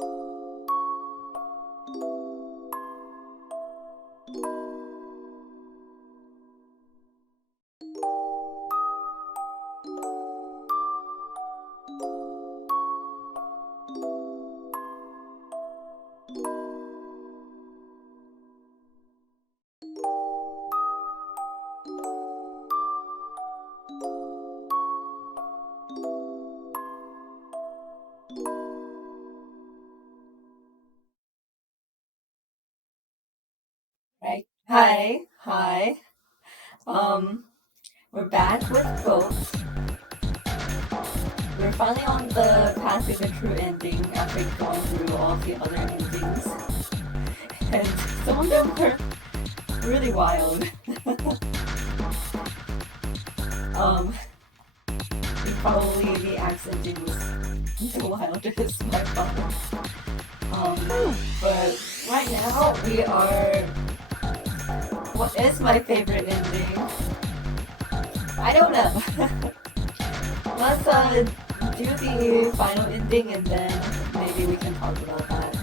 Right. Hi. We're back with quotes. We're finally on the path to the true ending after going through all the other endings. And some of them were really wild. Probably the accenting was wild, it's my fault. But right now we are... What is my favorite ending? I don't know. Let's do the final ending and then maybe we can talk about that.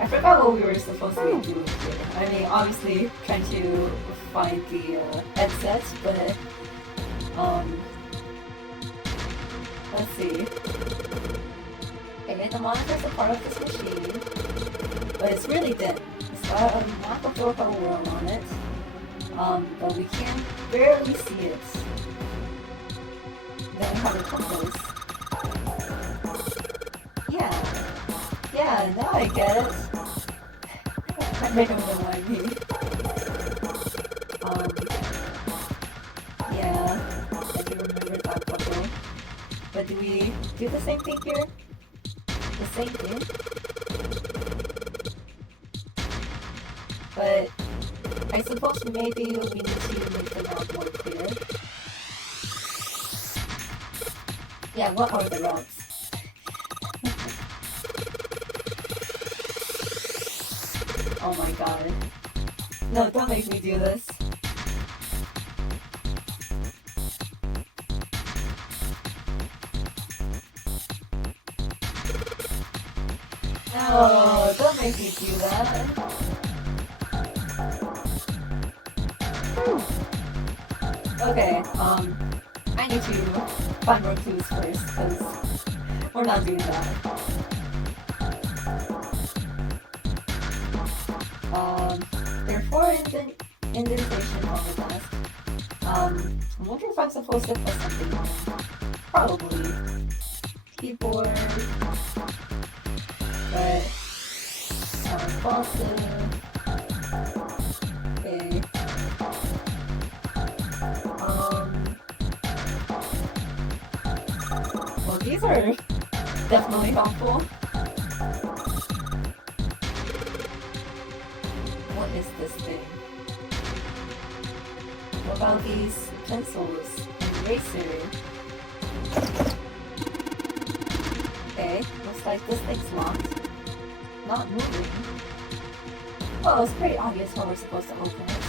I forgot what we were supposed to be doing here. I mean, obviously trying to find the headsets, but let's see. Okay, the monitor's a part of this machine, but it's really dim. It's got a map of the whole world on it, but we can barely see it. Then we have a compass. Yeah, now I get it. I don't know what I mean. Yeah, I do remember that puzzle. But do we do the same thing here? The same thing? But I suppose maybe we need to make the map more clear. Yeah, what are the routes? Oh my god. No, don't make me do this. No, don't make me do that. Okay, I need to find more clues first, because we're not doing that. There are 4 indentations on the desk. I wonder if I'm supposed to put something on. Probably. Keyboard. But, responsive. Okay. Well, these are definitely helpful. What is this thing? What about these pencils and eraser? Okay, looks like this thing's locked. Not moving. Well, it's pretty obvious how we're supposed to open it.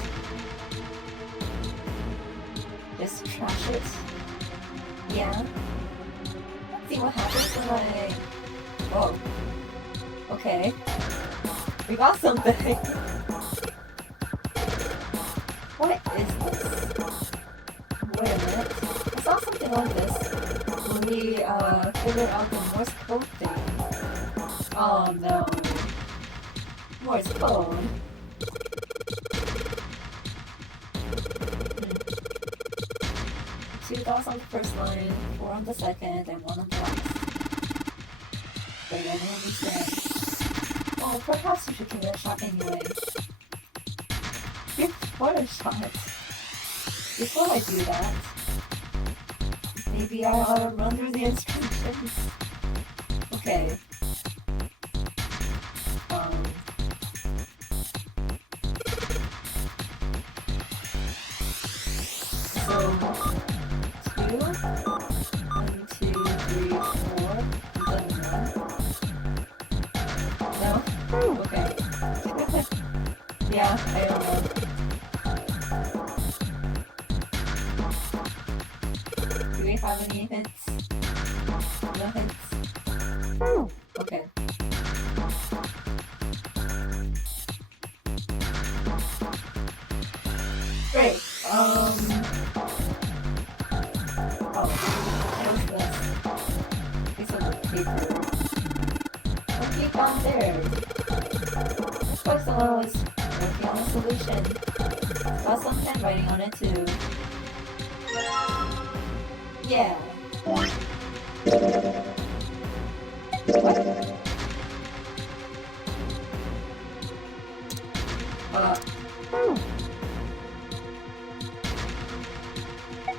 Just trash it. Yeah. Let's see what happens when I... Whoa. Okay. We got something. What is this? Wait a minute. I saw something like this when we figured out the Morse code thing. Oh no. Morse code. 2 dots on the first line, 4 on the second, and 1 on the last. Wait, I don't understand. Oh, perhaps you should give it a shot anyway. Give what a shot. Before I do that, maybe I ought to run through the instructions. Okay. So, 2, 1, 2, 3, 4, and then 1. No? Okay. Yeah, I don't know. have any hints? No hints? Okay. Great. Oh, what's this? Piece of paper. What do you found there? Looks like someone was working on a solution. Saw some handwriting on it too. Yeah. What?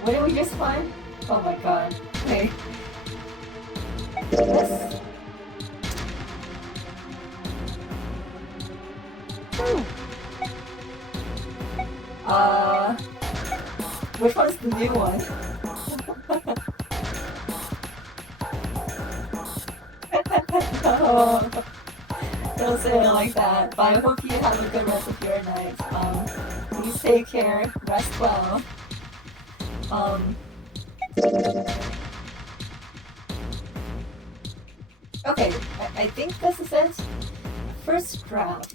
What did we just find? Oh my god. Okay. This. Which one's the new one? Oh, don't say it like that. But I hope you have a good rest of your night. Please take care. Rest well. Okay, I think this is it. First draft.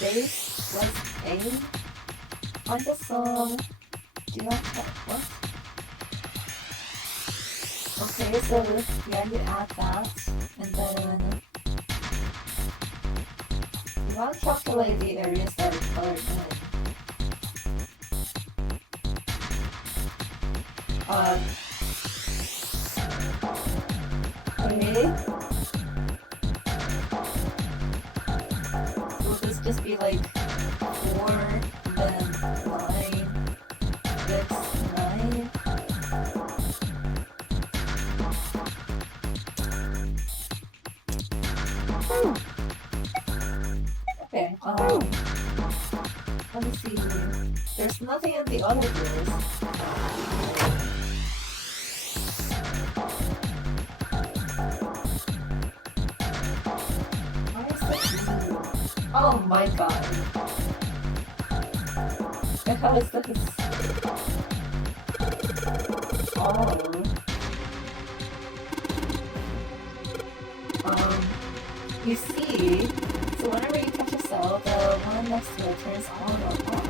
Bass was A on the song. Do you have that? What? Okay, so yeah, you add that, and then you want to calculate the areas that are colored in. Okay. Will this just be like 4, then 9, 6, 9? Okay, let me see. There's nothing in the other doors. Why is that blue? Oh my god. The hell is this? Oh. You see, so whenever you touch a cell, the one next to it turns on or off.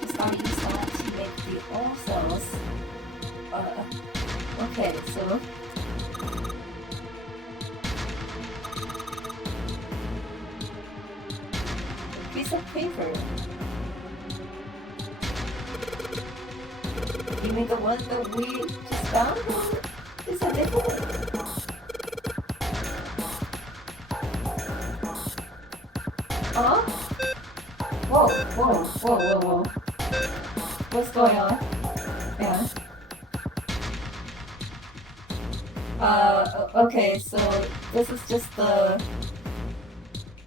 Just gotta use that to make the all cells. Okay, so a piece of paper. You mean the one that we just found? Is that different? Huh? Whoa, whoa, whoa, whoa, whoa. What's going on? Yeah. Okay, so this is just the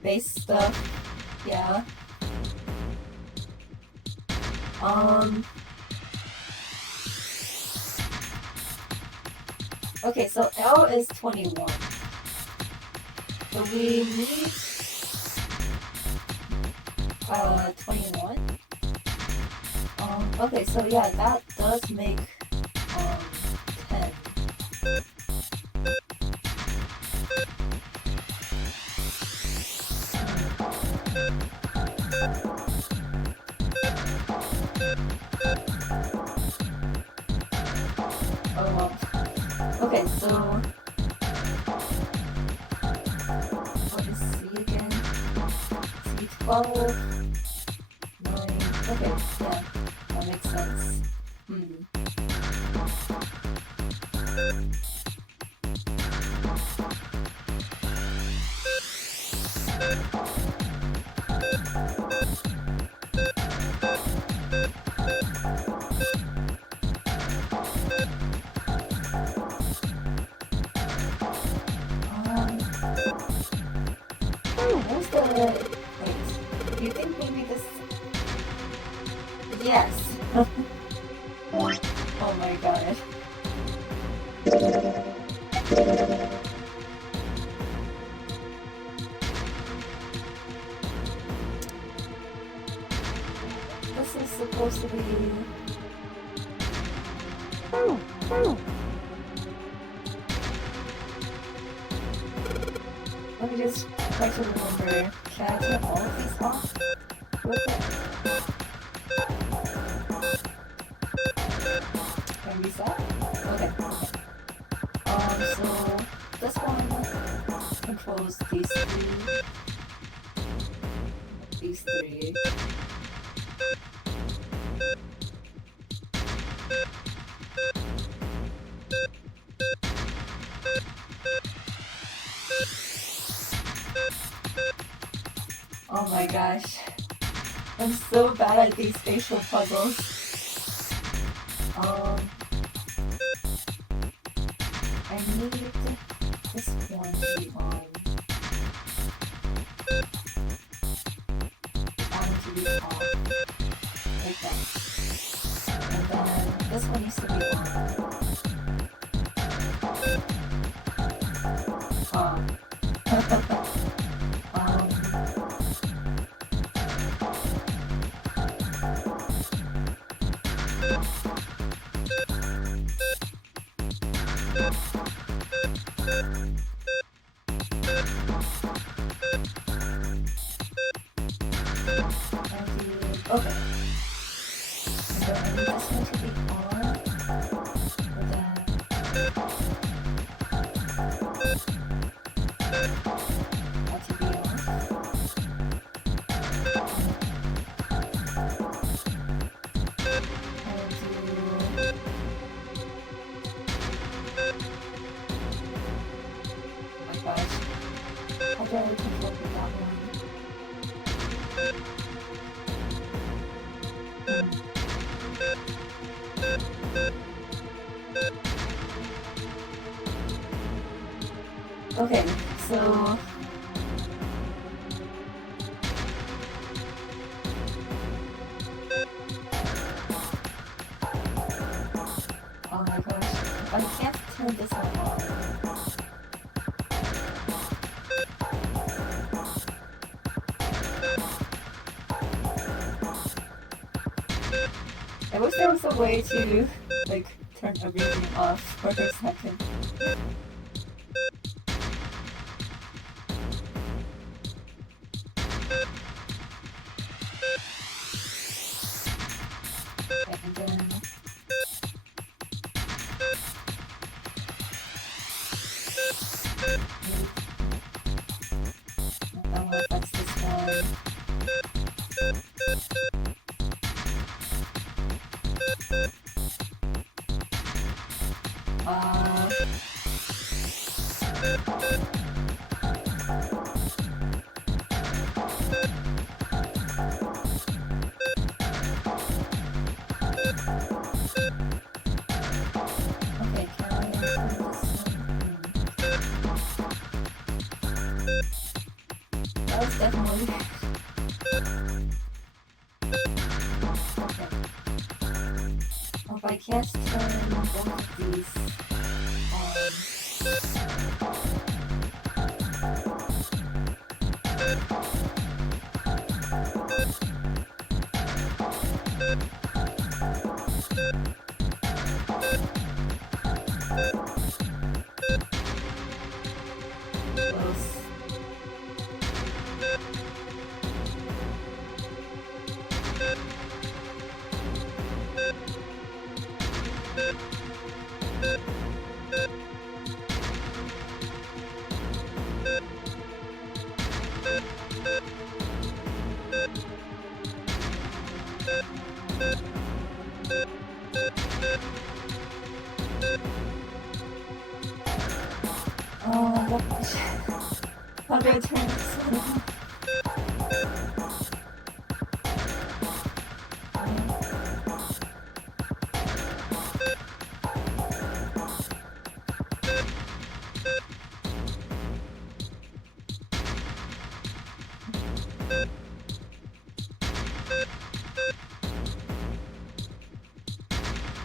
base stuff. Yeah. Okay, so L is 21. So we need 21. Okay, so yeah, that does make 10. Oh well. Okay, so what is C again? C12. 9. Okay, yeah, that makes sense. Where's the... Wait, do you think maybe this... Yes! Oh my god. This is supposed to be... Let me just try to remember. Can I turn all of these off real quick? Can I reset? Okay. So this one controls these three. Oh my gosh. I'm so bad at these spatial puzzles. I need this one to be on. That one to be off. Like that. And then this one needs to be on. Okay. So I need this one to be on. And then that to be off. Oh my gosh. How do I control with that one? Okay, so oh my gosh, I can't turn this one on. I wish there was a way to like turn everything off for a second. And then that's this one. Okay, can I turn this one? That was definitely okay. If I can't turn both of these on. Close. Oh my gosh. How do I turn this one on?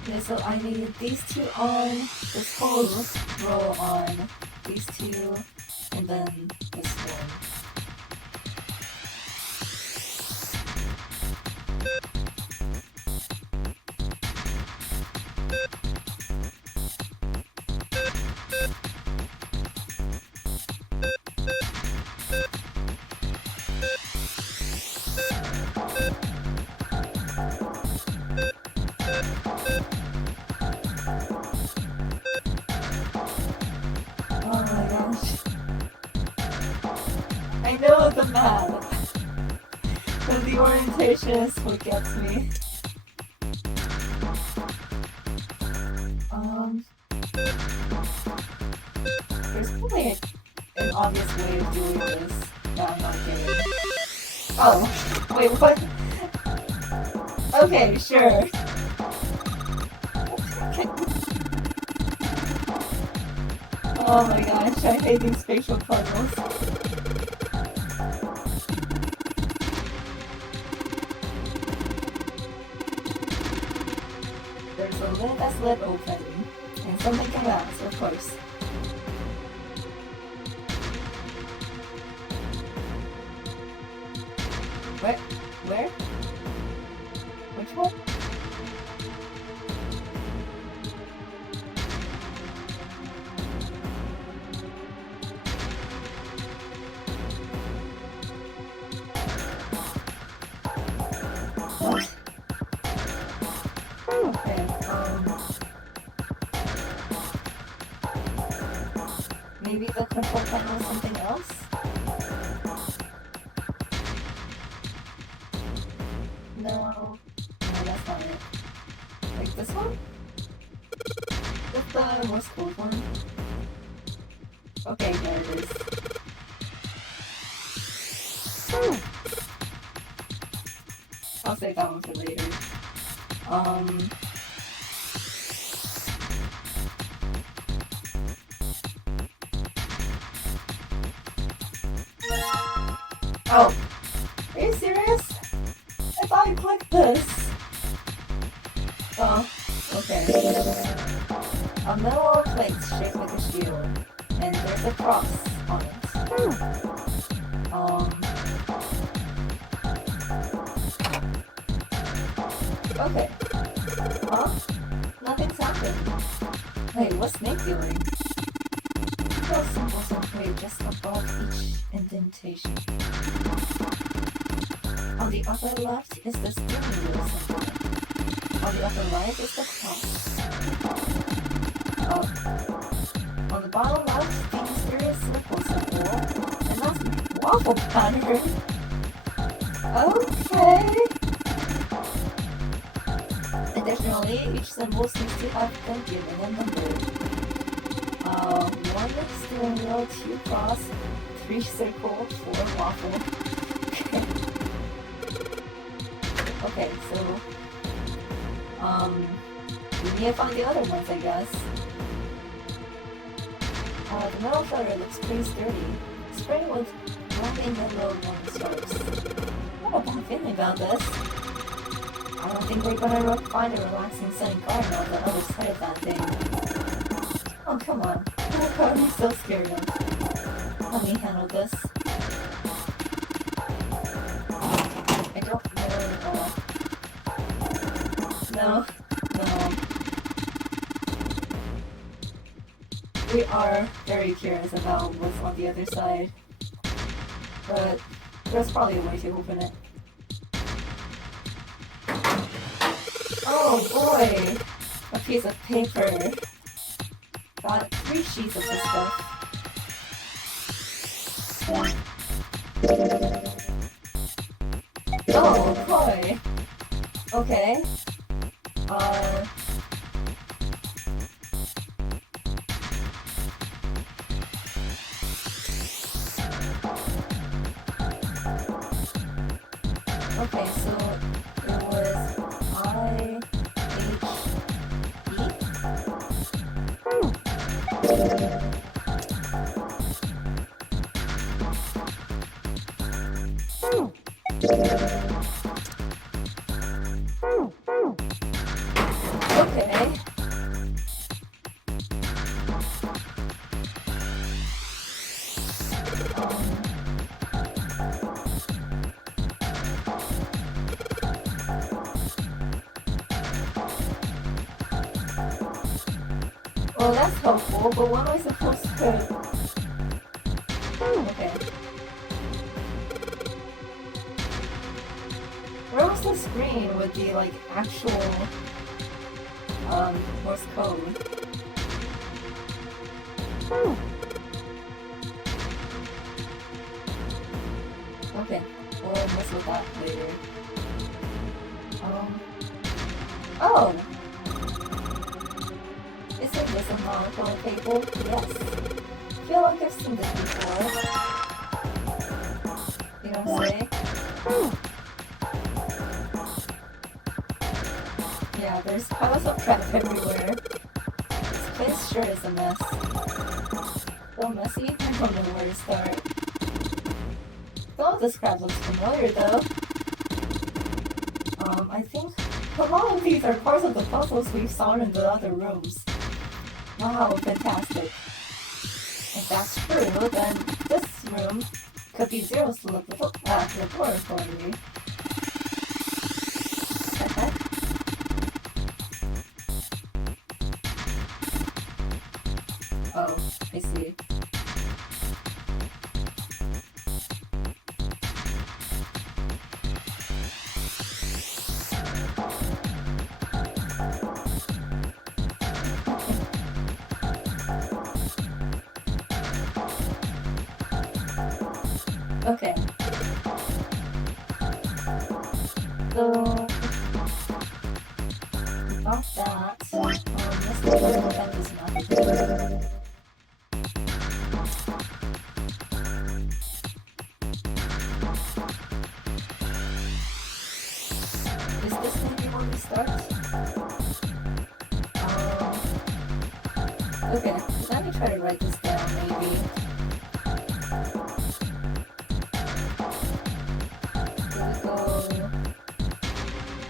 Okay, so I need these two on, this whole row on, these two, and then this one. math. But the orientation is what gets me. There's probably an obvious way of doing this that I'm not getting. Oh, wait, what? Okay, sure. Oh my gosh, I hate these spatial puzzles. There's a lid that's left open, and something came out, so of course. Where? Which one? Okay, maybe the control panel is something else? No, that's not it. Like this one? That's the Morse code one. Okay, there it is. I'll save that one for later. Oh, are you serious? I thought you clicked this. Oh, okay. A metal plate shaped like a shield, and there's a cross on it. Okay. Huh? Nothing's happened. Wait, what's Snake doing? Those symbols engraved just above each indentation. On the upper left is the steering wheel symbol. On the upper right is the cross. On the bottom left, the mysterious circle symbol. And that's waffle pattern. Okay. Additionally, each symbol seems to have been given a number. 1 steering wheel, 2 cross, 3 circle, 4 waffle. Okay, so we need to find the other ones, I guess. The metal shutter looks pretty sturdy. Spring with nothing but low warning stripes. I have a bad feeling about this. I don't think we're gonna find a relaxing sunny garden on the other side of that thing. Oh, come on. What are you so scared of? Let me handle this. I don't know. No. We are very curious about what's on the other side. But there's probably a way to open it. Oh boy! A piece of paper. Got 3 sheets of this stuff. Oh boy! Okay. Okay, so it was I-H-E? Okay. Well, that's helpful, but what am I supposed to... Okay. Where was the screen with the, like, actual, Morse code? gonna mess with that later. Oh! Isn't this a monocle table? Yes. Feel like I've seen this before. You know what I'm saying? Yeah, there's piles of crap everywhere. This place sure is a mess. So messy, I don't know where to start. Some of this crap looks familiar though. I think a lot of these are parts of the puzzles we saw in the other rooms. Wow, fantastic. If that's true, then this room could be Zero's laboratory. Oh, I see. Okay. So, not that. Let's take a look at this map. Is this going to be where we start? Okay, let me try to write this down, maybe. Here we go.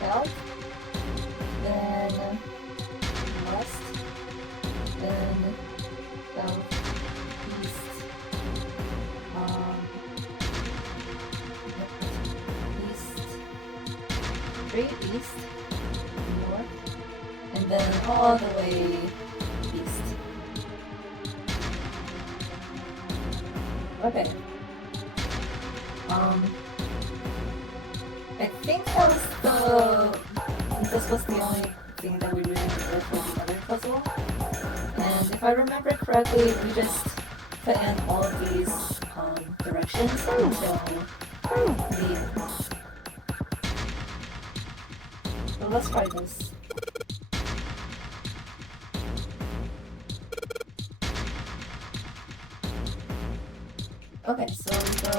South, then west, then southeast, east, straight east, north, and then all the way east. Okay. I think this was the only thing that we really needed for the other puzzle. And if I remember correctly, we just put in all of these directions until the end. So let's try this. Okay, so we go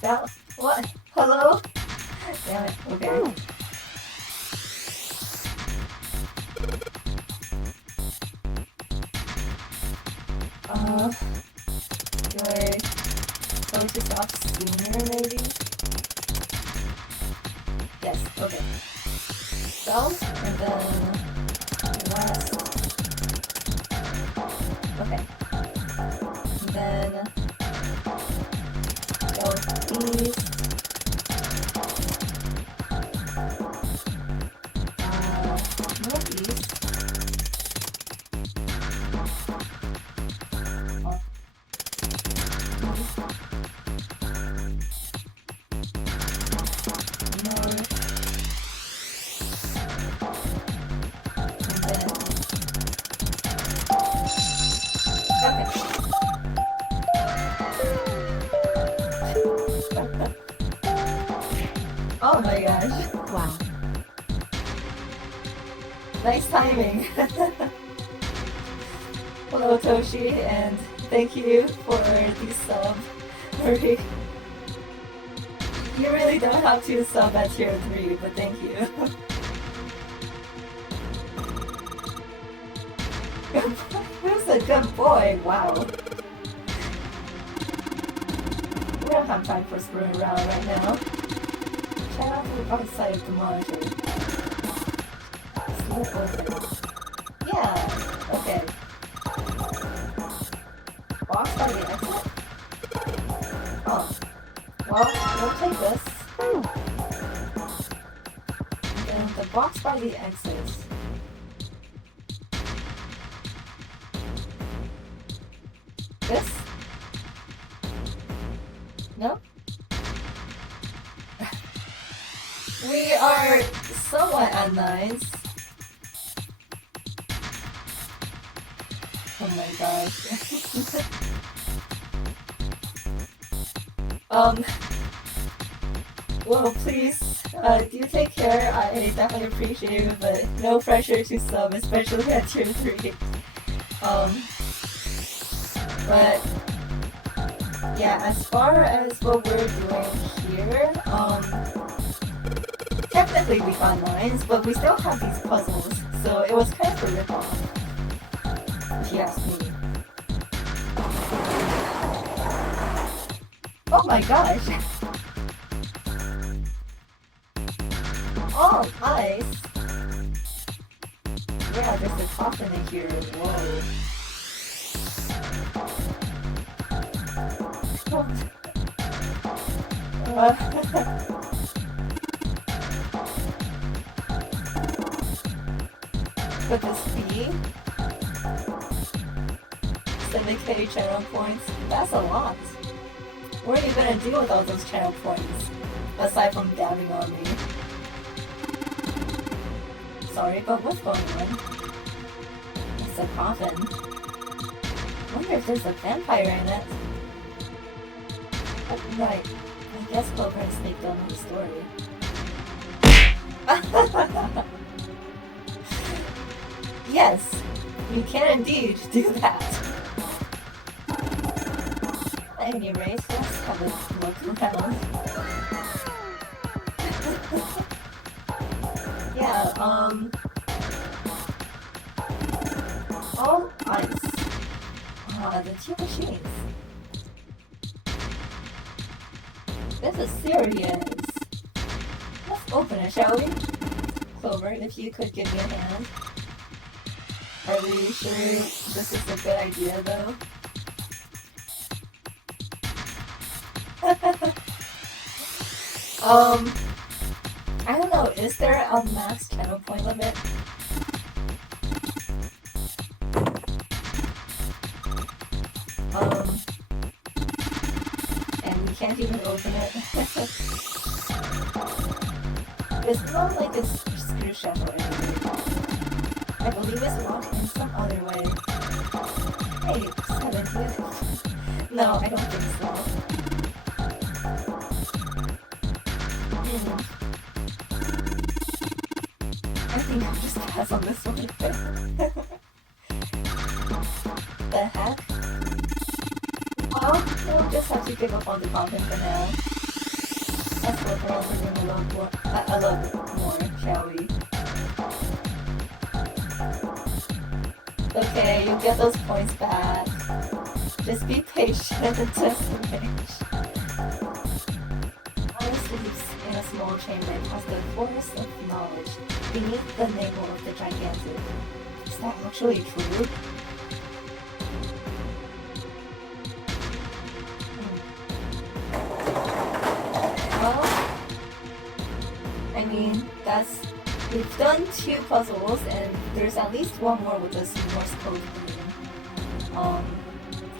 south. What? Hello? Damn it. Okay. You're going to stop sooner, maybe? Yes, okay. South, and then west. Okay. And then southeast. Northeast. Oh my gosh. Wow. Nice timing. Hello Toshi, and thank you for the sub. Marie. You really don't have to sub at tier 3, but thank you. Who's a good boy? Wow. We don't have time for screwing around right now. Check out the right side of the monitor. Slip over. Yeah, okay. Box by the exit? Oh. Well, we'll take this. And then the box by the exit. This? No? We are somewhat at nines. Oh my gosh. Well, please, do take care. I definitely appreciate it, but no pressure to sub, especially at tier 3. But yeah, as far as what we're doing here, technically we got 9s, but we still have these puzzles, so it was kind of a rip-off, if you ask me. Oh my gosh! Oh, nice! Yeah, there's a coffin in here. Whoa. Could this be 70k channel points? That's a lot. What are you gonna do with all those channel points? Aside from dabbing on me. Sorry, but what's going on? It's a coffin. I wonder if there's a vampire in it. Right. I guess Clover and Snake don't know the story. Yes, you can indeed do that. At any rate, let's have a look around. Yeah, all ice. The two machines. This is serious. Let's open it, shall we? Clover, if you could give me a hand. Are we sure this is a good idea, though? I don't know, is there a max channel point limit? And we can't even open it. It's not like it's screw shut or anything. I believe it's locked in some other way. Hey, 70. No, I don't think so. I think I'll just pass on this one. The heck? Well, we'll just have to give up on the content for now. Let's look around the room a little more, shall we? Okay, you'll get those points back. Just be patient and disengage. Alice lives in a small chamber past the forest of knowledge, beneath the navel of the gigantic. Is that actually true? Well, I mean, we've done 2 puzzles, and there's at least one more with this Morse code theme.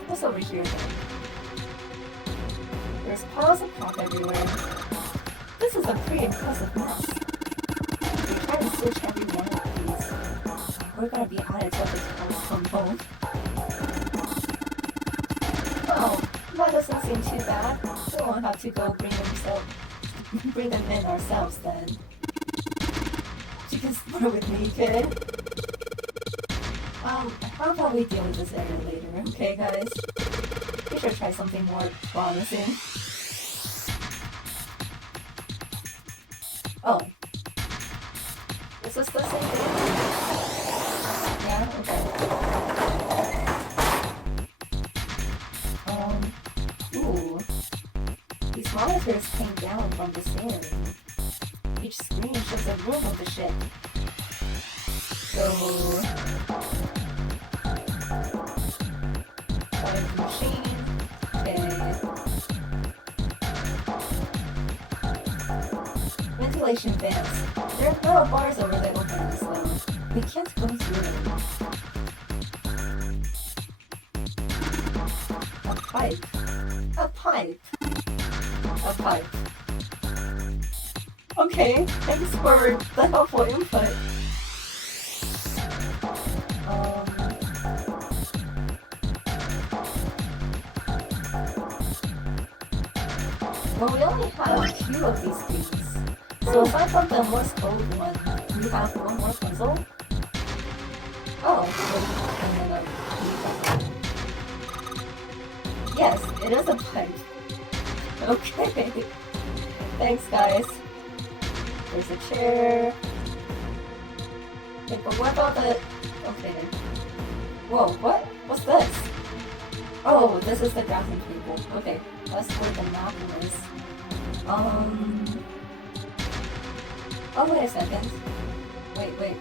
What's over here then? There's piles of crap everywhere. This is a pretty impressive mess. We try to switch every one of these. We're gonna be at it till the cows come home. Well, that doesn't seem too bad. We won't have to go bring them in ourselves then. You can spar with me, kid. How about we deal with this area later, okay guys? We should try something more promising. Oh. Is this the same thing? Yeah, okay. Ooh. These monitors came down from the ceiling. Each screen shows a room of the ship. So... machine. Okay. Ventilation vents. There are metal bars over the openings, so we can't go through them. A pipe. A pipe. A pipe. Okay, thanks for the helpful input. Well, we only have 2 of these things. So aside from the Morse code one, we have one more puzzle. Oh, yes, it is a pipe. Okay. Thanks, guys. There's a chair. Okay, but what about the... Okay. Whoa, what? What's this? Oh, this is the graphing table. Okay, that's where the map is. Oh, wait a second. Wait.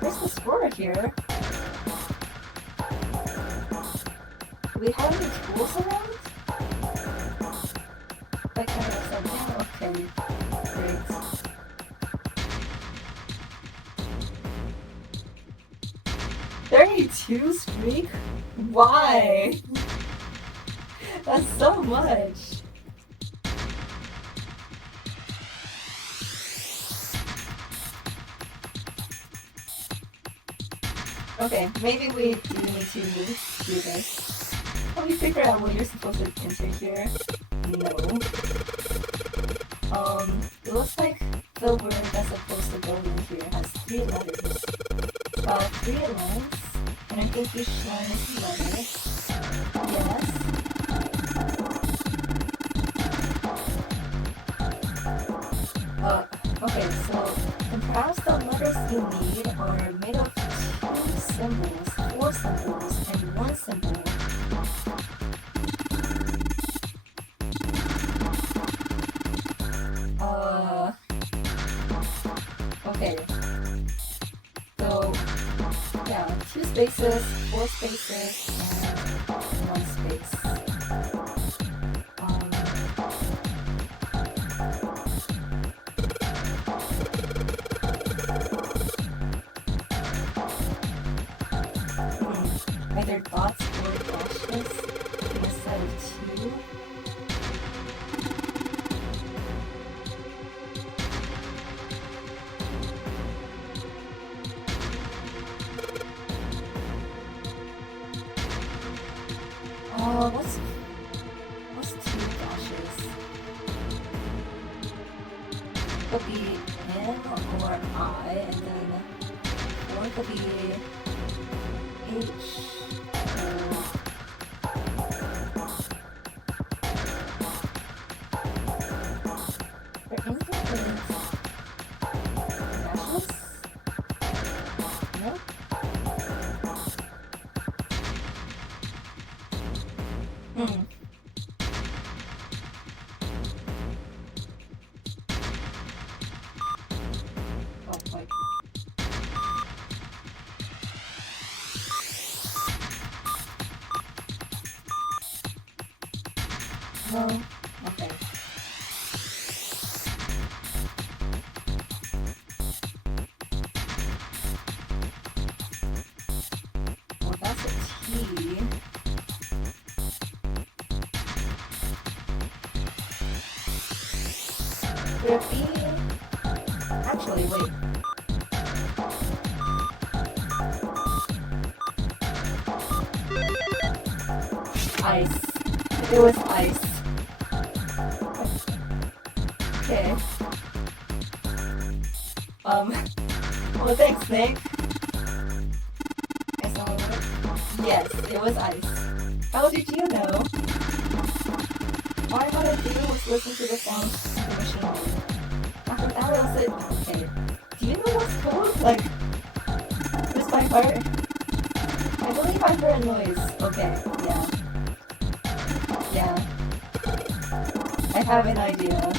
There's the score here. Do we have any tools around? That kind of something? Okay, great. "32 streak? Why? That's so much. Okay, maybe we do need to do this. Can we figure out what you're supposed to enter here? No. It looks like the word that's supposed to go in here has 3 letters. 3 lines, and I think each line is a letter. Yes. Okay, so perhaps the letters you need are made of 2 symbols, 4 symbols, and 1 symbol. Okay. So, yeah, 2 spaces, 4 spaces, and 1 space. Either dots or dashes instead of 2. What's 2 dashes? Could be N or I, and then 4 could be H. There anything with dashes? No? Oh, wait. No? Okay. Well, that's a T. Would it be... Actually, wait. Ice. It was ice. Okay. Well, thanks, Nick. I saw it. Yes, it was ice. How did you know? All I had to do was listen to the sounds of the machine. After that, I said, okay, do you know what's code? Like, just by heart? I believe I heard a noise. Okay, yeah. Yeah. I have an idea.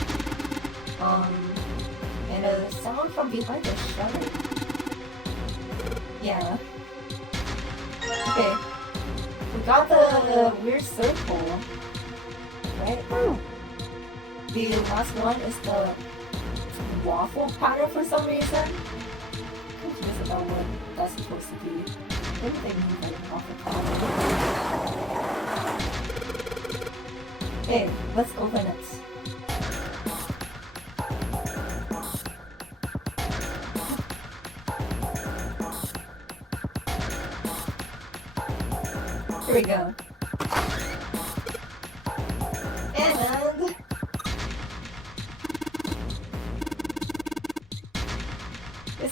And a sound from behind the shutter. Yeah. Okay. We got the weird circle. Right? The last one is the waffle pattern for some reason. I'm confused about what that's supposed to be. What do they mean by waffle pattern? Okay, let's open it. Here we go.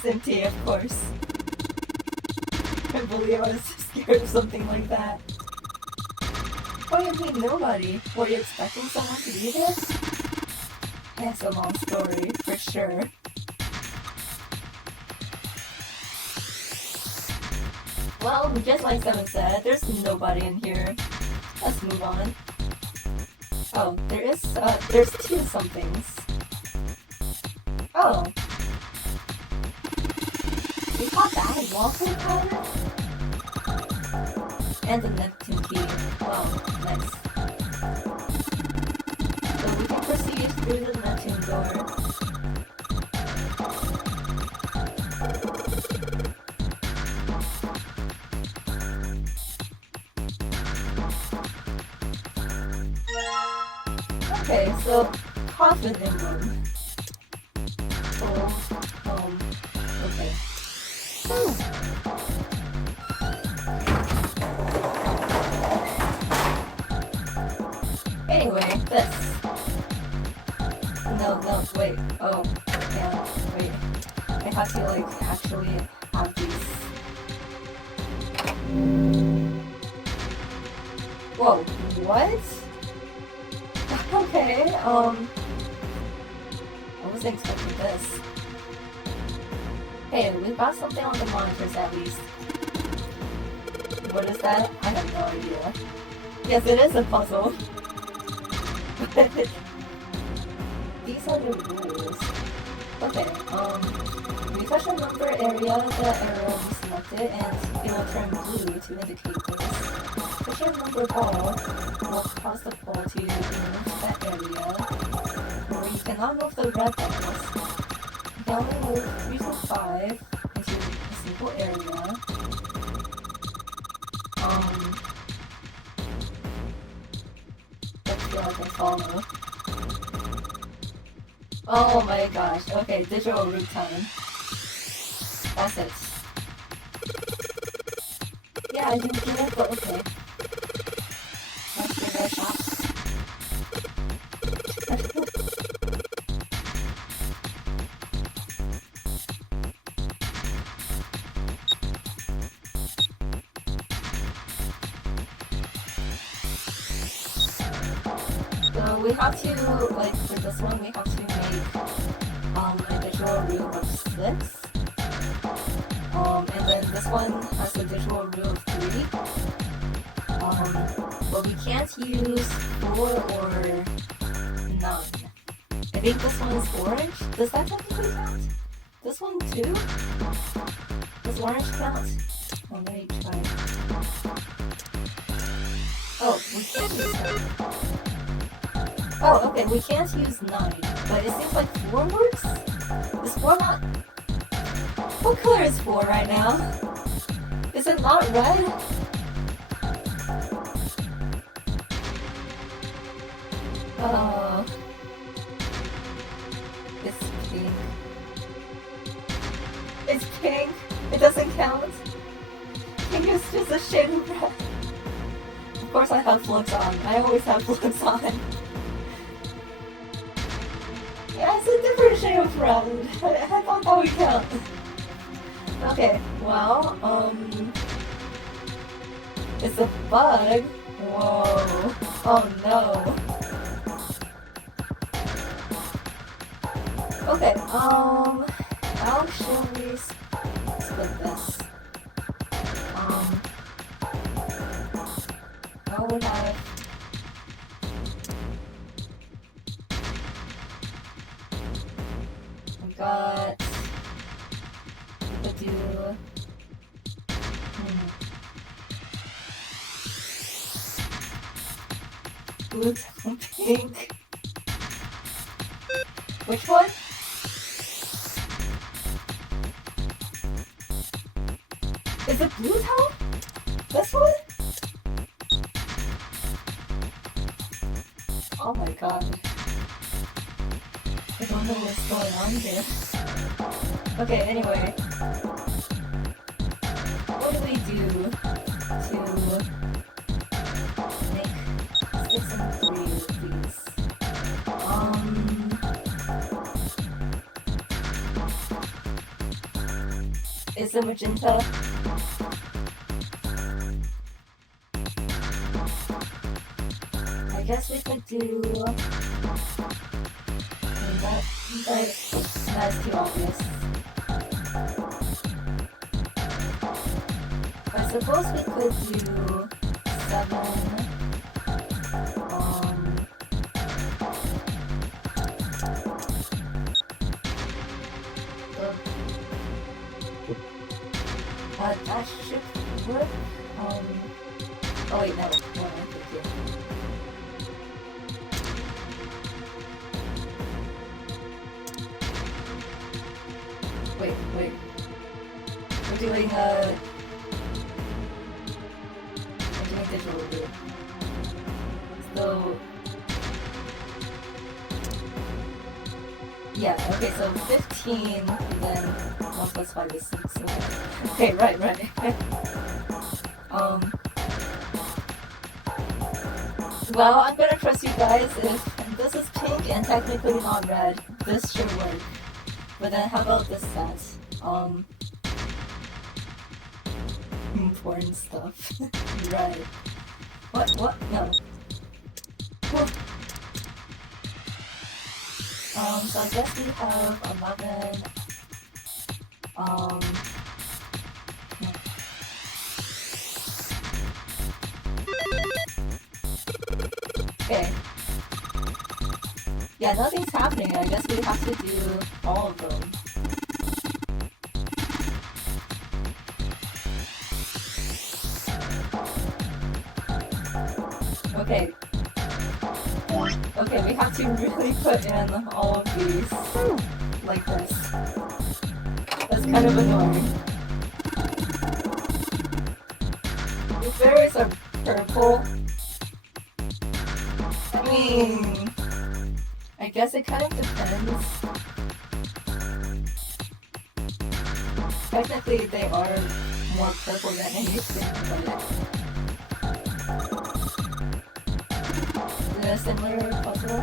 empty, of course. I can't believe I was scared of something like that. Oh, you mean nobody? Were you expecting someone to be there? That's a long story, for sure. Well, just like Seven said, there's nobody in here. Let's move on. Oh, there's two somethings. Oh. We got that waffle powder? And the Neptune key. Wow, nice. So we can proceed through the Neptune door. Okay, so coffin room. Old home. Okay. Anyway, this. No, wait. Oh, yeah, wait. I have to, like, actually have these. Whoa, what? Okay, I wasn't expecting this. Hey, we've got something on the monitors at least. What is that? I have no idea. Yes, it is a puzzle. These are the rules. Okay, refresh the number area the arrow is selected and it will turn blue to indicate this. Push your number ball will cause the ball to move that area, or you cannot move the red balls. You can only move 3 to 5 into a single area. I feel like I follow. Oh my gosh, okay, digital root time. That's it. Yeah, I didn't get it, but okay. Let's give it a shot. So we have to, like, for this one, we have to make a digital root of 6. And then this one has a digital root of 3. But we can't use 4 or none. I think this one is orange. Does that technically count? This one too? Does orange count? Oh, let me try. Oh, we can't use 9. Oh, okay, we can't use 9. But it seems like 4 works? Is 4 not... What color is 4 right now? Is it not red? It's pink. It's pink? It doesn't count? Pink is just a shade of red. Of course I have flux on. I always have flux on. Yeah, it's a different shade of red. I thought that would count. Okay, well, it's a bug. Whoa. Oh no. Okay, how shall we split this? Now we have... We got... We could do... Blue tone pink. Which one? Is it blue tone? This one? Oh my god. I don't know what's going on here. Okay, anyway. What do we do to make 6 and 3 of these? is a magenta. I guess we could do... That's too obvious. I suppose we could do 7. That should work. Oh wait, no. Wait. We're doing digital here. So yeah, okay, so 15, then 1 plus 5 is 6. Okay, right. Well, I'm gonna trust you guys. If this is pink and technically not red, this should work. But then how about this set? Important stuff. Right. What? No. So I guess we have 11. Okay. Yeah, nothing's happening. I guess we have to do all of them. Okay. Okay, we have to really put in all of these like this. That's kind of annoying. The berries are purple. I mean, I guess it kind of depends. Technically, they are more purple than anything, but is it a similar puzzle?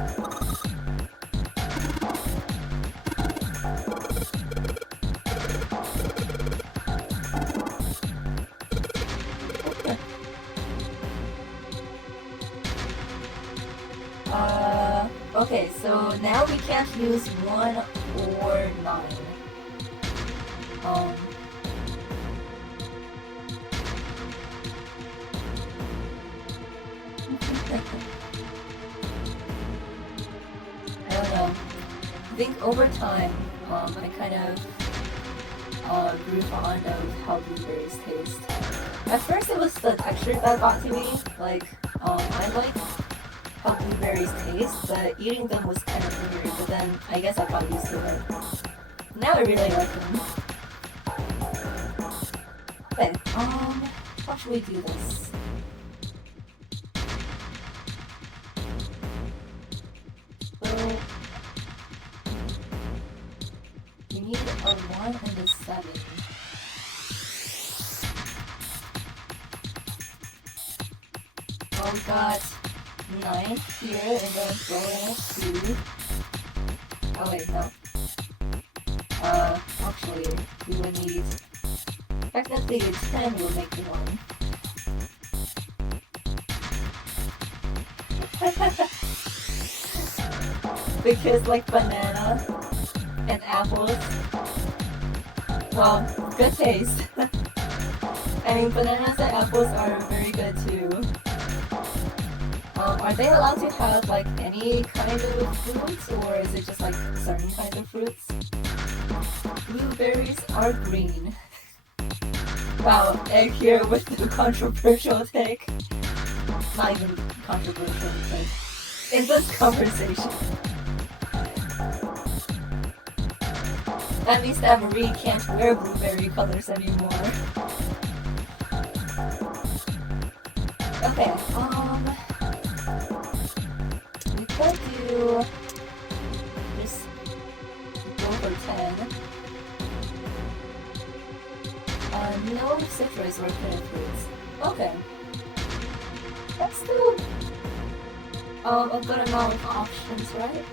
Okay, so now we can't use 1 or 9. I don't know. I think over time, I kind of grew fond of how blueberries taste. At first it was the texture that got to me, like, I like how blueberries taste, but eating them was kind of weird, but then I guess I got used to it. Now I really like them. Okay, how should we do this? So, we need a 1 and a 7. Oh, we got 9 here, and then throw in a 2. Oh wait, no. Actually, we would need... Technically, 10 will make 1. Because, like, banana and apples, well, good taste. I mean, bananas and apples are very good too. Are they allowed to have, like, any kind of fruits, or is it just, like, certain kinds of fruits? Blueberries are green. Wow, egg here with the controversial take. Not even controversial, but in this conversation. That means that Marie can't wear blueberry colors anymore. Okay, we could do just go for 10. No citrus or pitted fruits. Okay. That's still a good amount of options, right?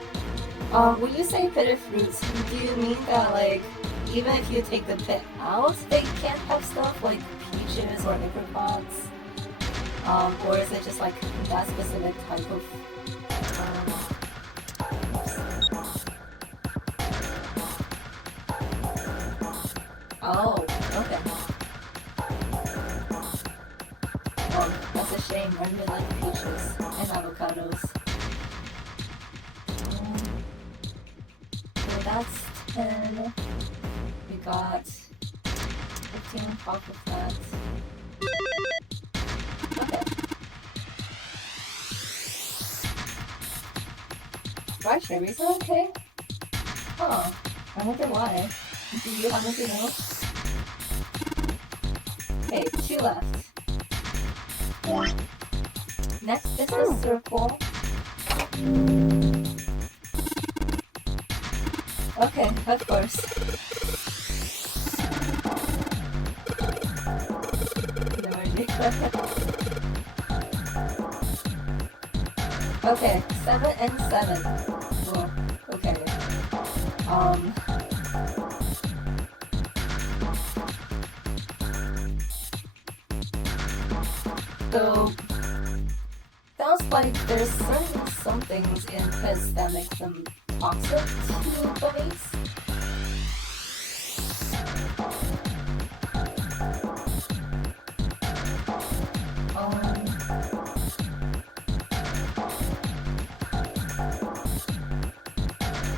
When you say pitted fruits, do you mean that, like, even if you take the pit out, they can't have stuff like peaches or apricots? Or is it just like that specific type of oh, okay. Well, that's a shame. I really like peaches and avocados. So that's 10. We got 15 on top of that. Okay. Dry cherries are okay? Huh. I wonder why. Do you happen to know? Okay, 2 left. Next is the circle. Okay, of course. No idea. Okay, 7 and 7. Well, okay. So sounds like there's some things in piss that make them toxic to bunnies.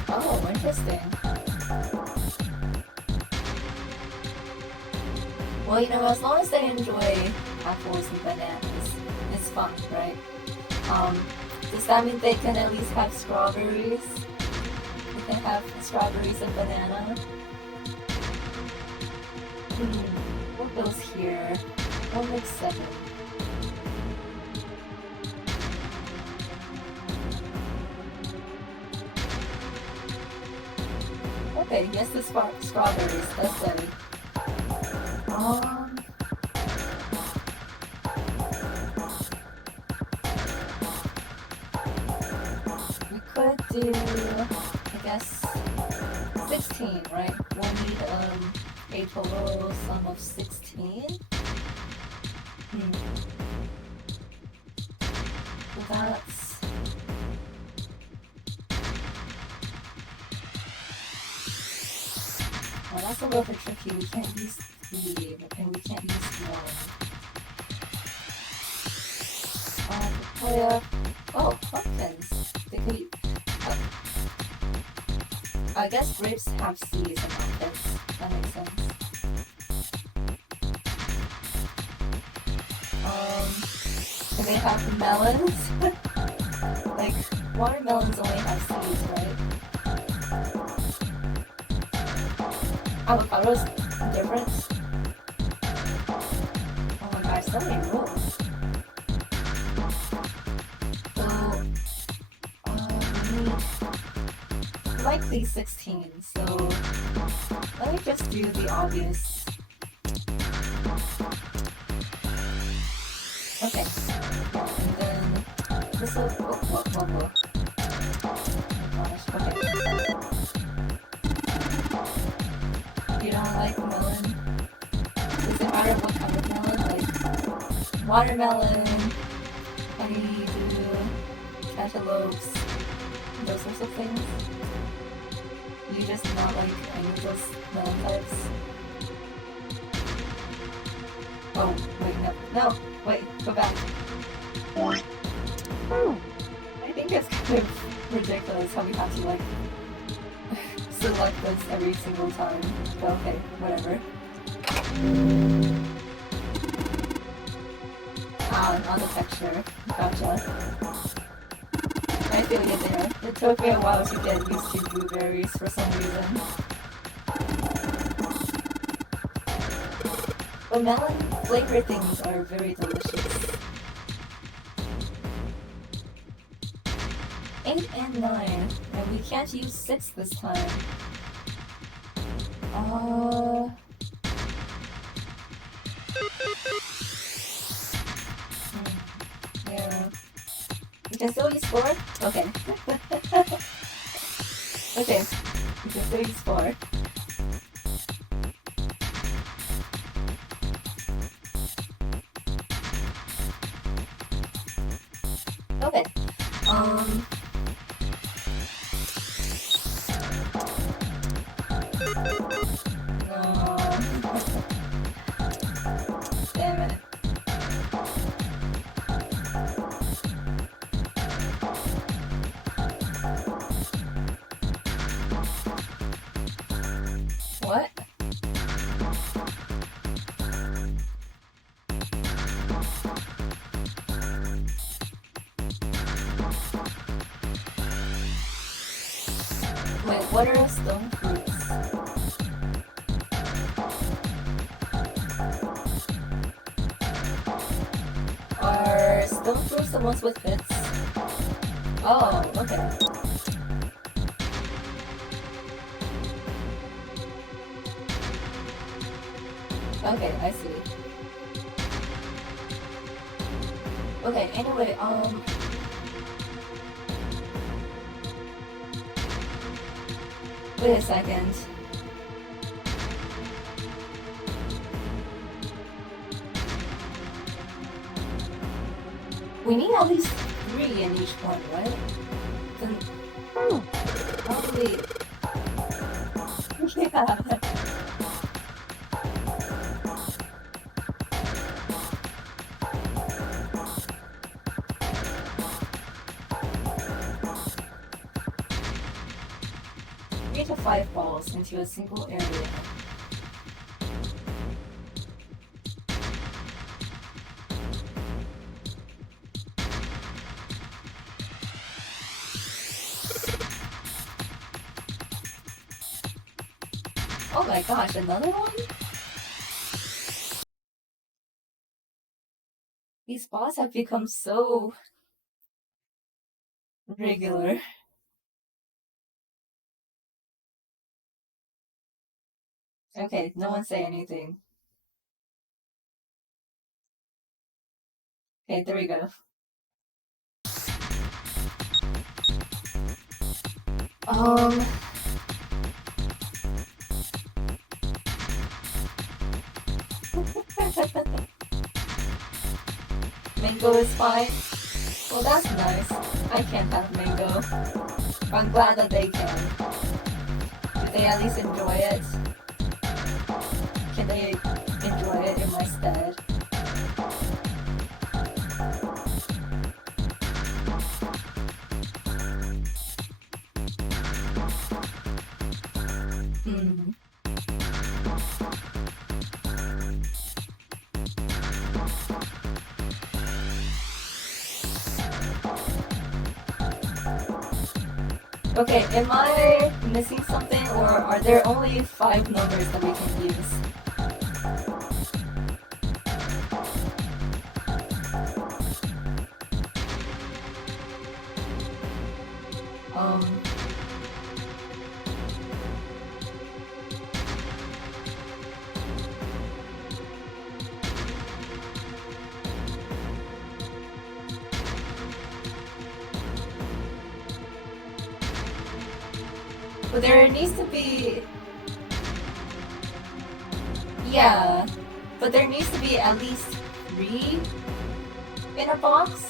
Oh, interesting. Well, you know, as long as they enjoy apples and bananas, it's fun, right? Does that mean they can at least have strawberries? They can have strawberries and banana? What goes here? What makes 7? Okay, yes, the strawberries, that's good. We could do, I guess, 16, right? We'll need a total sum of 16. So that's... Well, that's a little bit tricky. We can't use 3, and we can't use 1. Oh, pumpkins. They could eat. I guess grapes have seeds and pumpkins. That makes sense. Do they have melons? Like, watermelons only have seeds, right? Avocados different? Oh my gosh, so many rules. So, we need likely 16, so let me just do the obvious. Okay, and then this will, whoa. Oh my gosh, okay. You don't like melon? Does it matter what kind of melon? Like watermelon, honeydew, cantaloupes, those sorts of things? You just not like any of those melon types? Oh, wait, no, wait, go back. I think it's kind of ridiculous how we have to like select this every single time. But okay, whatever. On the texture. Gotcha. I feel you there. It took me a while to get used to blueberries for some reason. But melon flavored things are very delicious. 8 and 9. And we can't use 6 this time. Yeah. We can still use 4? Okay. Okay. We can still use 4. No. Damn it. What? Wait, what are stone fruits? Are stone fruits the ones with pits? Oh, okay. Okay, I see. Okay, anyway, wait a second. We need at least 3 in each one, right? Then probably... Yeah. Three to 5 balls into a single area. Oh my gosh, another one? These balls have become so regular. Okay, no one say anything. Okay, there we go. Mango is fine. Well, that's nice. I can't have mango. I'm glad that they can. Do they at least enjoy it? Can they enjoy it in my stead? Hmm. Okay, am I missing something, or are there only 5 numbers that we can use? But there needs to be... Yeah, but there needs to be at least 3 in a box.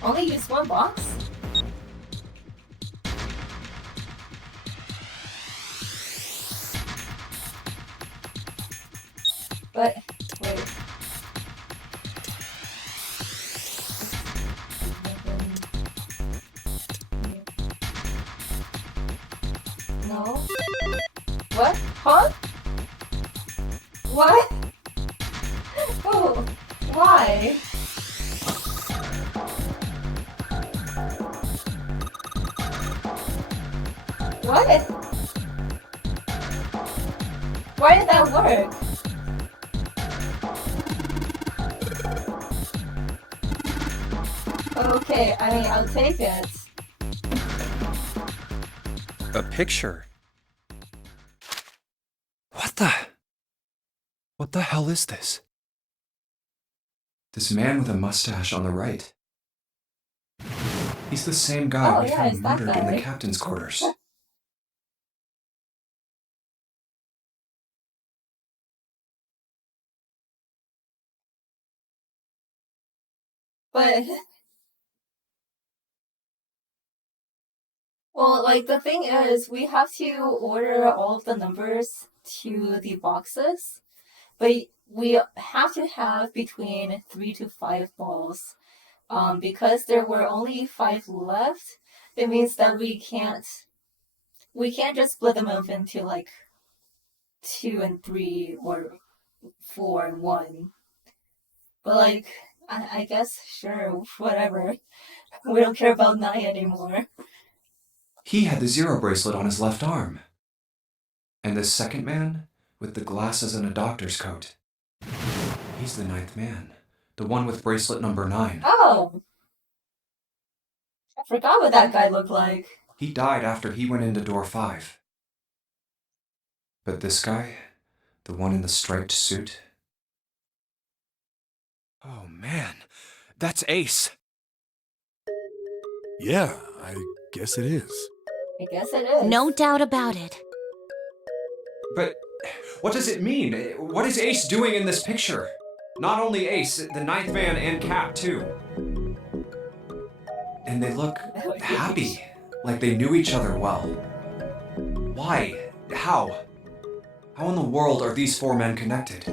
Only use 1 box? But, wait. No? What? Huh? What? Oh, why? What? Why did that work? Okay, I mean, I'll take it. A picture? What the? What the hell is this? This man with a mustache on the right. He's the same guy we found murdered in the captain's quarters. But, well, like, the thing is, we have to order all of the numbers to the boxes, but we have to have between 3 to 5 balls. Because there were only 5 left, it means that we can't just split them up into, like, 2 and 3 or 4 and 1. But, like, I guess, sure, whatever. We don't care about 9 anymore. He had the 0 bracelet on his left arm. And this second man, with the glasses and a doctor's coat. He's the 9th man. The one with bracelet number 9. Oh! I forgot what that guy looked like. He died after he went into door 5. But this guy, the one in the striped suit... Oh man, that's Ace! Yeah, I guess it is. I guess it is. No doubt about it. But what does it mean? What is Ace doing in this picture? Not only Ace, the 9th man and Cap too. And they look happy, like they knew each other well. Why? How? How in the world are these 4 men connected?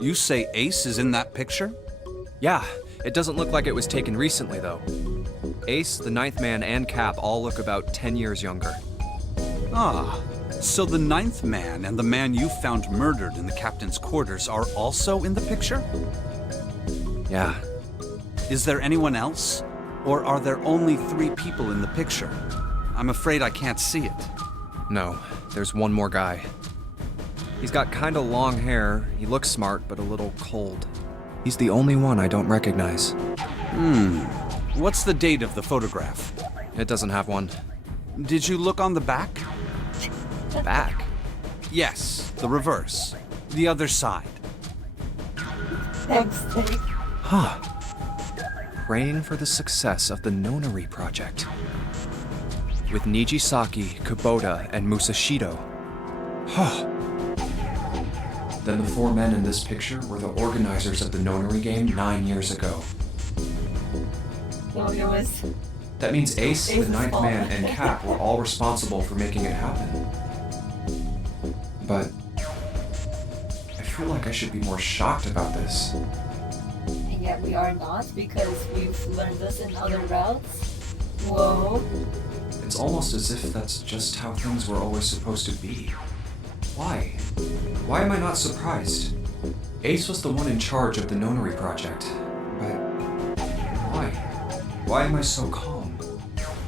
You say Ace is in that picture? Yeah, it doesn't look like it was taken recently, though. Ace, the 9th man, and Cap all look about 10 years younger. Ah, so the 9th man and the man you found murdered in the captain's quarters are also in the picture? Yeah. Is there anyone else? Or are there only 3 people in the picture? I'm afraid I can't see it. No, there's one more guy. He's got kinda long hair, he looks smart, but a little cold. He's the only one I don't recognize. What's the date of the photograph? It doesn't have one. Did you look on the back? Back? Yes, the reverse. The other side. Thanks, Dave. Huh. Praying for the success of the Nonary project. With Nijisaki, Kubota, and Musashido. Huh. Then the 4 men in this picture were the organizers of the Nonary game 9 years ago. Well, it was... That means Ace, the 9th man, and Cap were all responsible for making it happen. But I feel like I should be more shocked about this. And yet we are not, because we've learned this in other routes. Whoa. It's almost as if that's just how things were always supposed to be. Why? Why am I not surprised? Ace was the one in charge of the Nonary project, but why? Why am I so calm?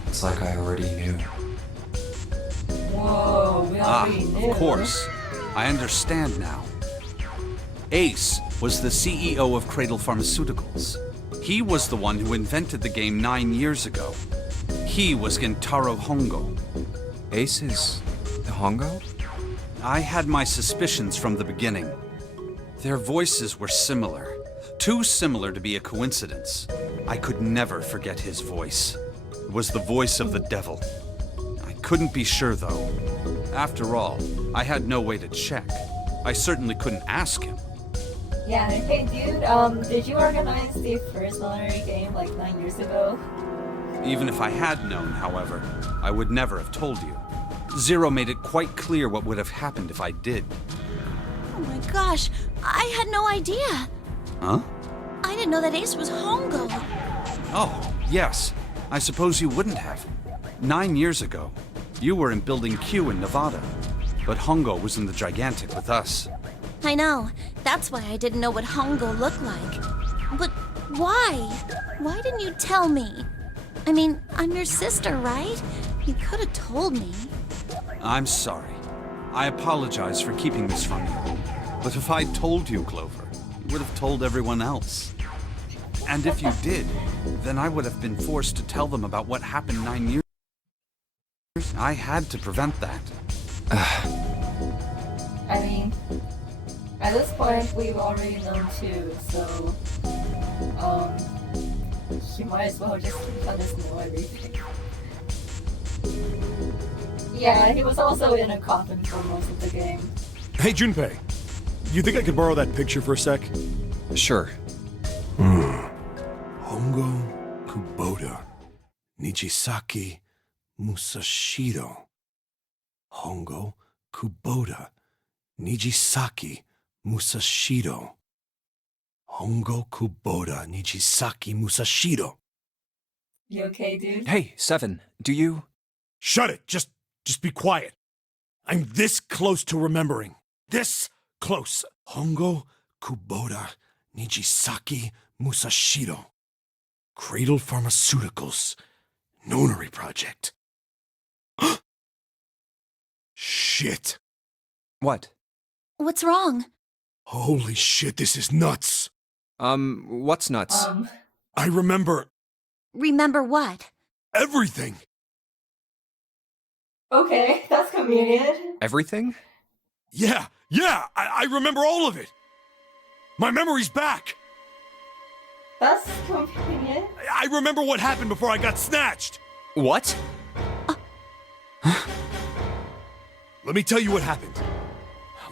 It's like I already knew. Whoa, we already knew. Of course. I understand now. Ace was the CEO of Cradle Pharmaceuticals. He was the one who invented the game 9 years ago. He was Gentaro Hongo. Ace is the Hongo? I had my suspicions from the beginning. Their voices were similar. Too similar to be a coincidence. I could never forget his voice. It was the voice of the devil. I couldn't be sure, though. After all, I had no way to check. I certainly couldn't ask him. Yeah, hey dude, did you organize the first Nonary game like 9 years ago? Even if I had known, however, I would never have told you. Zero made it quite clear what would have happened if I did. Oh my gosh, I had no idea. Huh? I didn't know that Ace was Hongo. Oh, yes. I suppose you wouldn't have. 9 years ago, you were in Building Q in Nevada, but Hongo was in the Gigantic with us. I know. That's why I didn't know what Hongo looked like. But why? Why didn't you tell me? I mean, I'm your sister, right? You could have told me. I'm sorry. I apologize for keeping this from you. But if I'd told you, Clover, you would have told everyone else. And if you did, then I would have been forced to tell them about what happened 9 years. I had to prevent that. I mean, at this point we've already known two, so you might as well just let us know everything. Yeah, he was also in a coffin for most of the game. Hey, Junpei. You think I could borrow that picture for a sec? Sure. Hongo Kubota. Nijisaki Musashiro. Hongo Kubota. Nijisaki Musashiro. Hongo Kubota Nijisaki Musashiro. You okay, dude? Hey, Seven, do you... Shut it! Just be quiet. I'm this close to remembering. This close. Hongo Kubota Nijisaki Musashiro. Cradle Pharmaceuticals. Nonary Project. Shit. What? What's wrong? Holy shit, this is nuts. What's nuts? I remember Remember what? everything. Okay, that's convenient. Everything? Yeah, I remember all of it. My memory's back. That's convenient. I remember what happened before I got snatched. What? Let me tell you what happened.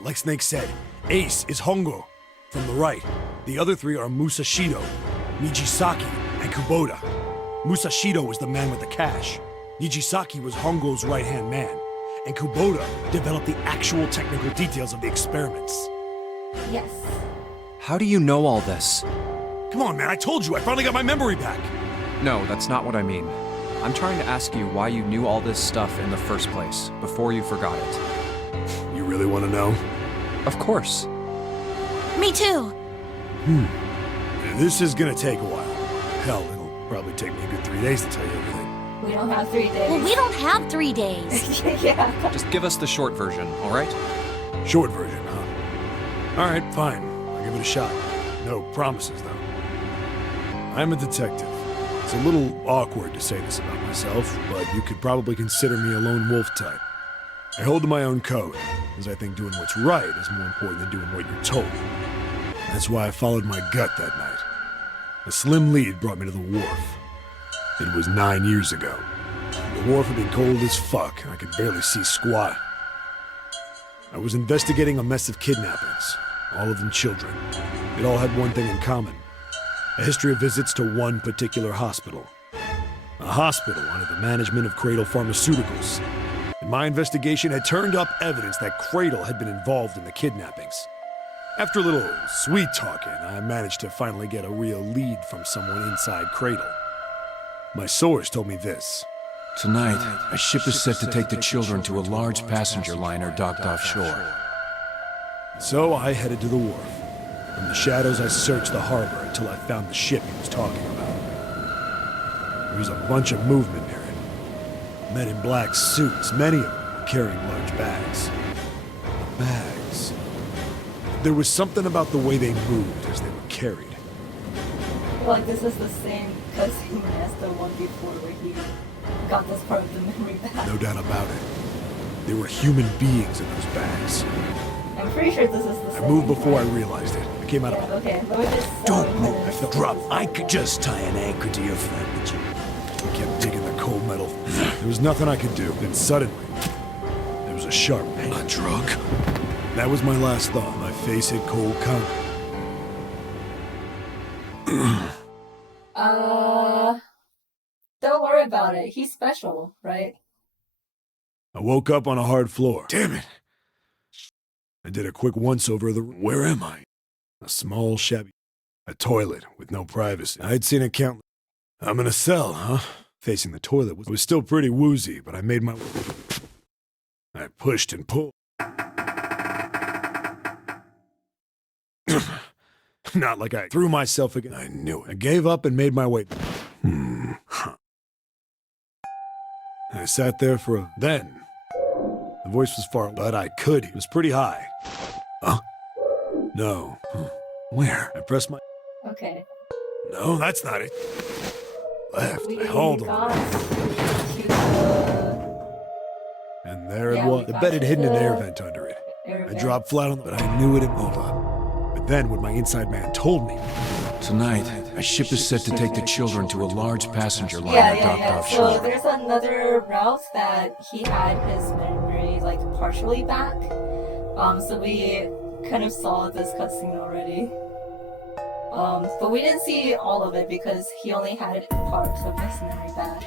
Like Snake said, Ace is Hongo from the right. The other three are Musashido, Nijisaki, and Kubota. Musashido was the man with the cash. Nijisaki was Hongo's right-hand man. And Kubota developed the actual technical details of the experiments. Yes. How do you know all this? Come on, man, I told you, I finally got my memory back. No, that's not what I mean. I'm trying to ask you why you knew all this stuff in the first place, before you forgot it. You really want to know? Of course. Me too. This is gonna take a while. Hell, it'll probably take me a good 3 days to tell you everything. We don't have 3 days. Well, we don't have 3 days. Yeah. Just give us the short version, all right? Short version, huh? All right, fine. I'll give it a shot. No promises, though. I'm a detective. It's a little awkward to say this about myself, but you could probably consider me a lone wolf type. I hold to my own code, as I think doing what's right is more important than doing what you're told. That's why I followed my gut that night. A slim lead brought me to the wharf. It was 9 years ago. The wharf had been cold as fuck, and I could barely see squat. I was investigating a mess of kidnappings, all of them children. It all had one thing in common. A history of visits to one particular hospital. A hospital under the management of Cradle Pharmaceuticals. And my investigation had turned up evidence that Cradle had been involved in the kidnappings. After a little sweet talking, I managed to finally get a real lead from someone inside Cradle. My source told me this. Tonight, a ship is set to take the children to a large passenger liner docked offshore. So I headed to the wharf. From the shadows, I searched the harbor until I found the ship he was talking about. There was a bunch of movement near it. Men in black suits, many of them carrying large bags. The bags. There was something about the way they moved as they were carried. Like this is the same cutscene as the one before where he got this part of the memory back. No doubt about it. There were human beings in those bags. I'm pretty sure this is the same. I moved before I realized it. I came out of... Okay, let me just... Don't move. I felt drop. I could just tie an anchor to your friend, but you... I kept digging the cold metal. There was nothing I could do. Then suddenly, there was a sharp pain. A drug? That was my last thought. My face hit cold concrete. Don't worry about it. He's special, right? I woke up on a hard floor. Damn it! I did a quick once-over of the room. Where am I? A small, shabby... A toilet with no privacy. I'd seen it count... I'm in a cell, huh? Facing the toilet was still pretty woozy, but I made my... I pushed and pulled. Not like I threw myself again. I knew it. I gave up and made my way... I sat there for a... Then... The voice was far, but I could. It was pretty high. Huh? No. Where? I pressed my... Okay. No, that's not it. Left. We I hauled got on. to the... And there Yeah, it was. we The got bed had to hidden an the air vent under it. air I vent. dropped flat on, but I knew it'd move up. But then what my inside man told me, Tonight, a ship is set to take the children to a large passenger liner Yeah, yeah, docked yeah. So offshore. there's another route that he had his memory like partially back. So we kind of saw this cutscene already. But we didn't see all of it because he only had parts of his memory back.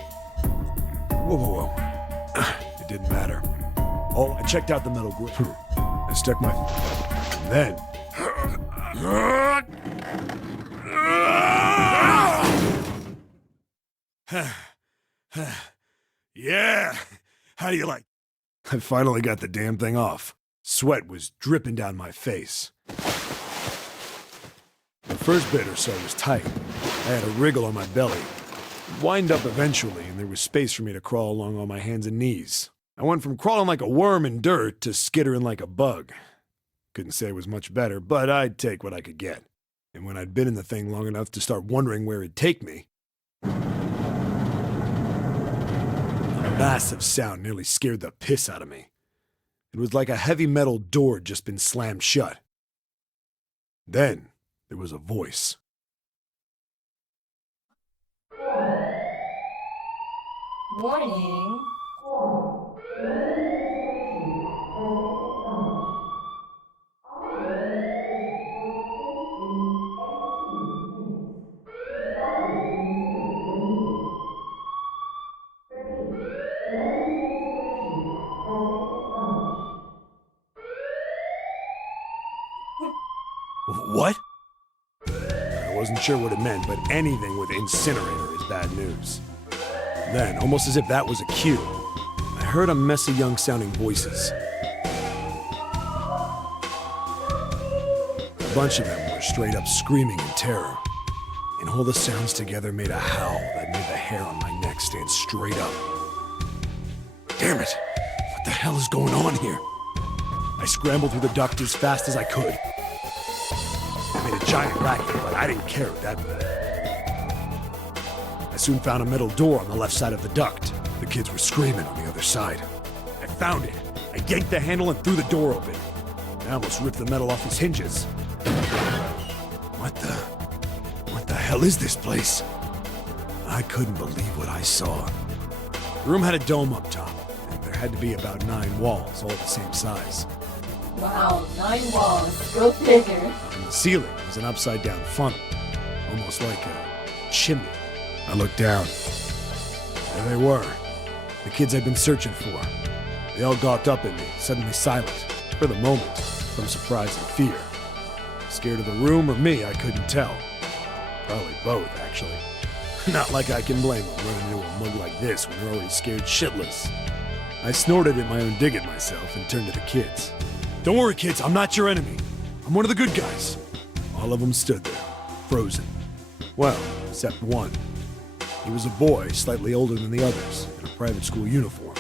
whoa, whoa, whoa. It didn't matter. Oh, I checked out the metal grip. I stuck my... And then... Yeah! How do you like... I finally got the damn thing off. Sweat was dripping down my face. The first bit or so was tight. I had a wriggle on my belly. Wind up eventually, and there was space for me to crawl along on my hands and knees. I went from crawling like a worm in dirt to skittering like a bug. Couldn't say it was much better, but I'd take what I could get. And when I'd been in the thing long enough to start wondering where it'd take me, a massive sound nearly scared the piss out of me. It was like a heavy metal door had just been slammed shut. Then there was a voice. Warning. What? I wasn't sure what it meant, but anything with incinerator is bad news. Then, almost as if that was a cue, I heard a mess of young-sounding voices. A bunch of them were straight up screaming in terror, and all the sounds together made a howl that made the hair on my neck stand straight up. Damn it! What the hell is going on here? I scrambled through the duct as fast as I could. I made a giant racket, but I didn't care at that point. I soon found a metal door on the left side of the duct. The kids were screaming on the other side. I found it. I yanked the handle and threw the door open. I almost ripped the metal off its hinges. What the hell is this place? I couldn't believe what I saw. The room had a dome up top, and there had to be about 9 walls, all the same size. Wow, 9 walls. Go figure. And the ceiling was an upside-down funnel, almost like a chimney. I looked down. There they were, the kids I'd been searching for. They all gawked up at me, suddenly silent, for the moment, from surprise and fear. Scared of the room or me, I couldn't tell. Probably both, actually. Not like I can blame them running into a mug like this when they're already scared shitless. I snorted at my own dig at myself and turned to the kids. Don't worry, kids, I'm not your enemy. I'm one of the good guys. All of them stood there, frozen. Well, except one. He was a boy, slightly older than the others, in a private school uniform.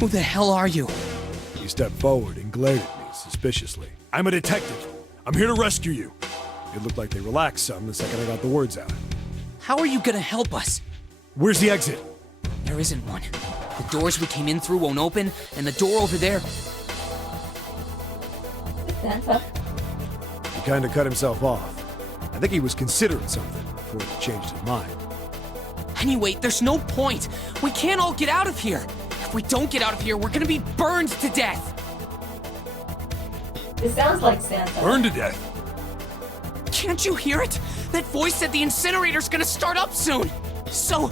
Who the hell are you? He stepped forward and glared at me suspiciously. I'm a detective. I'm here to rescue you. It looked like they relaxed some the second I got the words out. How are you gonna help us? Where's the exit? There isn't one. The doors we came in through won't open, and the door over there... Santa. He kinda cut himself off. I think he was considering something before he changed his mind. Anyway, there's no point. We can't all get out of here. If we don't get out of here, we're gonna be burned to death. It sounds like Santa. Burned to death. Can't you hear it? That voice said the incinerator's gonna start up soon. So...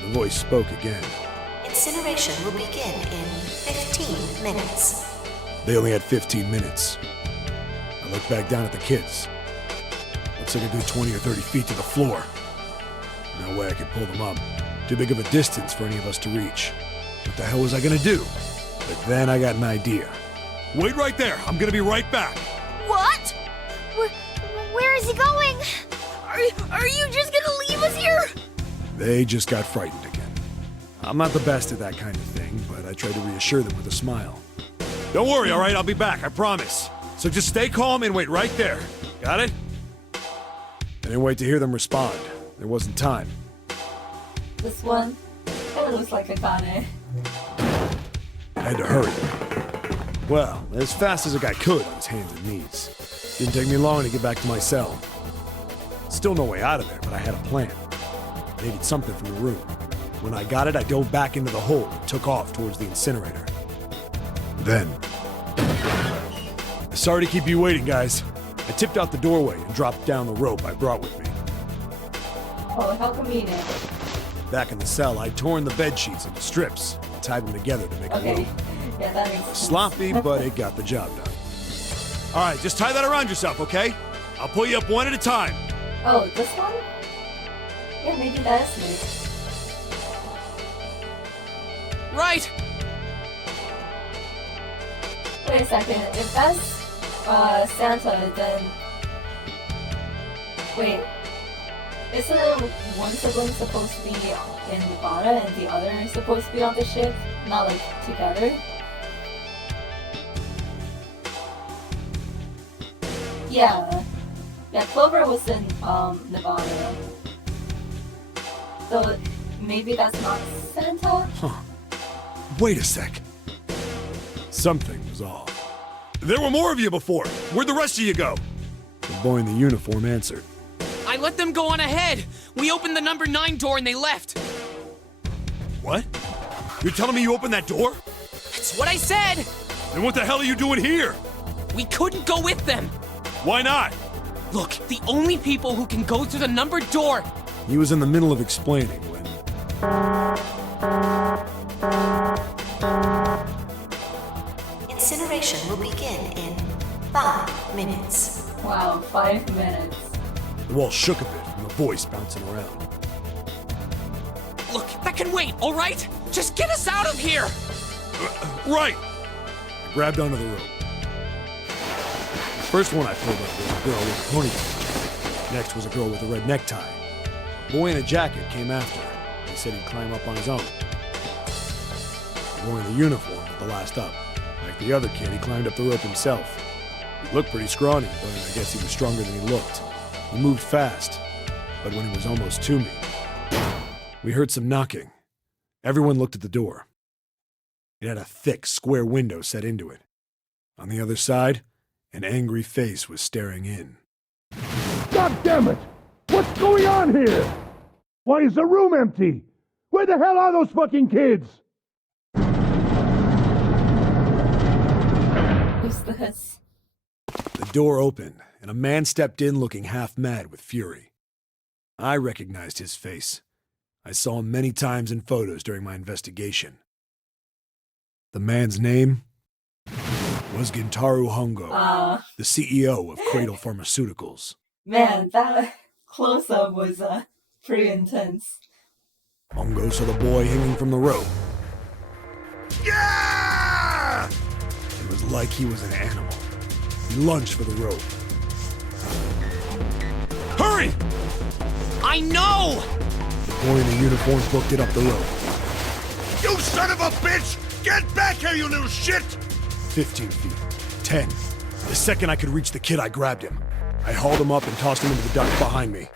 The voice spoke again. Incineration will begin in 15 minutes. They only had 15 minutes. I looked back down at the kids. Looks like a good 20 or 30 feet to the floor. No way I could pull them up. Too big of a distance for any of us to reach. What the hell was I gonna do? But then I got an idea. Wait right there! I'm gonna be right back! What? Where is he going? Are you just gonna leave us here? They just got frightened again. I'm not the best at that kind of thing, but I tried to reassure them with a smile. Don't worry, alright? I'll be back, I promise. So just stay calm and wait right there. Got it? I didn't wait to hear them respond. There wasn't time. This one kinda looks like a Kane. I had to hurry. Well, as fast as I could on his hands and knees. Didn't take me long to get back to my cell. Still no way out of there, but I had a plan. I needed something from the room. When I got it, I dove back into the hole and took off towards the incinerator. Then... Sorry to keep you waiting, guys. I tipped out the doorway and dropped down the rope I brought with me. Oh, how convenient. Back in the cell, I'd torn the bed sheets into strips and tied them together to make a Okay. rope. Yeah, that makes sense. Sloppy, but it got the job done. All right, just tie that around yourself, okay? I'll pull you up one at a time. Oh, this one? Yeah, maybe that's me. Right! Wait a second, if that's Santa, then... Wait, isn't one sibling supposed to be in Nevada and the other is supposed to be on the ship? Not like together? Yeah. Yeah, Clover was in Nevada. So maybe that's not Santa? Wait a sec. Something was off. There were more of you before. Where'd the rest of you go? The boy in the uniform answered. I let them go on ahead. We opened the number 9 door and they left. What? You're telling me you opened that door? That's what I said! Then what the hell are you doing here? We couldn't go with them. Why not? Look, the only people who can go through the numbered door... He was in the middle of explaining when... Incineration will begin in 5 minutes. Wow, 5 minutes. The wall shook a bit from the voice bouncing around. Look, that can wait, all right? Just get us out of here! Right! I grabbed onto the rope. The first one I pulled up was a girl with a ponytail. Next was a girl with a red necktie. A boy in a jacket came after. He said he'd climb up on his own. The boy in the uniform was the last up. Like the other kid, he climbed up the rope himself. He looked pretty scrawny, but I guess he was stronger than he looked. He moved fast, but when he was almost to me, we heard some knocking. Everyone looked at the door. It had a thick, square window set into it. On the other side, an angry face was staring in. God damn it! What's going on here? Why is the room empty? Where the hell are those fucking kids? Who's this? The door opened, and a man stepped in looking half mad with fury. I recognized his face. I saw him many times in photos during my investigation. The man's name was Gintaro Hongo, the CEO of Cradle Pharmaceuticals. Man, that close-up was pretty intense. Hongo saw the boy hanging from the rope. Yeah! It was like he was an animal. He lunged for the rope. Hurry! I know! The boy in the uniform booked it up the rope. You son of a bitch! Get back here, you little shit! 15 feet. 10. The second I could reach the kid, I grabbed him. I hauled him up and tossed him into the duct behind me.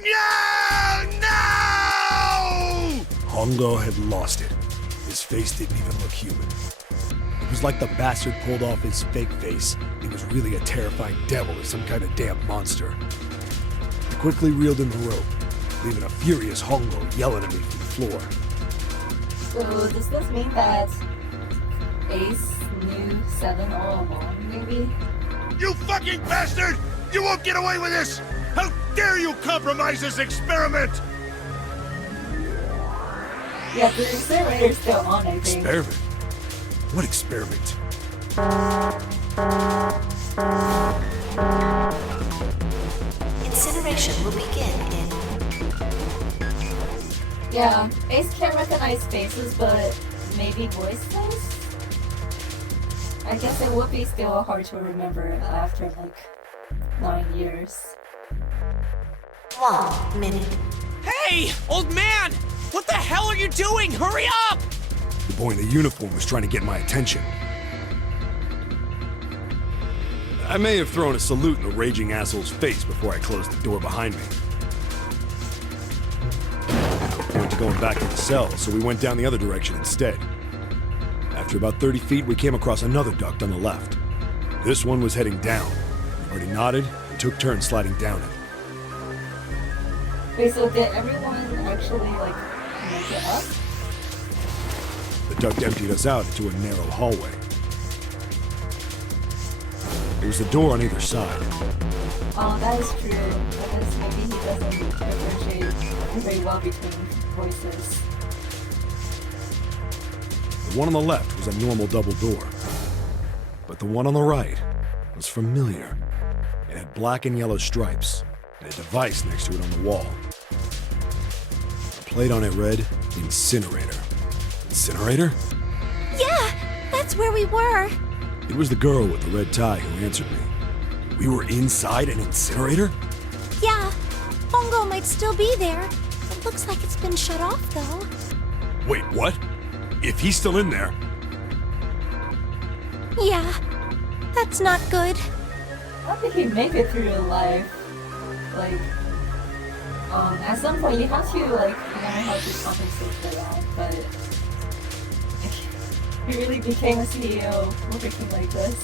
No! No! Hongo had lost it. His face didn't even look human. It was like the bastard pulled off his fake face. He was really a terrifying devil or some kind of damn monster. I quickly reeled in the rope, leaving a furious Hongo yelling at me from the floor. So does this mean that Ace knew 7 all along, maybe? You fucking bastard! You won't get away with this! How dare you compromise this experiment! Yeah, the incinerator's still on, I think. Experiment? What experiment? Incineration will begin in... Yeah, Ace can't recognize faces, but maybe voices? I guess it would be still hard to remember after, like, 9 years. 1 minute. Hey, old man! What the hell are you doing? Hurry up! The boy in the uniform was trying to get my attention. I may have thrown a salute in the raging asshole's face before I closed the door behind me. going back to the cell, so we went down the other direction instead. After about 30 feet, we came across another duct on the left. This one was heading down. Everybody nodded and took turns sliding down it. Wait, so did everyone actually, like, make it up? The duct emptied us out into a narrow hallway. There was a door on either side. Oh, that is true. I guess maybe he doesn't differentiate very well between voices. The one on the left was a normal double door. But the one on the right was familiar. It had black and yellow stripes, and a device next to it on the wall. The plate on it read, Incinerator. Incinerator? Yeah, that's where we were. It was the girl with the red tie who answered me. We were inside an incinerator? Yeah, Hongo might still be there. It looks like it's been shut off, though. Wait, what? If he's still in there... Yeah, that's not good. How did he make it through life? Like, at some point you have to, like, learn how to compensate for that, but... He really became a CEO working like this.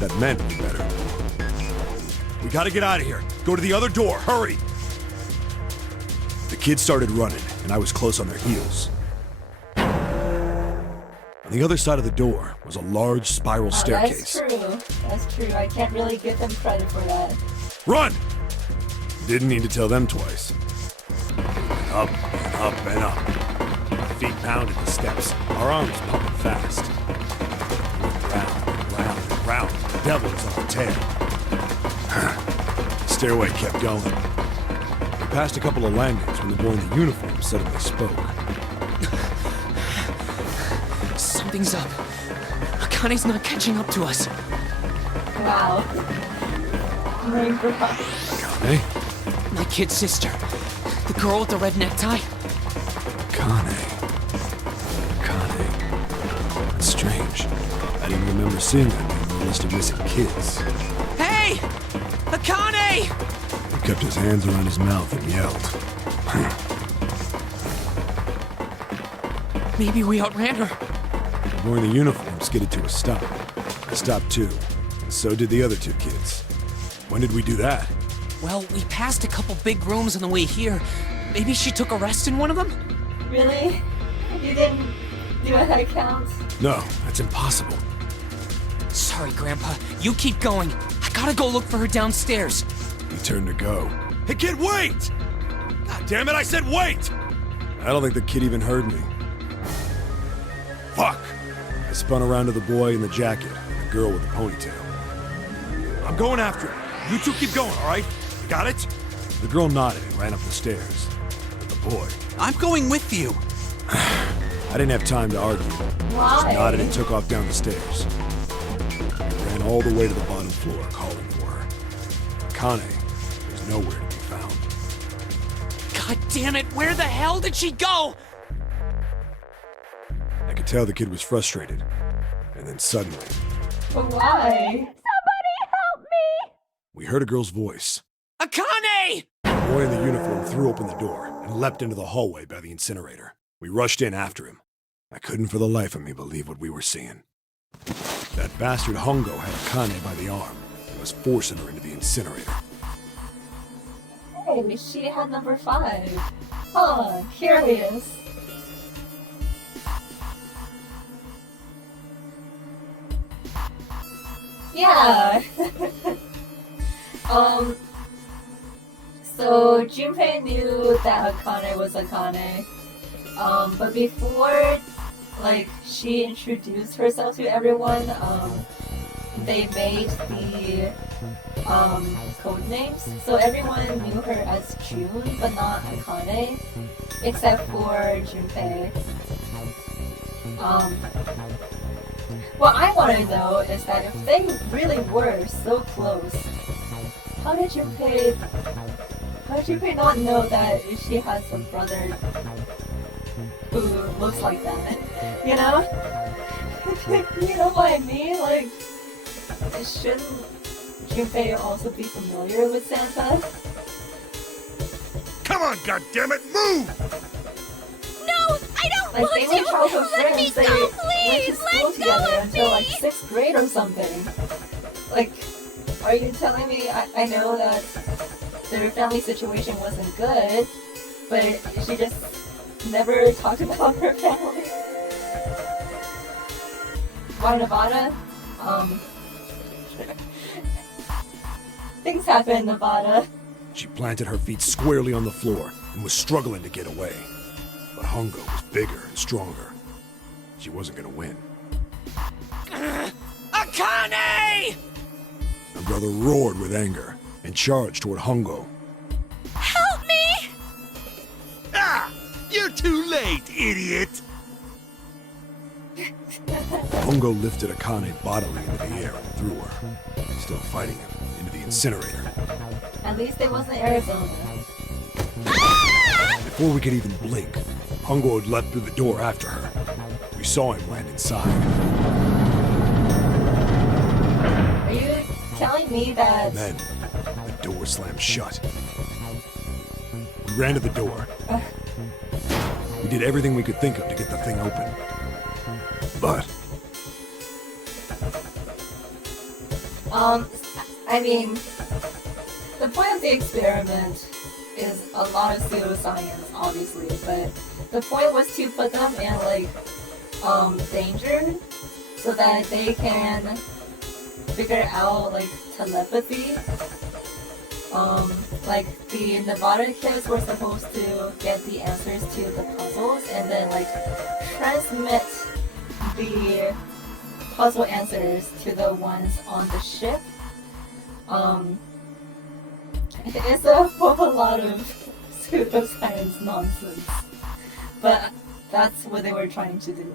That meant we better. We gotta get out of here. Go to the other door, hurry! The kids started running, and I was close on their heels. On the other side of the door was a large spiral staircase. That's true. That's true. I can't really give them credit for that. Run! Didn't need to tell them twice. Up and up and up. My feet pounded the steps, our arms pumping fast. Round and round and round. The devil was on our tail. The stairway kept going. We passed a couple of landings when the boy in the uniform suddenly spoke. Something's up. Akane's not catching up to us. Wow. My God. Akane? My kid sister. The girl with the red necktie. Akane. That's strange. I didn't remember seeing that name on the list of missing kids. Hey! Akane! He kept his hands around his mouth and yelled. Maybe we outran her. The boy in the uniform skidded to a stop. I stopped too, and so did the other two kids. When did we do that? Well, we passed a couple big rooms on the way here. Maybe she took a rest in one of them? Really? You didn't do a head count? No, that's impossible. Sorry, Grandpa. You keep going. I gotta go look for her downstairs. He turned to go. Hey, kid, wait! God damn it, I said wait! I don't think the kid even heard me. Fuck! I spun around to the boy in the jacket and the girl with the ponytail. I'm going after him. You two keep going, all right? You got it? The girl nodded and ran up the stairs. But the boy... I'm going with you. I didn't have time to argue. Why? Just nodded and took off down the stairs. I ran all the way to the bottom floor, calling for her. Akane was nowhere to be found. God damn it, where the hell did she go? I could tell the kid was frustrated. And then suddenly, But why? we heard a girl's voice. Akane! The boy in the uniform threw open the door and leapt into the hallway by the incinerator. We rushed in after him. I couldn't for the life of me believe what we were seeing. That bastard Hongo had Akane by the arm and was forcing her into the incinerator. Hey, she had number 5. Oh, here he is. Yeah. So Junpei knew that Akane was Akane. But before, like, she introduced herself to everyone, they made the code names. So everyone knew her as June, but not Akane, except for Junpei. What I want to know is that if they really were so close, how did Junpei not know that she has a brother who looks like that? You know? You know what I mean? Like, shouldn't Junpei also be familiar with Santa? Come on, goddammit, move! No, I don't Like, want they were childhood to! Let me friends. They go, went to please! school Let together go of until like me! 6th grade or something. Like, are you telling me? I know that their family situation wasn't good, but she just never talked about her family. Why Nevada? Things happen in Nevada. She planted her feet squarely on the floor and was struggling to get away. But Hongo was bigger and stronger. She wasn't gonna win. Akane! My brother roared with anger and charged toward Hongo. Help me! Ah! You're too late, idiot! Hongo lifted Akane bodily into the air and threw her, still fighting him, into the incinerator. At least it wasn't Arizona. Before we could even blink, Hongo had leapt through the door after her. We saw him land inside. Are you telling me that? Then, the door slammed shut. We ran to the door. We did everything we could think of to get the thing open. But I mean, the point of the experiment is a lot of pseudoscience, obviously, but the point was to put them in, like, danger so that they can figure out, like, telepathy. Like, the Nevada kids were supposed to get the answers to the puzzles and then, like, transmit the puzzle answers to the ones on the ship. It's a whole lot of pseudoscience nonsense, but that's what they were trying to do.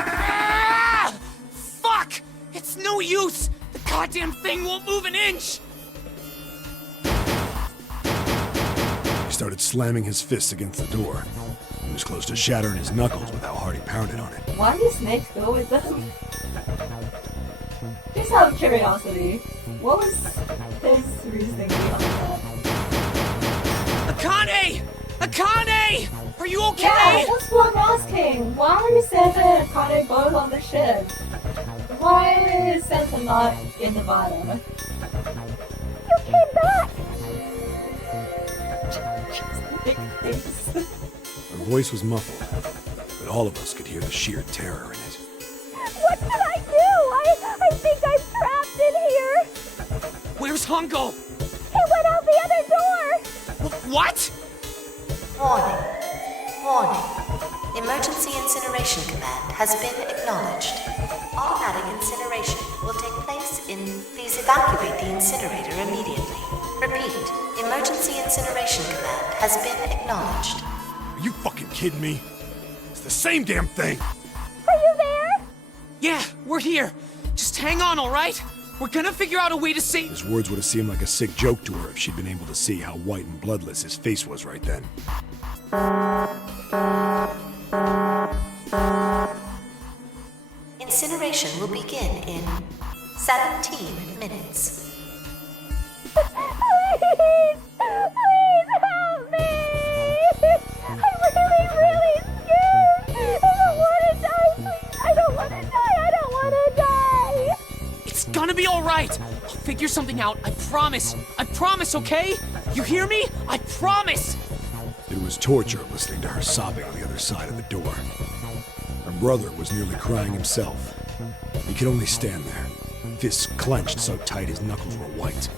Ah! Fuck! It's no use! The goddamn thing won't move an inch! he started slamming his fists against the door. He was close to shattering his knuckles with how hard he pounded on it. Why did Snake go with them? Just out of curiosity, what was his reasoning behind that? Akane! Akane! Are you okay? Yeah, that's what I'm asking. Why are Santa and Akane both on the ship? Why is Santa not in Nevada? You came back! Her voice was muffled, but all of us could hear the sheer terror in it. What should I do? I think I'm trapped in here! Where's Hongo? He went out the other door! What? Warning. Warning. Emergency incineration command has been acknowledged. Automatic incineration will take place in... Please evacuate the incinerator immediately. Repeat. Emergency incineration command has been acknowledged. Are you fucking kidding me? It's the same damn thing! Are you there? Yeah, we're here. Just hang on, alright? We're gonna figure out a way to save... His words would have seemed like a sick joke to her if she'd been able to see how white and bloodless his face was right then. Incineration will begin in 17 minutes. Please! Please help me! I'm really scared! I don't want to die, please! I don't want to die! I don't want to die! It's gonna be alright! I'll figure something out, I promise! I promise, okay? You hear me? I promise! It was torture listening to her sobbing on the other side of the door. Her brother was nearly crying himself. He could only stand there, fists clenched so tight his knuckles were white.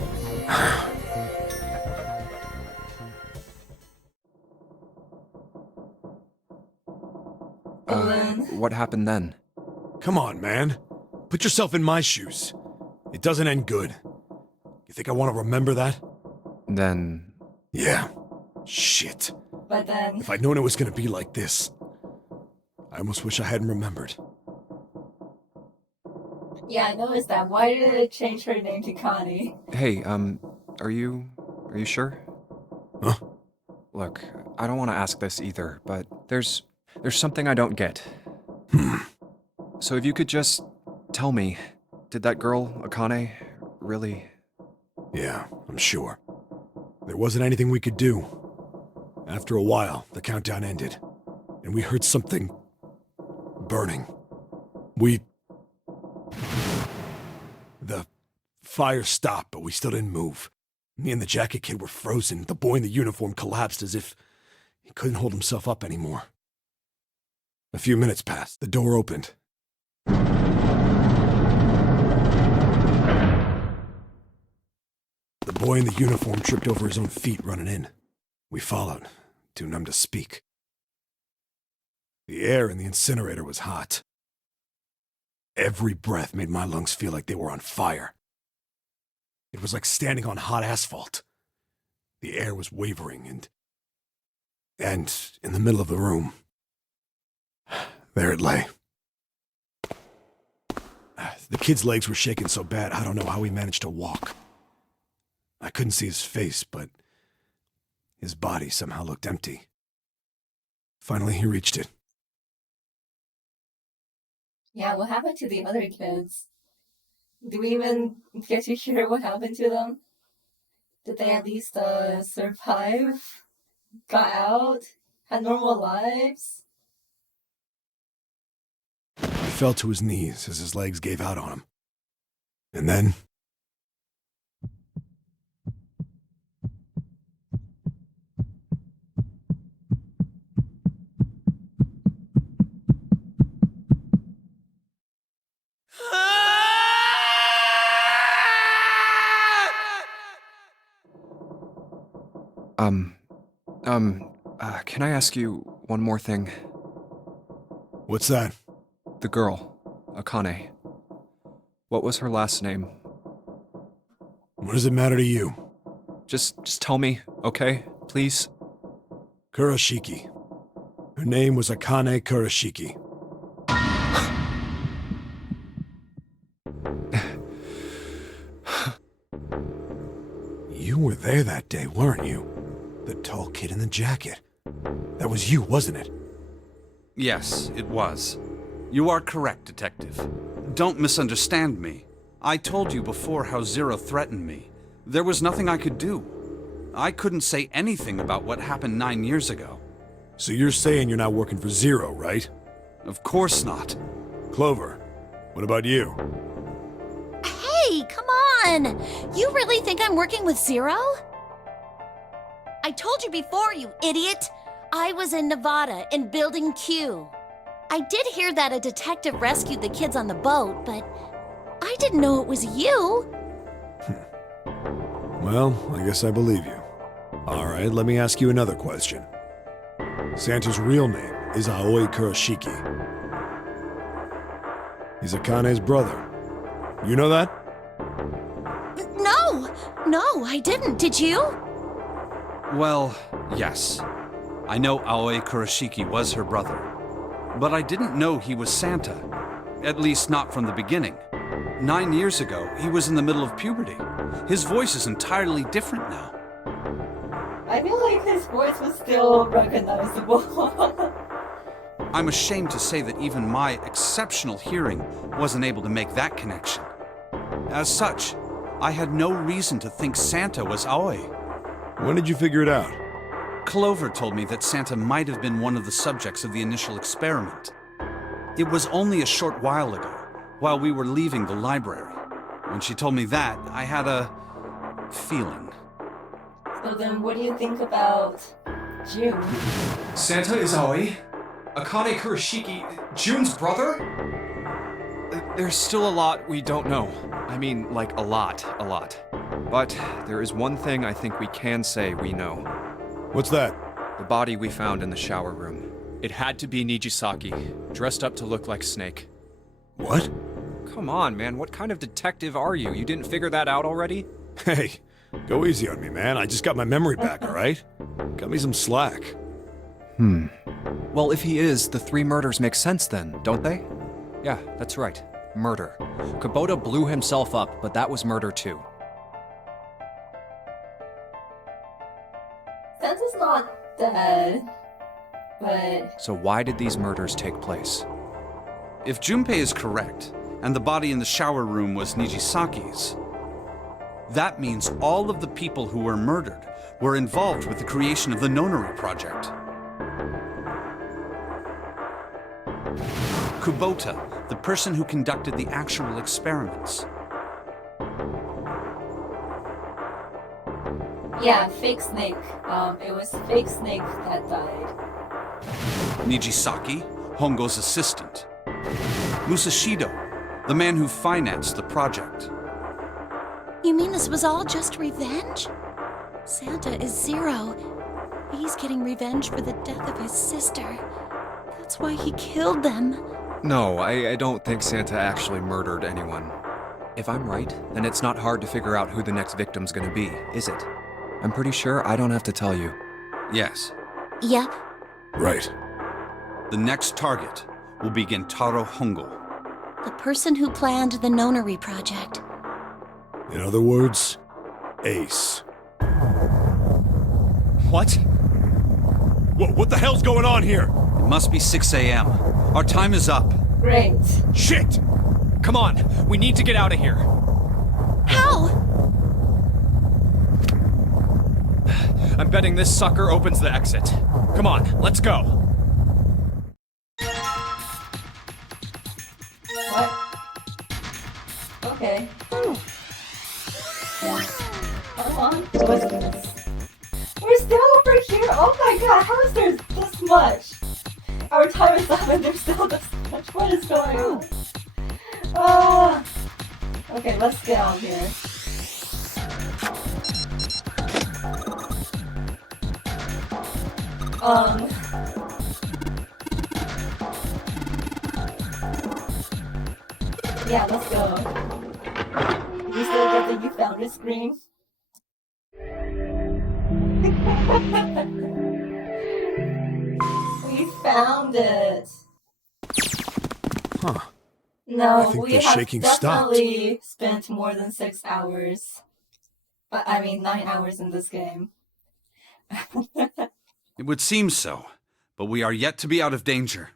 What happened then? Come on, man. Put yourself in my shoes. It doesn't end good. You think I want to remember that? Then... Yeah. Shit. But then, If I'd known it was gonna be like this, I almost wish I hadn't remembered. yeah, I noticed that. Why did it change her name to Connie? Hey, are you sure? Huh? Look, I don't want to ask this either, but there's something I don't get. So if you could just tell me, did that girl, Akane, really... Yeah, I'm sure. There wasn't anything we could do. After a while, the countdown ended, and we heard something burning. The fire stopped, but we still didn't move. Me and the jacket kid were frozen. The boy in the uniform collapsed as if he couldn't hold himself up anymore. A few minutes passed. The door opened. The boy in the uniform tripped over his own feet running in. We followed, too numb to speak. The air in the incinerator was hot. Every breath made my lungs feel like they were on fire. It was like standing on hot asphalt. The air was wavering and in the middle of the room, there it lay. The kid's legs were shaking so bad, I don't know how he managed to walk. I couldn't see his face, but his body somehow looked empty. Finally, he reached it. Yeah, what happened to the other kids? Do we even get to hear what happened to them? Did they at least survive? Got out? Had normal lives? He fell to his knees as his legs gave out on him. And then... Can I ask you one more thing? What's that? The girl, Akane. What was her last name? What does it matter to you? Just tell me, okay? Please? Kurashiki. Her name was Akane Kurashiki. You were there that day, weren't you? The tall kid in the jacket. That was you, wasn't it? Yes, it was. You are correct, Detective. Don't misunderstand me. I told you before how Zero threatened me. There was nothing I could do. I couldn't say anything about what happened 9 years ago. So you're saying you're not working for Zero, right? Of course not. Clover, what about you? Hey, come on! You really think I'm working with Zero? I told you before, you idiot! I was in Nevada, in Building Q. I did hear that a detective rescued the kids on the boat, but I didn't know it was you. Well, I guess I believe you. All right, let me ask you another question. Santa's real name is Aoi Kurashiki. He's Akane's brother. You know that? No, I didn't. Did you? Well, yes. I know Aoi Kurashiki was her brother. But I didn't know he was Santa. At least not from the beginning. 9 years ago, he was in the middle of puberty. His voice is entirely different now. I feel like his voice was still recognizable. I'm ashamed to say that even my exceptional hearing wasn't able to make that connection. As such, I had no reason to think Santa was Aoi. When did you figure it out? Clover told me that Santa might have been one of the subjects of the initial experiment. It was only a short while ago, while we were leaving the library. When she told me that, I had a feeling. So then what do you think about June? Santa is Aoi? Akane Kurashiki, June's brother? There's still a lot we don't know. I mean, like a lot. But there is one thing I think we can say we know. What's that? The body we found in the shower room. It had to be Nijisaki, dressed up to look like Snake. What? Come on, man, what kind of detective are you? You didn't figure that out already? Hey, go easy on me, man. I just got my memory back, all right? Cut me some slack. Well, if he is, the 3 murders make sense then, don't they? Yeah, that's right. Murder. Kubota blew himself up, but that was murder too. Santa's not dead, but... So why did these murders take place? If Junpei is correct, and the body in the shower room was Nijisaki's, That means all of the people who were murdered were involved with the creation of the Nonary project. Kubota, the person who conducted the actual experiments. Yeah, fake snake. It was fake snake that died. Nijisaki, Hongo's assistant. Musashido, the man who financed the project. You mean this was all just revenge? Santa is Zero. He's getting revenge for the death of his sister. That's why he killed them. No, I don't think Santa actually murdered anyone. If I'm right, then it's not hard to figure out who the next victim's gonna be, is it? I'm pretty sure I don't have to tell you. Yes. Yep. Right. The next target will be Gentaro Hongo. The person who planned the Nonary project. In other words, Ace. What? What the hell's going on here? It must be 6 a.m. Our time is up. Great. Shit! Come on, we need to get out of here. How? I'm betting this sucker opens the exit. Come on, let's go. What? Okay. Hold on. What's this? We're still over here? Oh my god, how is there this much? Our time is up and there's still this much. What is going on? Okay, let's get out here. Yeah, let's go. You still get the you found it scream? We found it! Huh. No, I think we the have shaking stopped. definitely spent more than 6 hours. I mean, 9 hours in this game. It would seem so, but we are yet to be out of danger.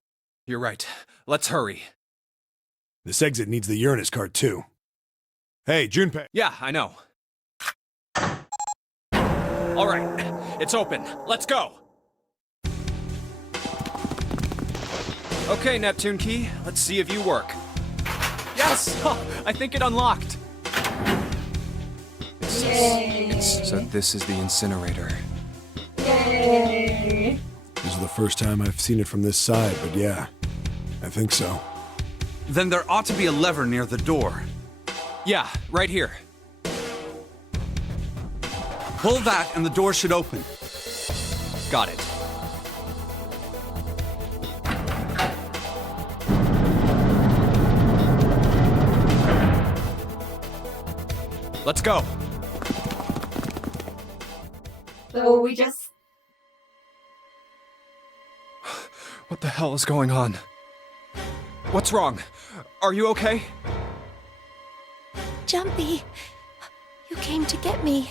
You're right. Let's hurry. This exit needs the Uranus card, too. Hey, Junpei. Yeah, I know. All right, it's open. Let's go. Okay, Neptune Key, let's see if you work. Yes! I think it unlocked. Yay! So this is the incinerator. Yay! This is the first time I've seen it from this side, but yeah, I think so. Then there ought to be a lever near the door. Yeah, right here. Pull that and the door should open. Got it. Let's go. So we just... What the hell is going on? What's wrong? Are you okay? Jumpy, you came to get me.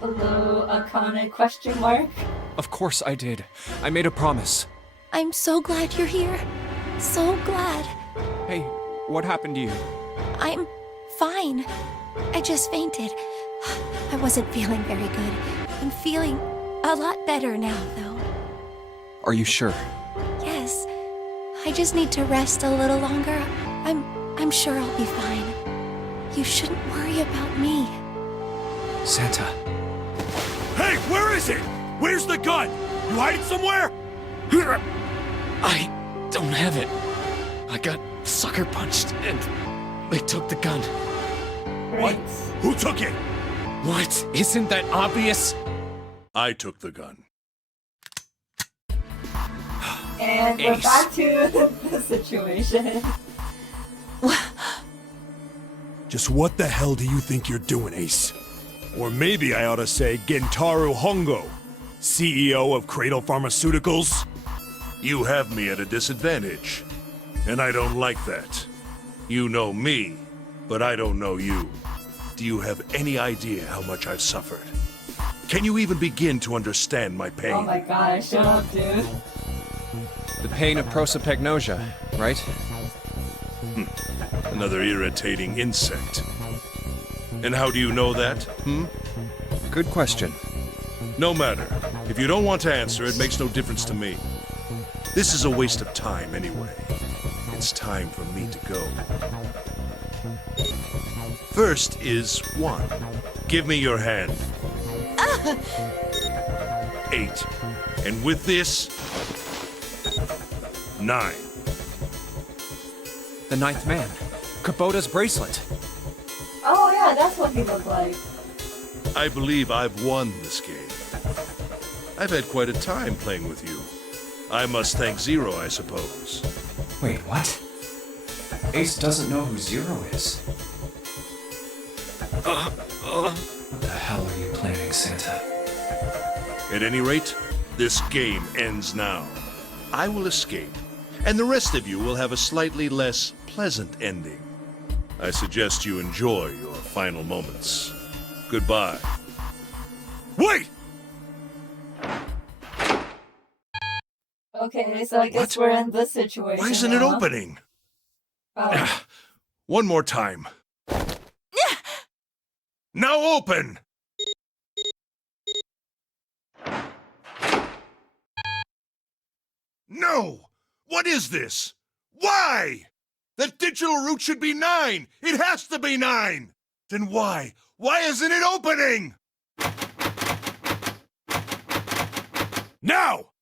Hello, iconic question mark? Of course I did. I made a promise. I'm so glad you're here. So glad. Hey, what happened to you? I'm fine. I just fainted. I wasn't feeling very good. I'm feeling a lot better now, though. Are you sure? Yes. I just need to rest a little longer. I'm sure I'll be fine. You shouldn't worry about me. Santa. Hey, where is it? Where's the gun? You hide it somewhere? I don't have it. I got sucker punched and they took the gun. What? Who took it? What? Isn't that obvious? I took the gun. And we're back to the situation. Just what the hell do you think you're doing, Ace? Or maybe I ought to say Gentaro Hongo, CEO of Cradle Pharmaceuticals? You have me at a disadvantage, and I don't like that. You know me, but I don't know you. Do you have any idea how much I've suffered? Can you even begin to understand my pain? Oh my god, shut up, dude. The pain of prosopagnosia, right? Another irritating insect. And how do you know that? Good question. No matter. If you don't want to answer, it makes no difference to me. This is a waste of time anyway. It's time for me to go. First is 1. Give me your hand. 8. And with this, 9. The ninth man. Kubota's bracelet. Oh yeah, that's what he looked like. I believe I've won this game. I've had quite a time playing with you. I must thank Zero, I suppose. Wait, what? Ace doesn't know who Zero is. What the hell are you planning, Santa? At any rate, this game ends now. I will escape, and the rest of you will have a slightly less pleasant ending. I suggest you enjoy your final moments. Goodbye. Wait! Okay, so I guess we're in this situation. Why isn't it now. opening? Oh. One more time. Now open! No! What is this? Why? That digital route should be 9! It has to be 9! Then why? Why isn't it opening? Now!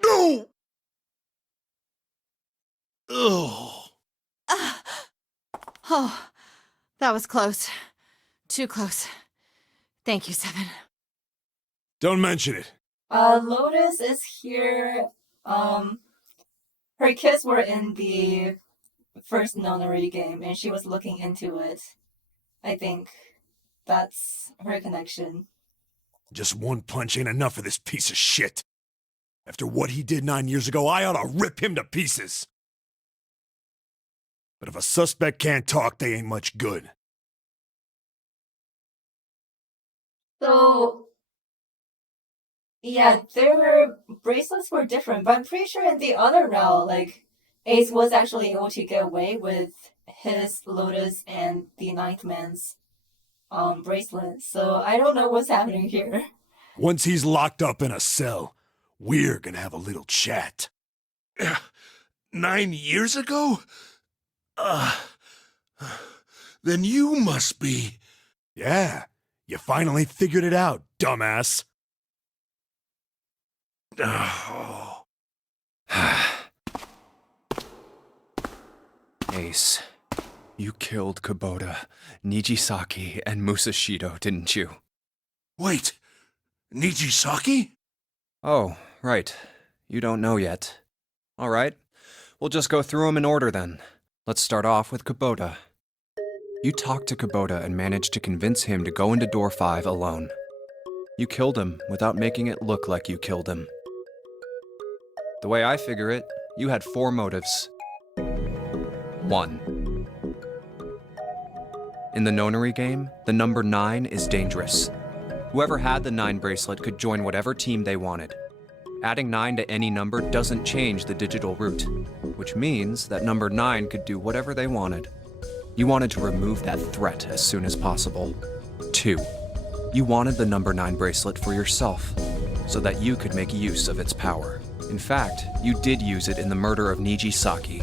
No! Ugh. Oh, that was close. Too close. Thank you, Seven. Don't mention it. Lotus is here. Her kids were in the first Nonary game, and she was looking into it. I think that's her connection. Just one punch ain't enough for this piece of shit. After what he did 9 years ago, I ought to rip him to pieces. But if a suspect can't talk, they ain't much good. So, yeah, their bracelets were different, but I'm pretty sure in the other route, like, Ace was actually able to get away with his Lotus and the Ninth Man's bracelet. So I don't know what's happening here. Once he's locked up in a cell, we're gonna have a little chat. 9 years ago? Then you must be... Yeah, you finally figured it out, dumbass. Oh. Ace, you killed Kubota, Nijisaki, and Musashido, didn't you? Wait, Nijisaki? Oh, right. You don't know yet. All right. We'll just go through them in order then. Let's start off with Kubota. You talked to Kubota and managed to convince him to go into door 5 alone. You killed him without making it look like you killed him. The way I figure it, you had 4 motives. 1. In the Nonary game, the number 9 is dangerous. Whoever had the 9 bracelet could join whatever team they wanted. Adding 9 to any number doesn't change the digital route, which means that number 9 could do whatever they wanted. You wanted to remove that threat as soon as possible. 2. You wanted the number 9 bracelet for yourself, so that you could make use of its power. In fact, you did use it in the murder of Nijisaki.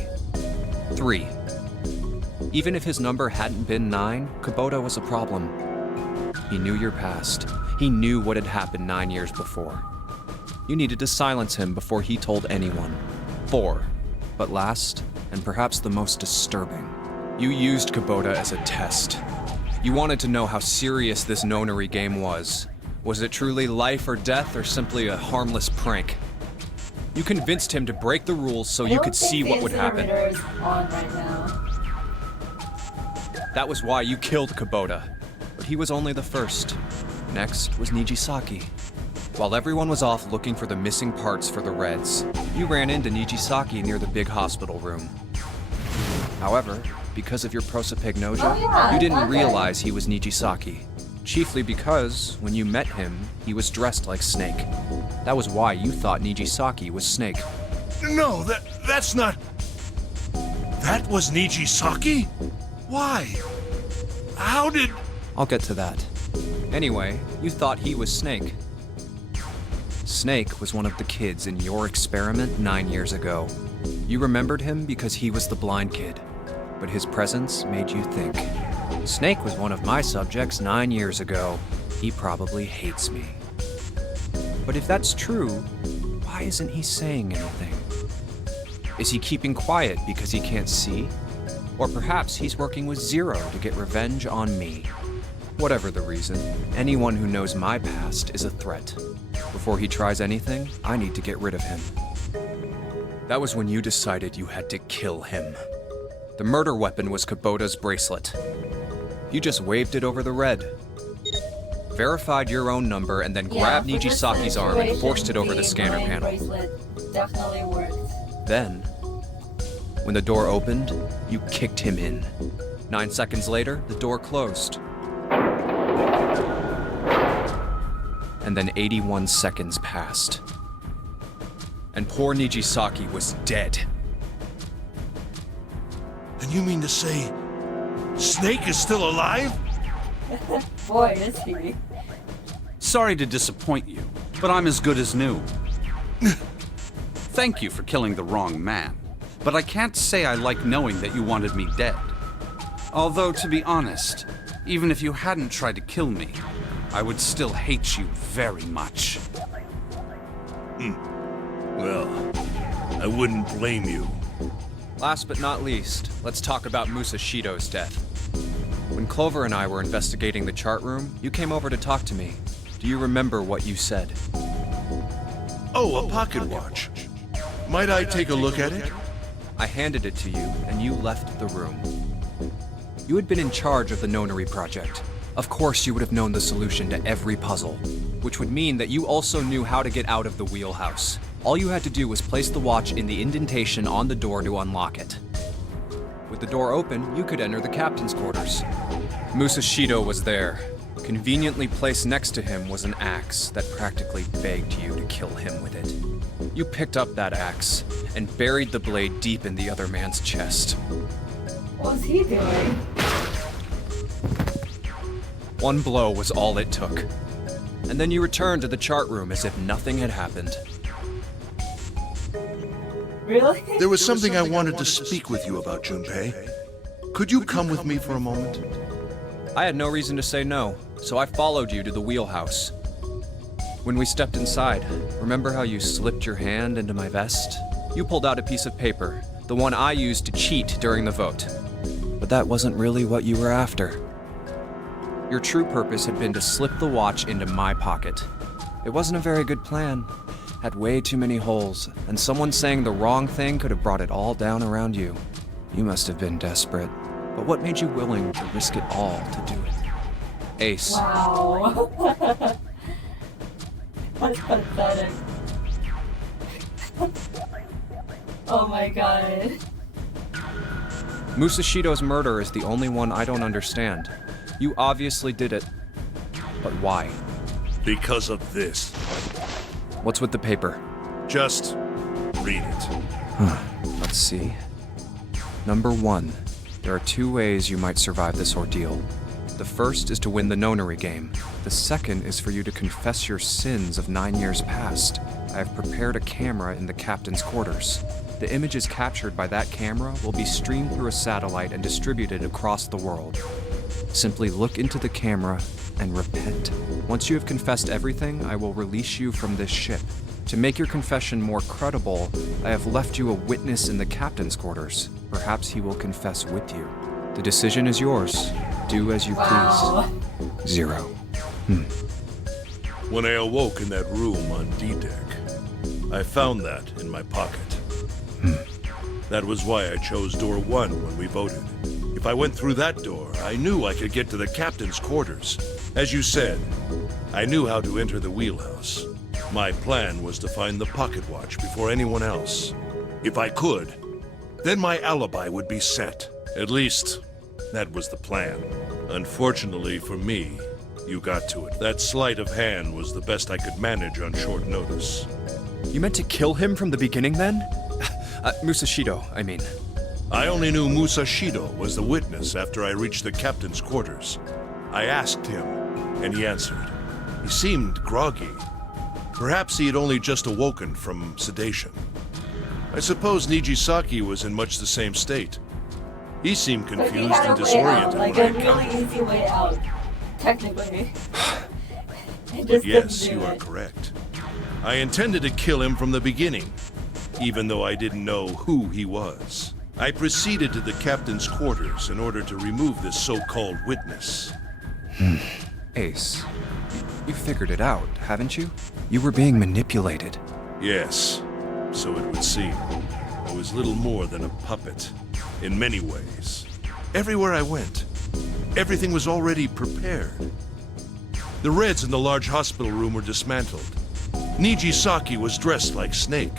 3. Even if his number hadn't been 9, Kubota was a problem. He knew your past. He knew what had happened 9 years before. You needed to silence him before he told anyone. 4. But last, and perhaps the most disturbing, you used Kubota as a test. You wanted to know how serious this Nonary game was. Was it truly life or death, or simply a harmless prank? You convinced him to break the rules so you could see what would happen. Is on right now. That was why you killed Kubota. But he was only the first. Next was Nijisaki. While everyone was off looking for the missing parts for the Reds, you ran into Nijisaki near the big hospital room. However, because of your prosopagnosia, you didn't realize he was Nijisaki. Chiefly because, when you met him, he was dressed like Snake. That was why you thought Nijisaki was Snake. No, that's not... That was Nijisaki? Why? How did... I'll get to that. Anyway, you thought he was Snake. Snake was one of the kids in your experiment 9 years ago. You remembered him because he was the blind kid, but his presence made you think. Snake was one of my subjects 9 years ago. He probably hates me. But if that's true, why isn't he saying anything? Is he keeping quiet because he can't see? Or perhaps he's working with Zero to get revenge on me. Whatever the reason, anyone who knows my past is a threat. Before he tries anything, I need to get rid of him. That was when you decided you had to kill him. The murder weapon was Kubota's bracelet. You just waved it over the red. Verified your own number and then grabbed Nijisaki's arm and forced it over the scanner panel. Definitely worked. Then, when the door opened, you kicked him in. 9 seconds later, the door closed. And then 81 seconds passed. And poor Nijisaki was dead. And you mean to say Snake is still alive? Boy, is he. Sorry to disappoint you, but I'm as good as new. Thank you for killing the wrong man, but I can't say I like knowing that you wanted me dead. Although, to be honest, even if you hadn't tried to kill me, I would still hate you very much. Well, I wouldn't blame you. Last but not least, let's talk about Musashido's death. When Clover and I were investigating the chart room, you came over to talk to me. Do you remember what you said? Oh, a pocket watch. Might I take a look at it? I handed it to you, and you left the room. You had been in charge of the Nonary project. Of course you would have known the solution to every puzzle, which would mean that you also knew how to get out of the wheelhouse. All you had to do was place the watch in the indentation on the door to unlock it. With the door open, you could enter the captain's quarters. Musashido was there. Conveniently placed next to him was an axe that practically begged you to kill him with it. You picked up that axe and buried the blade deep in the other man's chest. What was he doing? One blow was all it took. And then you returned to the chart room as if nothing had happened. Really? There was something I wanted to speak with you about, Junpei. Could you come with me for a moment? I had no reason to say no, so I followed you to the wheelhouse. When we stepped inside, remember how you slipped your hand into my vest? You pulled out a piece of paper, the one I used to cheat during the vote. But that wasn't really what you were after. Your true purpose had been to slip the watch into my pocket. It wasn't a very good plan. Had way too many holes, and someone saying the wrong thing could have brought it all down around you. You must have been desperate. But what made you willing to risk it all to do it? Ace. Wow. That's pathetic. Oh my god. Musashido's murder is the only one I don't understand. You obviously did it. But why? Because of this. What's with the paper? Just read it. Let's see. Number 1. There are 2 ways you might survive this ordeal. The first is to win the Nonary game. The second is for you to confess your sins of 9 years past. I have prepared a camera in the captain's quarters. The images captured by that camera will be streamed through a satellite and distributed across the world. Simply look into the camera and repent. Once you have confessed everything, I will release you from this ship. To make your confession more credible, I have left you a witness in the captain's quarters. Perhaps he will confess with you. The decision is yours. Do as you please. 0. When I awoke in that room on D-Deck, I found that in my pocket. That was why I chose door 1 when we voted. If I went through that door, I knew I could get to the captain's quarters. As you said, I knew how to enter the wheelhouse. My plan was to find the pocket watch before anyone else. If I could, then my alibi would be set. At least, that was the plan. Unfortunately for me, you got to it. That sleight of hand was the best I could manage on short notice. You meant to kill him from the beginning then? Musashido, I mean. I only knew Musashido was the witness after I reached the captain's quarters. I asked him, and he answered. He seemed groggy. Perhaps he had only just awoken from sedation. I suppose Nijisaki was in much the same state. He seemed But he confused had and a way out, disoriented like when I a really encountered easy way out, technically. But yes, you are correct. I intended to kill him from the beginning, even though I didn't know who he was. I proceeded to the captain's quarters in order to remove this so-called witness. Ace, you figured it out, haven't you? You were being manipulated. Yes, so it would seem. I was little more than a puppet, in many ways. Everywhere I went, everything was already prepared. The Reds in the large hospital room were dismantled. Nijisaki was dressed like Snake.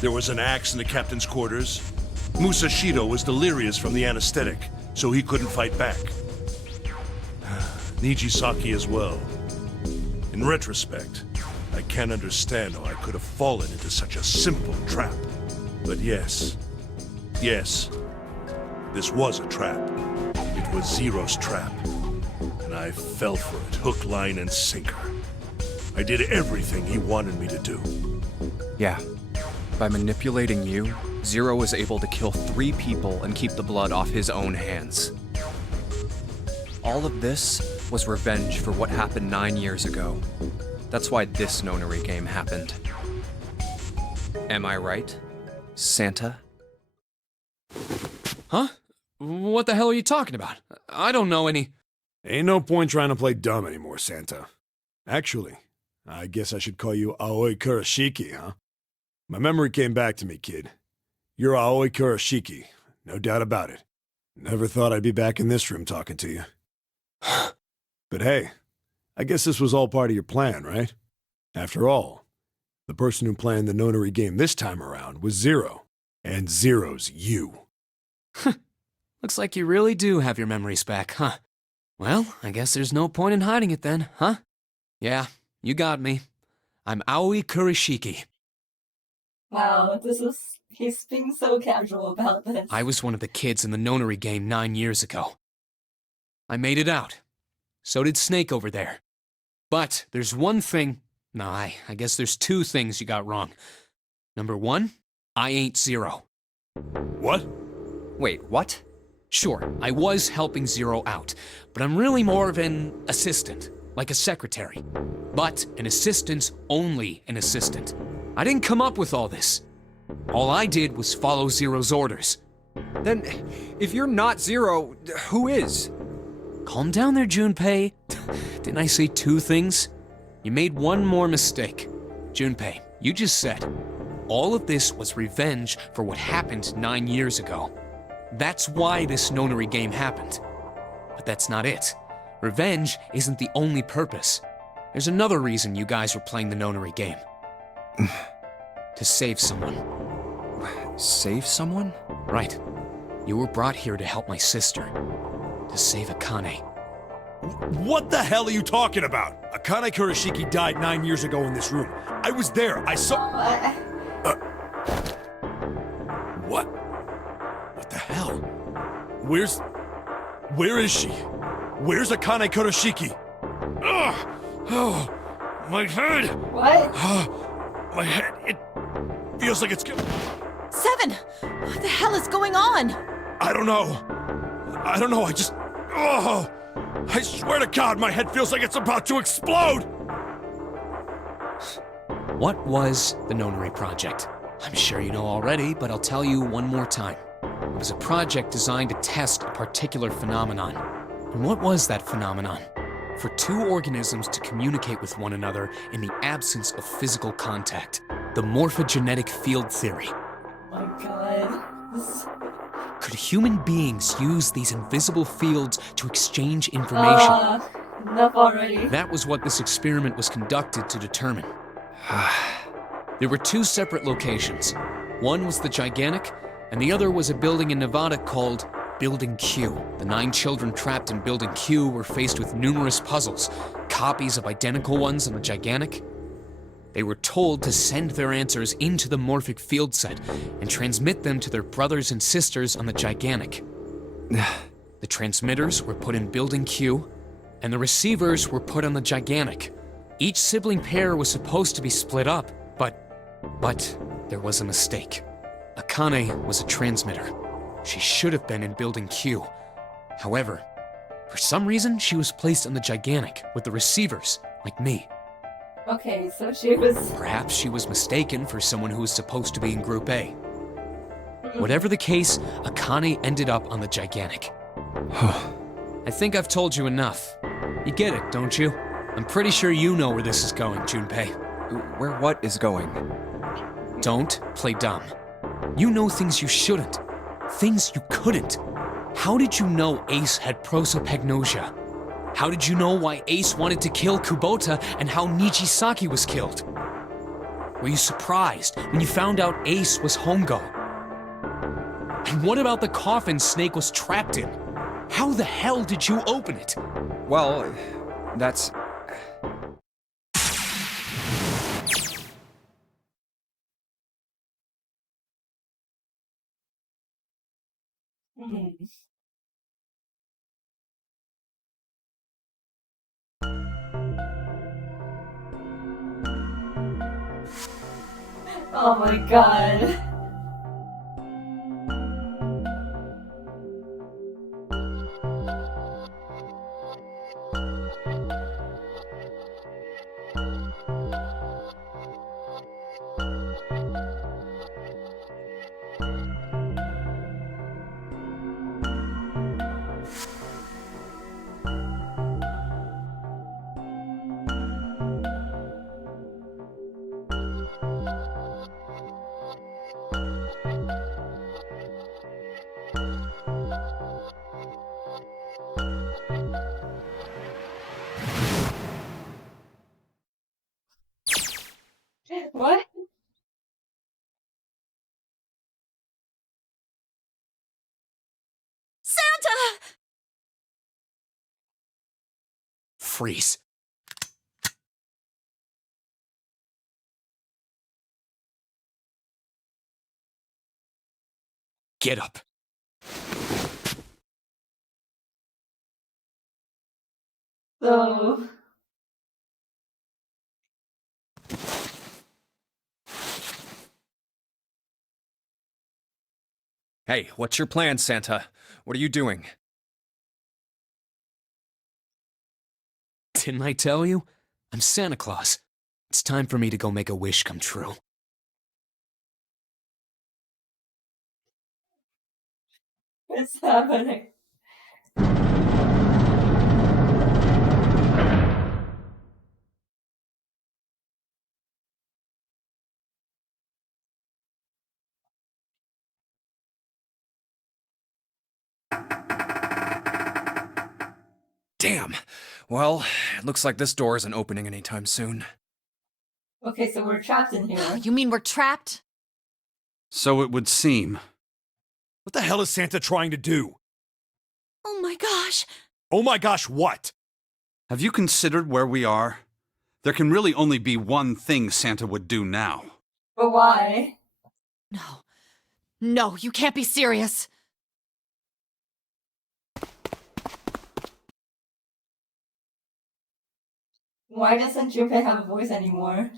There was an axe in the captain's quarters. Musashido was delirious from the anesthetic, so he couldn't fight back. Nijisaki as well. In retrospect, I can't understand how I could have fallen into such a simple trap. But yes, this was a trap. It was Zero's trap. And I fell for it, hook, line, and sinker. I did everything he wanted me to do. Yeah. By manipulating you, Zero was able to kill 3 people and keep the blood off his own hands. All of this was revenge for what happened 9 years ago. That's why this Nonary game happened. Am I right, Santa? Huh? What the hell are you talking about? I don't know any... Ain't no point trying to play dumb anymore, Santa. Actually, I guess I should call you Aoi Kurashiki, huh? My memory came back to me, kid. You're Aoi Kurashiki, no doubt about it. Never thought I'd be back in this room talking to you. But hey, I guess this was all part of your plan, right? After all, the person who planned the Nonary game this time around was Zero, and Zero's you. Looks like you really do have your memories back, huh? Well, I guess there's no point in hiding it then, huh? Yeah, you got me. I'm Aoi Kurashiki. Wow, he's being so casual about this. I was one of the kids in the Nonary game 9 years ago. I made it out. So did Snake over there. But there's one thing... No, I guess there's 2 things you got wrong. Number 1, I ain't Zero. What? Wait, what? Sure, I was helping Zero out, but I'm really more of an assistant, like a secretary. But an assistant's only an assistant. I didn't come up with all this. All I did was follow Zero's orders. Then, if you're not Zero, who is? Calm down there, Junpei. Didn't I say 2 things? You made one more mistake. Junpei, you just said, all of this was revenge for what happened 9 years ago. That's why this Nonary game happened. But that's not it. Revenge isn't the only purpose. There's another reason you guys were playing the Nonary game. To save someone. Save someone? Right. You were brought here to help my sister. To save Akane. What the hell are you talking about? Akane Kurashiki died 9 years ago in this room. I was there. I saw... What? What the hell? Where is she? Where's Akane Kurashiki? Ugh! Oh, my head! What? My head, it feels like it's... 7! What the hell is going on? I don't know, I just... Oh! I swear to God, my head feels like it's about to explode! What was the Nonary Project? I'm sure you know already, but I'll tell you one more time. It was a project designed to test a particular phenomenon. And what was that phenomenon? For 2 organisms to communicate with one another in the absence of physical contact. The morphogenetic field theory. Oh my god. Could human beings use these invisible fields to exchange information? Enough already. That was what this experiment was conducted to determine. There were 2 separate locations. One was the Gigantic, and the other was a building in Nevada called Building Q. The 9 children trapped in Building Q were faced with numerous puzzles, copies of identical ones on the Gigantic. They were told to send their answers into the morphic field set and transmit them to their brothers and sisters on the Gigantic. The transmitters were put in Building Q, and the receivers were put on the Gigantic. Each sibling pair was supposed to be split up, but there was a mistake. Akane was a transmitter. She should have been in Building Q. However, for some reason, she was placed on the Gigantic with the receivers, like me. Okay, so she was... Perhaps she was mistaken for someone who was supposed to be in Group A. Whatever the case, Akane ended up on the Gigantic. I think I've told you enough. You get it, don't you? I'm pretty sure you know where this is going, Junpei. Where what is going? Don't play dumb. You know things you shouldn't. Things you couldn't. How did you know Ace had prosopagnosia? How did you know why Ace wanted to kill Kubota and how Nijisaki was killed? Were you surprised when you found out Ace was Hongo? And what about the coffin Snake was trapped in? How the hell did you open it? Well, that's... Oh my god. What? Santa! Freeze. Get up. So... Hey, what's your plan, Santa? What are you doing? Didn't I tell you? I'm Santa Claus. It's time for me to go make a wish come true. What's happening? Damn. Well, it looks like this door isn't opening anytime soon. Okay, so we're trapped in here. You mean we're trapped? So it would seem. What the hell is Santa trying to do? Oh my gosh. Oh my gosh, what? Have you considered where we are? There can really only be one thing Santa would do now. But why? No. No, you can't be serious. Why doesn't Junpei have a voice anymore?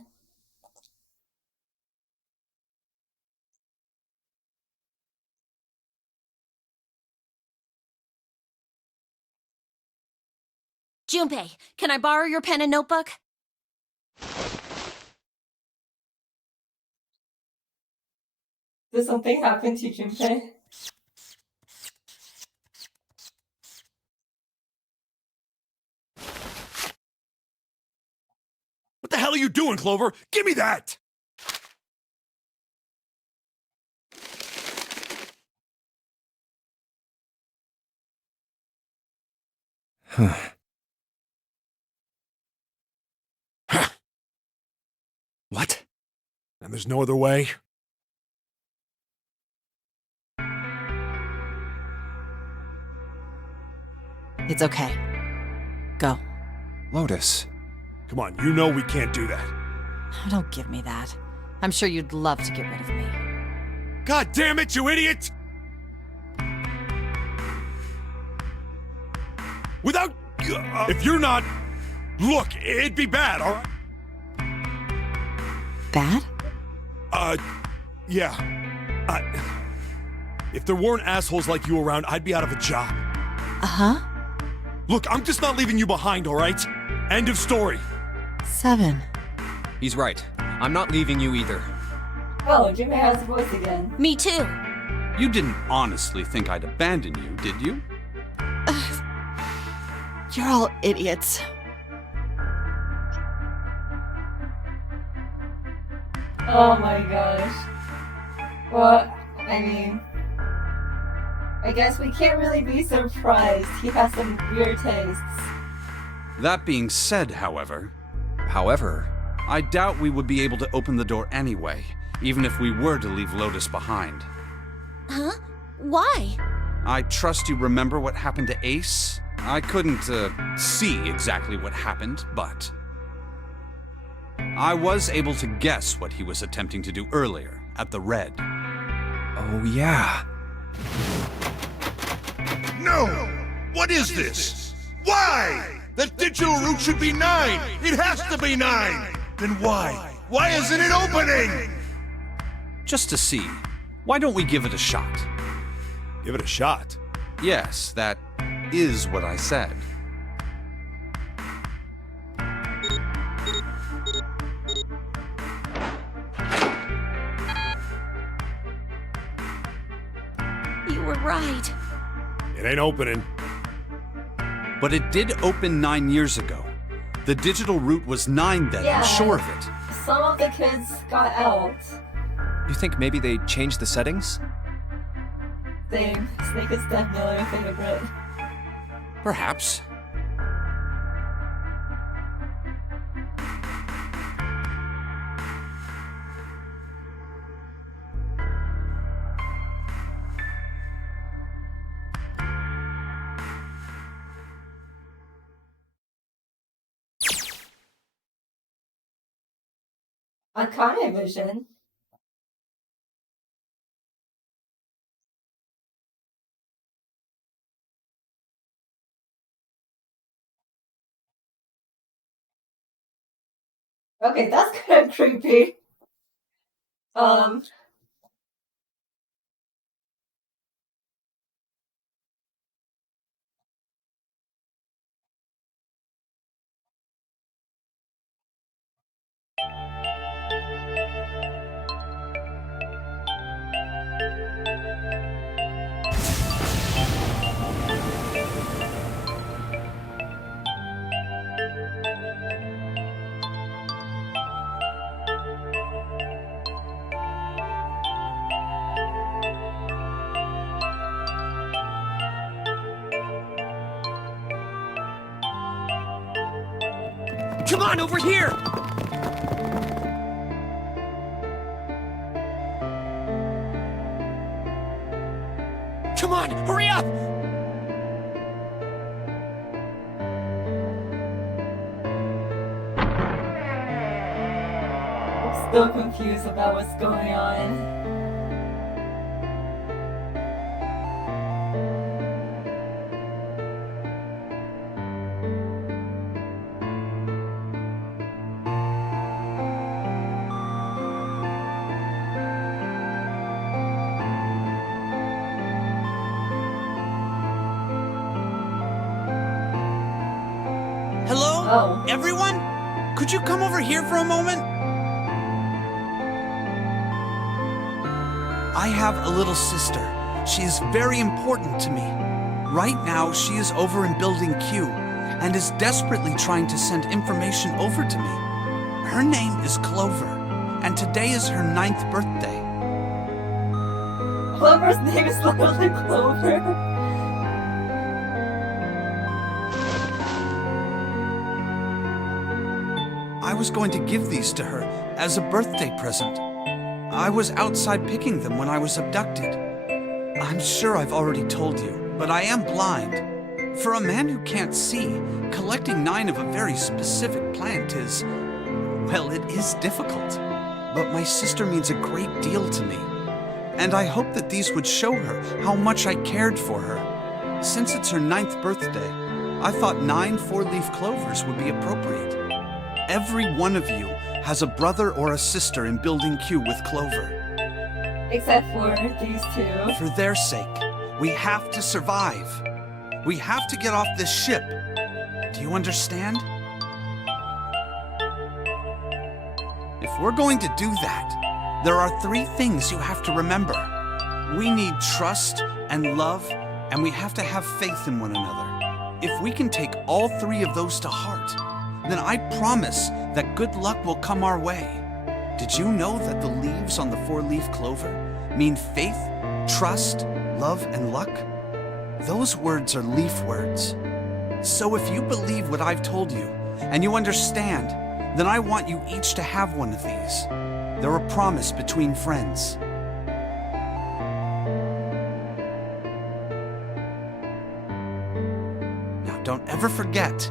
Junpei, can I borrow your pen and notebook? Did something happen to Junpei? What the hell are you doing, Clover? Give me that! What? And there's no other way? It's okay. Go. Lotus. Come on, you know we can't do that. Don't give me that. I'm sure you'd love to get rid of me. God damn it, you idiot! Without... if you're not... Look, it'd be bad, alright? Bad? Yeah. If there weren't assholes like you around, I'd be out of a job. Uh-huh. Look, I'm just not leaving you behind, alright? End of story. 7. He's right. I'm not leaving you either. Oh, Jimmy has a voice again. Me too. You didn't honestly think I'd abandon you, did you? You're all idiots. Oh my gosh. Well, I mean, I guess we can't really be surprised. He has some weird tastes. That being said, however, However, I doubt we would be able to open the door anyway, even if we were to leave Lotus behind. Huh? Why? I trust you remember what happened to Ace? I couldn't, see exactly what happened, but I was able to guess what he was attempting to do earlier, at the Red. oh yeah. No! What is this? Why? The digital route should be 9! It has to be 9! Then why? Why isn't it opening? Just to see, why don't we give it a shot? Give it a shot. Yes, that is what I said. You were right. It ain't opening. But it did open 9 years ago. The digital route was 9 then, Yeah. I'm sure of it. Some of the kids got out. You think maybe they changed the settings? Same. Snake is definitely a favorite. Perhaps. Uncommon vision. Okay, that's kind of creepy. Come on, over here! Come on, hurry up! I'm still confused about what's going on. Hello? Oh. Everyone? Could you come over here for a moment? I have a little sister. She is very important to me. Right now, she is over in Building Q and is desperately trying to send information over to me. Her name is Clover, and today is her 9th birthday. Clover's name is literally Clover. I was going to give these to her as a birthday present. I was outside picking them when I was abducted. I'm sure I've already told you, but I am blind. For a man who can't see, collecting 9 of a very specific plant is Well, it is difficult, but my sister means a great deal to me. And I hope that these would show her how much I cared for her. Since it's her 9th birthday, I thought 9 four-leaf clovers would be appropriate. Every one of you has a brother or a sister in Building Q with Clover. Except for these two. For their sake, we have to survive. We have to get off this ship. Do you understand? If we're going to do that, there are 3 things you have to remember. We need trust and love, and we have to have faith in one another. If we can take all 3 of those to heart, then I promise that good luck will come our way. Did you know that the leaves on the 4-leaf clover mean faith, trust, love, and luck? Those words are leaf words. So if you believe what I've told you, and you understand, then I want you each to have one of these. They're a promise between friends. Now don't ever forget,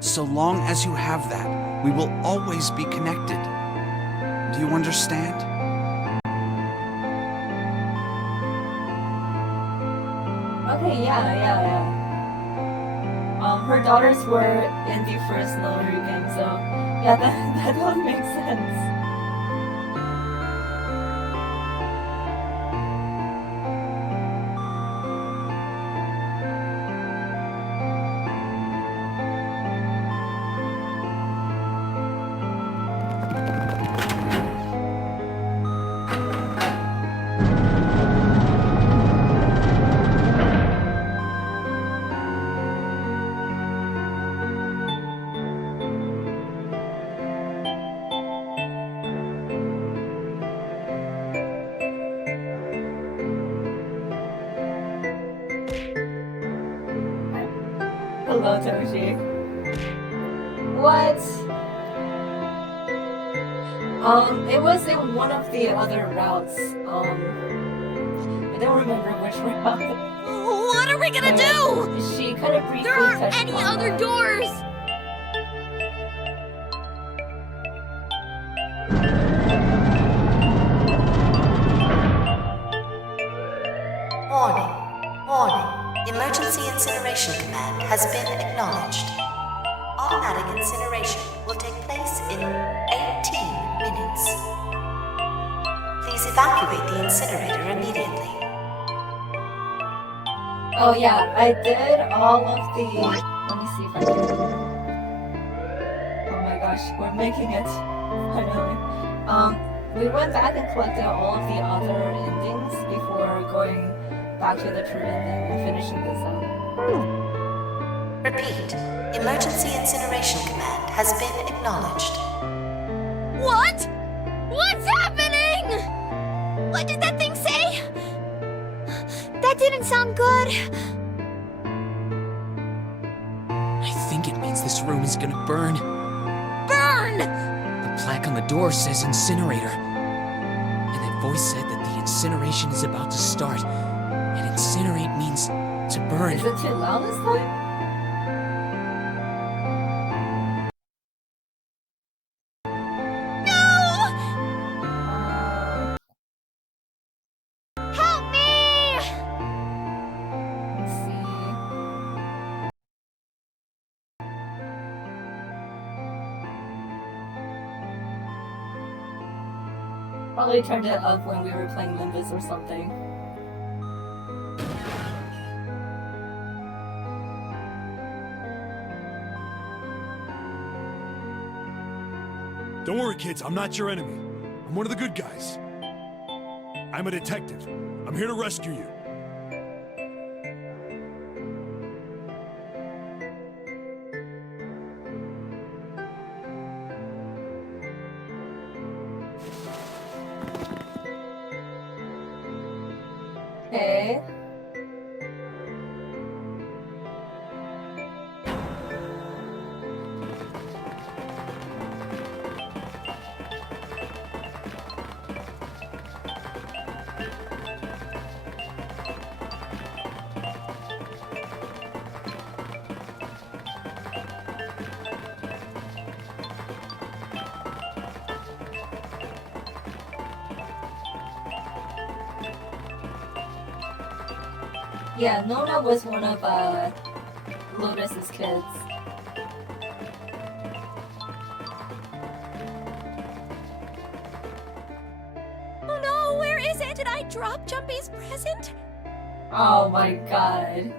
so long as you have that, we will always be connected. Do you understand? Okay, yeah. Her daughters were in the first Nonary game, so yeah, that would make sense. Hello, Toshi. What? It was in one of the other routes. I don't remember which route. What are we gonna do? She kind of briefly There aren't touched any on other that. doors! Warning. Emergency Incineration Command has been acknowledged. Automatic incineration will take place in 18 minutes. Please evacuate the incinerator immediately. Oh yeah, I did all of the... Let me see if I can... Oh my gosh, we're making it. Finally. We went back and collected all of the other endings before going back to the true ending and finishing this up. Repeat. Emergency Incineration Command has been acknowledged. What? What's happening? What did that thing say? That didn't sound good. I think it means this room is gonna burn. Burn! The plaque on the door says incinerator. And that voice said that the incineration is about to start. And incinerate means to burn. Is it too loud this time? Help me! Let's see. Probably turned it up when we were playing Limbus or something. Don't worry, kids. I'm not your enemy. I'm one of the good guys. I'm a detective. I'm here to rescue you. Okay. Yeah, Nona was one of Lotus's kids. Oh no, where is it? Did I drop Jumpy's present? Oh my god.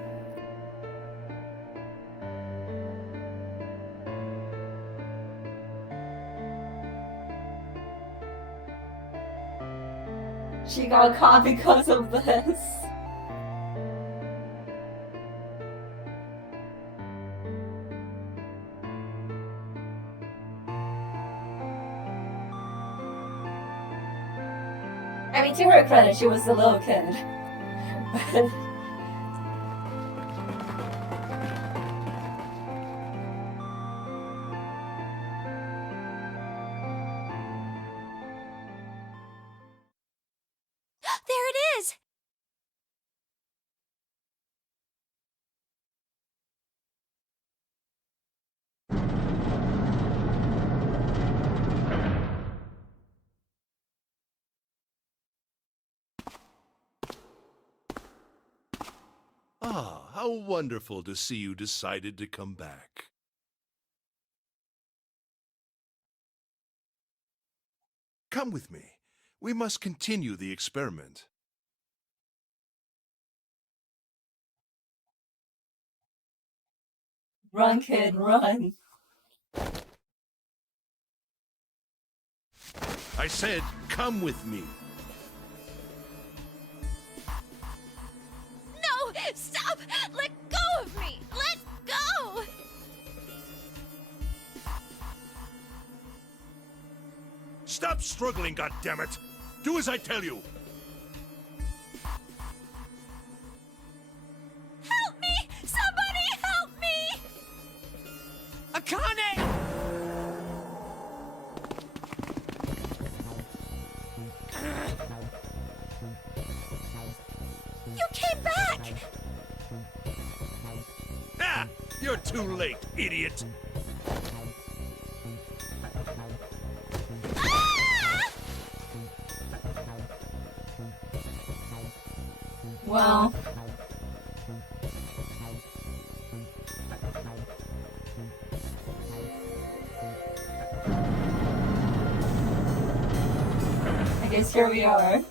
She got caught because of this. I mean, to her credit, she was a little kid. But There it is! Ah, how wonderful to see you decided to come back. Come with me. We must continue the experiment. run, kid, run. I said, come with me. No! Stop! Let go of me! Let go! Stop struggling, goddammit! Do as I tell you! Help me! Somebody help me! Akane! You came back! Ah! You're too late, idiot! Well. I guess here we are.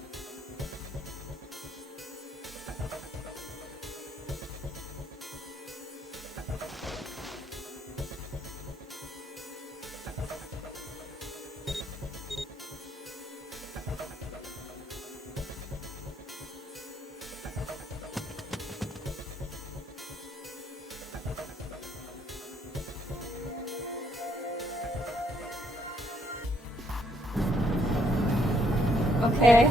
Okay.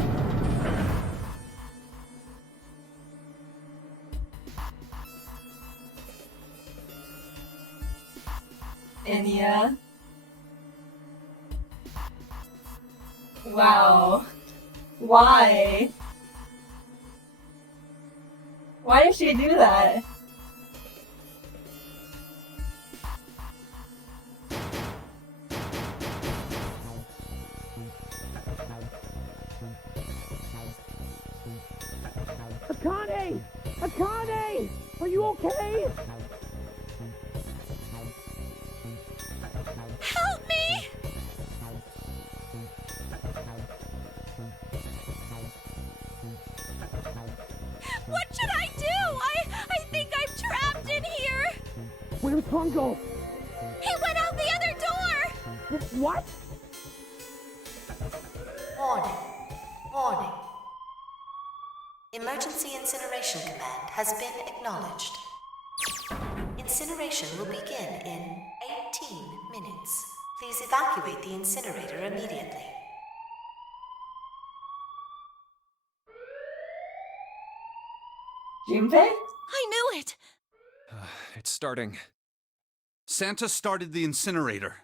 And yeah. Wow. Why? Why did she do that? Akane! Akane! Are you okay? Help me! What should I do? I think I'm trapped in here! Where's Hongo? He went out the other door! What? Warning. Warning. Emergency Incineration Command has been acknowledged. Incineration will begin in 18 minutes. Please evacuate the incinerator immediately. Junpei? I knew it! It's starting. Santa started the incinerator.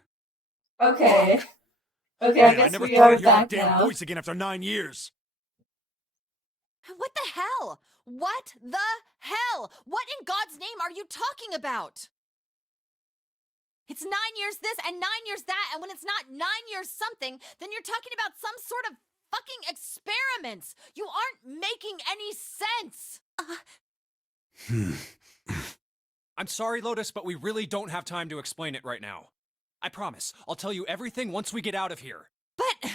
Okay. Okay, I Man, I guess never we thought are I'd hear my back damn now. voice again after 9 years. What the hell? What the hell? What in God's name are you talking about? It's 9 years this and 9 years that, and when it's not 9 years something, then you're talking about some sort of fucking experiments. You aren't making any sense. I'm sorry, Lotus, but we really don't have time to explain it right now. I promise, I'll tell you everything once we get out of here. But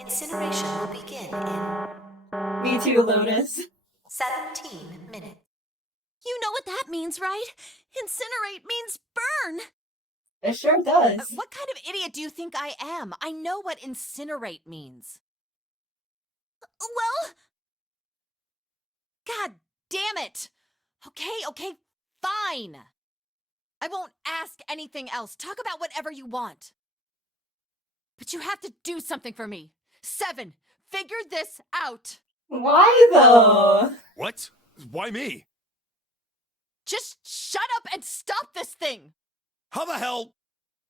Incineration will begin in Me too, Lotus. 17 minutes. You know what that means, right? Incinerate means burn. It sure does. what kind of idiot do you think I am? I know what incinerate means. Well, God damn it! Okay, fine. I won't ask anything else. Talk about whatever you want. But you have to do something for me. 7, figure this out. Why though? What? Why me? Just shut up and stop this thing. How the hell?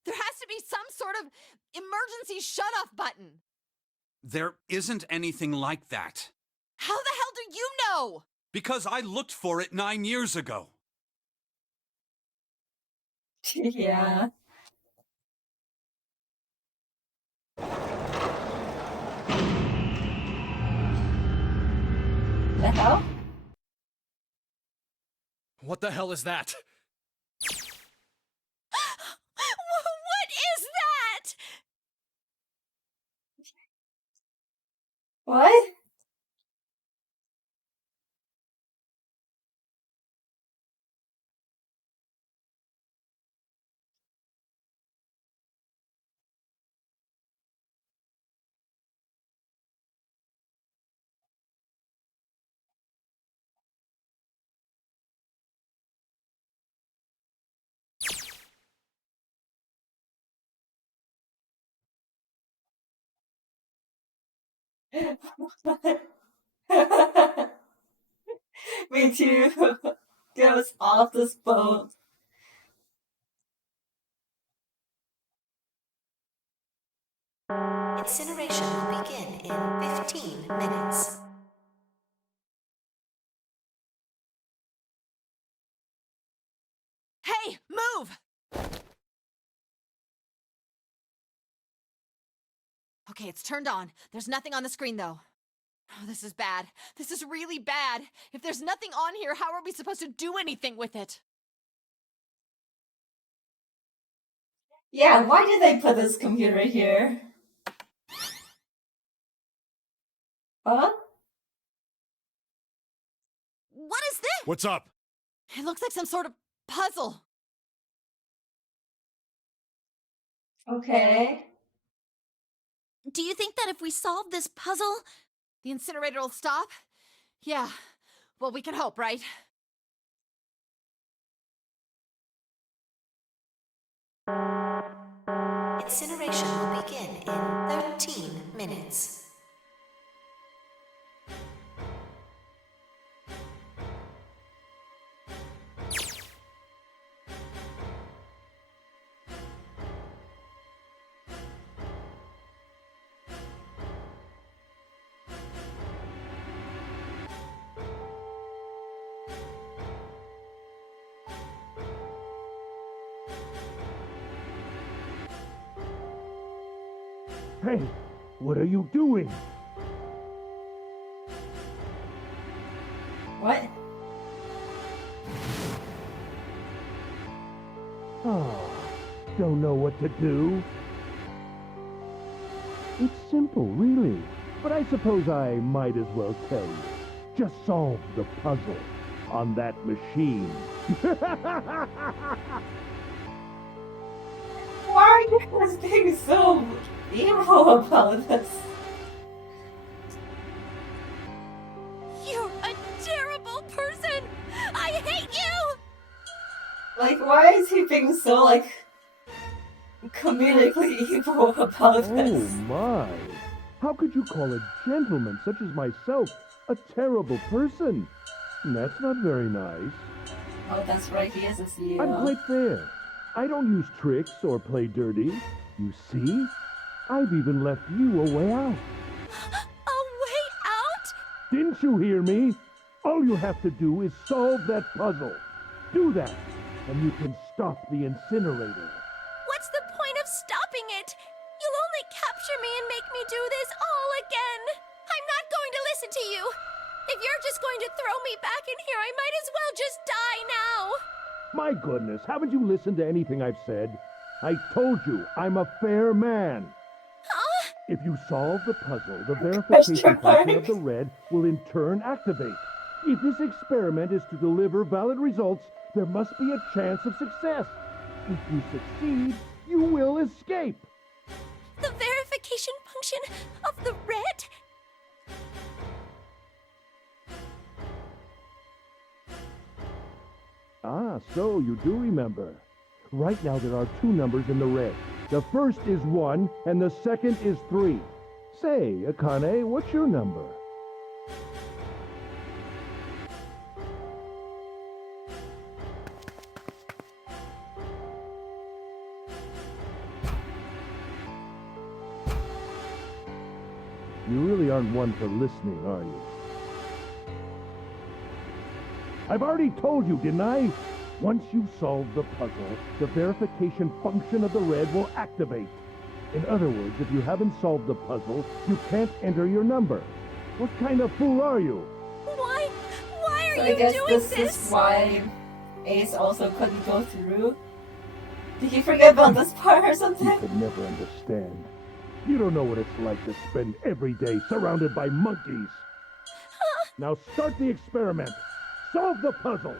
There has to be some sort of emergency shut-off button. There isn't anything like that. How the hell do you know? Because I looked for it 9 years ago. Yeah. The hell? What the hell is that? what is that? What? Me too. Get us off this boat. Incineration will begin in 15 minutes. Hey, move! Okay, it's turned on. There's nothing on the screen, though. Oh, this is bad. This is really bad. If there's nothing on here, how are we supposed to do anything with it? Yeah, why did they put this computer here? Huh? What is this? What's up? It looks like some sort of puzzle. Okay. Do you think that if we solve this puzzle, The incinerator will stop? Yeah. Well, we can hope, right? Incineration will begin in 13 minutes. Hey, what are you doing? What? Oh, don't know what to do? It's simple, really. But I suppose I might as well tell you. Just solve the puzzle on that machine. Why are you guys being so evil about this? you're a terrible person? I hate you! Like, why is he being so, like, comedically evil about Oh this? my! How could you call a gentleman such as myself a terrible person? That's not very nice. Oh, that's right, he is a CEO. I'm quite fair. I don't use tricks or play dirty. You see? I've even left you a way out. A way out? Didn't you hear me? All you have to do is solve that puzzle. Do that, and you can stop the incinerator. What's the point of stopping it? You'll only capture me and make me do this all again. I'm not going to listen to you. If you're just going to throw me back in here, I might as goodness, haven't you listened to anything I've said? I told you, I'm a fair man. If you solve the puzzle, the verification function of the red will in turn activate. If this experiment is to deliver valid results, there must be a chance of success. If you succeed, you will escape. The verification function of the red? Ah, so you do remember. Right now there are 2 numbers in the red. The first is 1, and the second is 3. Say, Akane, what's your number? You really aren't one for listening, are you? I've already told you, didn't I? Once you solve the puzzle, the verification function of the red will activate. In other words, if you haven't solved the puzzle, you can't enter your number. What kind of fool are you? Why are So you I guess doing this is why Ace also couldn't go through. Did you forget about this part or something? You could never understand. You don't know what it's like to spend every day surrounded by monkeys. Now start the experiment. Solve the puzzle.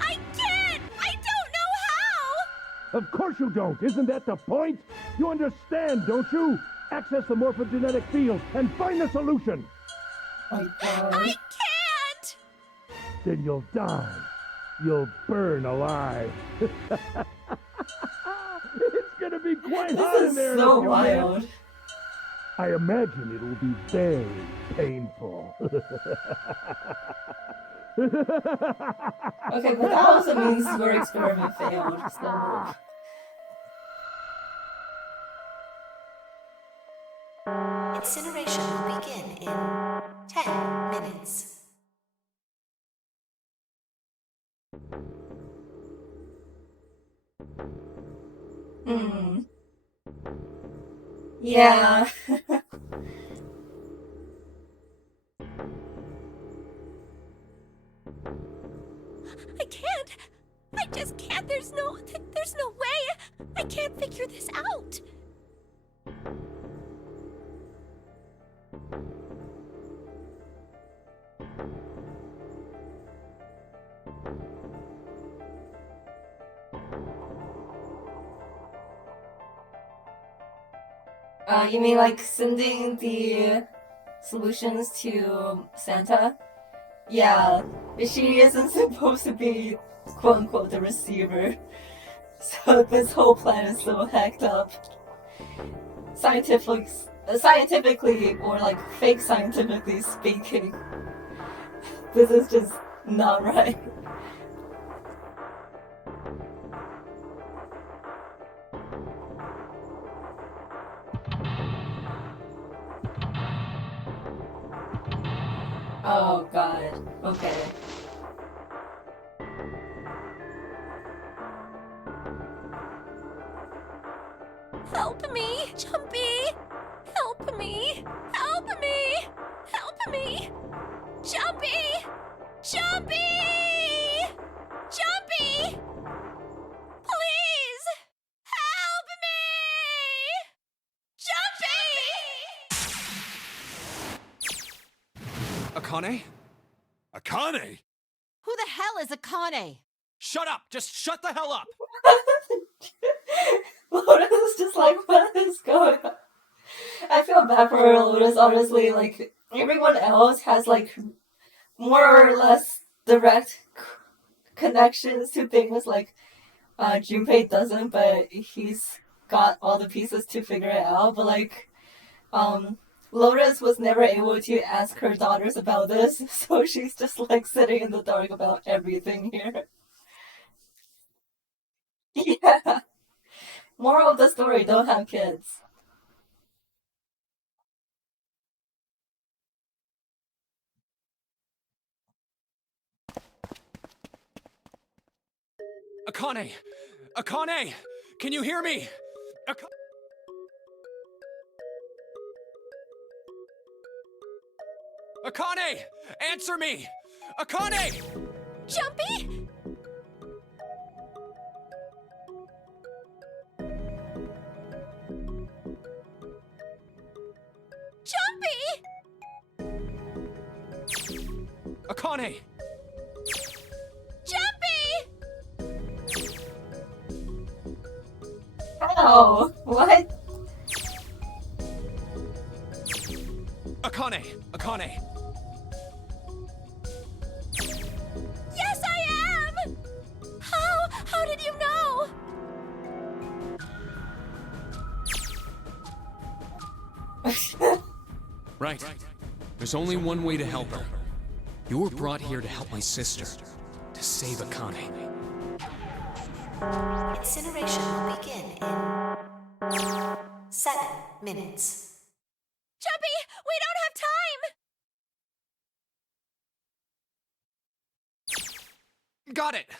I can't! I don't know how! Of course you don't. Isn't that the point? You understand, don't you? Access the morphogenetic field and find the solution. Oh God. I can't! Then you'll die. You'll burn alive. It's gonna be quite hot This in is there. so in a few wild. minutes. I imagine it'll be very painful. Okay, but that also means your experiment failed, so... Incineration will begin in 10 minutes. Yeah. I can't. I just can't. There's no way. I can't figure this out. You mean like sending the solutions to Santa? Yeah, she isn't supposed to be quote-unquote the receiver. So this whole plan is so hacked up. Scientifically, or like fake scientifically speaking, this is just not right. Oh God. Okay. Help me, Jumpy! Help me! Help me! Help me! Jumpy! Jumpy! Jumpy! Please! Help me! Jumpy! Akane? Akane? Who the hell is Akane? Shut up! Just shut the hell up! Lotus is just like, what is going on? I feel bad for Lotus, honestly. Like, everyone else has, like, more or less direct connections to things. Like, Junpei doesn't, but he's got all the pieces to figure it out. But, like, Lotus was never able to ask her daughters about this, so she's just, like, sitting in the dark about everything here. Yeah. Moral of the story, don't have kids. Akane! Akane! Can you hear me? Akane! Answer me! Akane! Jumpy? Akane! Jumpy! Oh, what? Akane! Akane! Yes, I am! How did you know? Right. There's only one way to help her. You were brought here to help my sister. To save Akane. Incineration will begin in 7 minutes. Jumpy, we don't have time! Got it!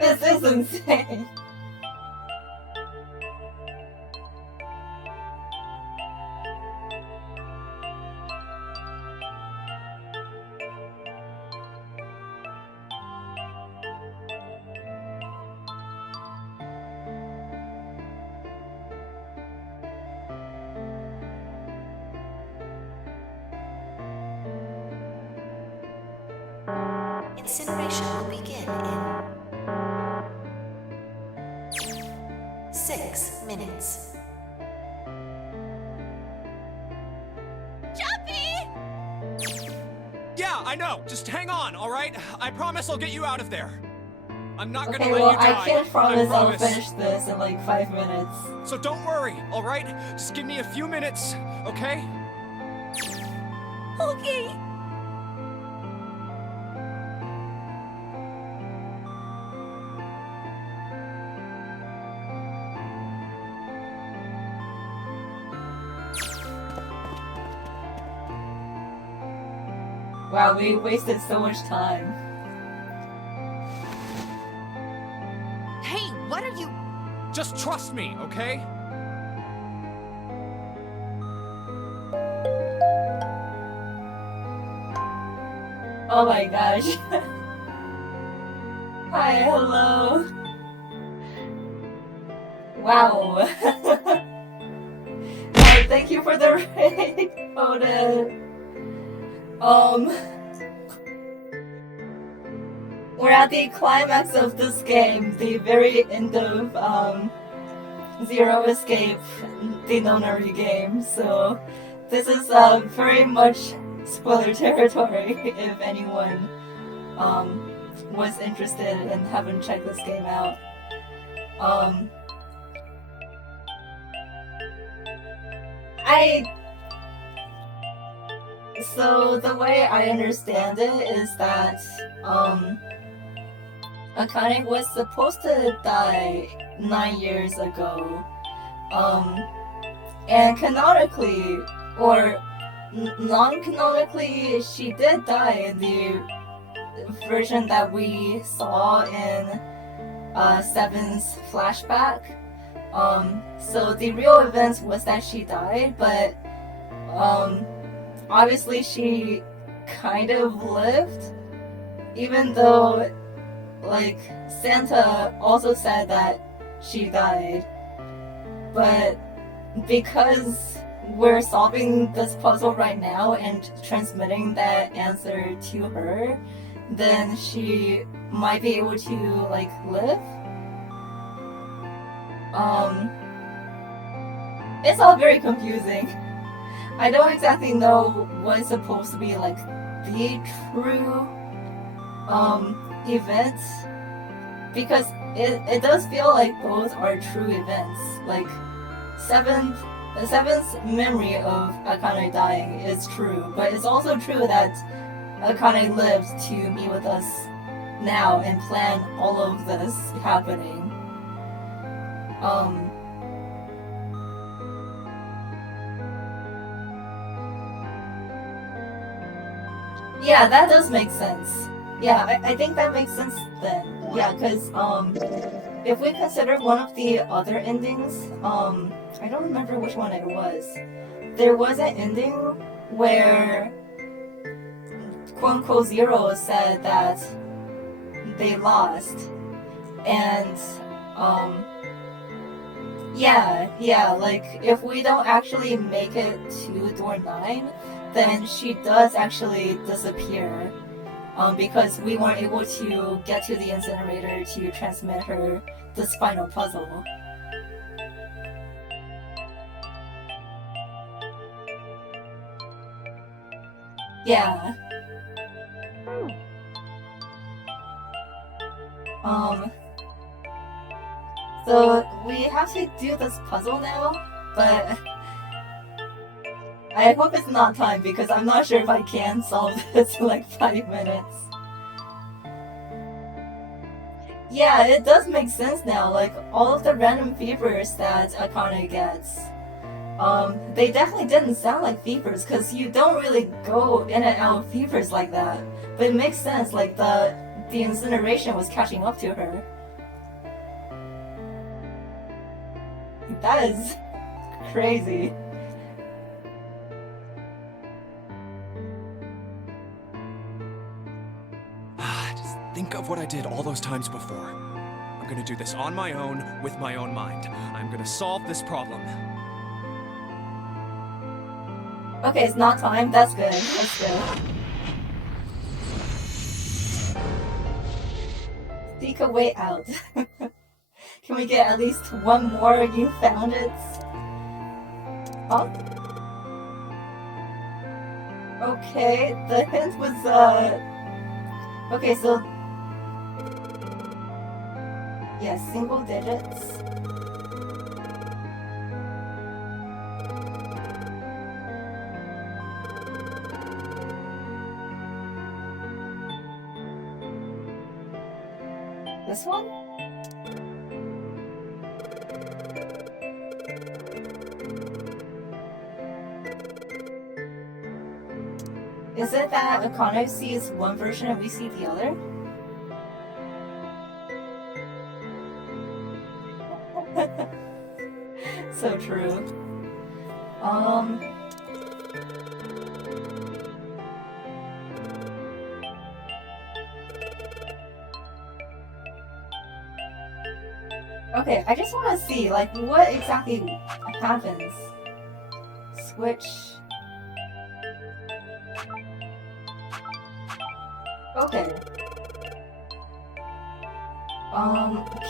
This is insane. Incineration will begin in 6 minutes. Jumpy! Yeah, I know. Just hang on, alright? I promise I'll get you out of there. I'm not gonna Okay, let well, you die. I can't promise I'll promise. finish this in like 5 minutes. So don't worry, alright? Just give me a few minutes, okay? Okay. Wow, we wasted so much time. Hey, what are you... Just trust me, okay? Oh my gosh. Hi, hello. Wow. Thank you for the raid, Oda. We're at the climax of this game, the very end of Zero Escape, the Nonary game. So this is very much spoiler territory if anyone was interested and haven't checked this game out. So the way I understand it is that Akane was supposed to die 9 years ago, and canonically or non-canonically, she did die in the version that we saw in Seven's flashback. So the real event was that she died, but obviously she kind of lived, even though like Santa also said that she died. But because we're solving this puzzle right now and transmitting that answer to her, then she might be able to like live. It's all very confusing. I don't exactly know what's supposed to be like the true events, because it does feel like both are true events. Like Seven's memory of Akane dying is true, but it's also true that Akane lived to meet with us now and plan all of this happening. Yeah, that does make sense. Yeah, I think that makes sense then. Yeah, because if we consider one of the other endings, I don't remember which one it was. There was an ending where quote unquote Zero said that they lost. And yeah, like if we don't actually make it to door 9, then she does actually disappear. Because we weren't able to get to the incinerator to transmit her this final puzzle. Yeah. So we have to do this puzzle now, but I hope it's not time because I'm not sure if I can solve this in like 5 minutes. Yeah, it does make sense now, like all of the random fevers that Akane gets. They definitely didn't sound like fevers because you don't really go in and out of fevers like that. But it makes sense, like the incineration was catching up to her. That is crazy. Just think of what I did all those times before. I'm gonna do this on my own, with my own mind. I'm gonna solve this problem. Okay, it's not time. That's good. That's good. Seek a way out. Can we get at least one more you found it? Oh. Okay, the hint was, okay, so... yeah, single digits. This one? Is it that Akane sees one version and we see the other? So true. Okay, I just want to see, like, what exactly happens. Switch. Okay.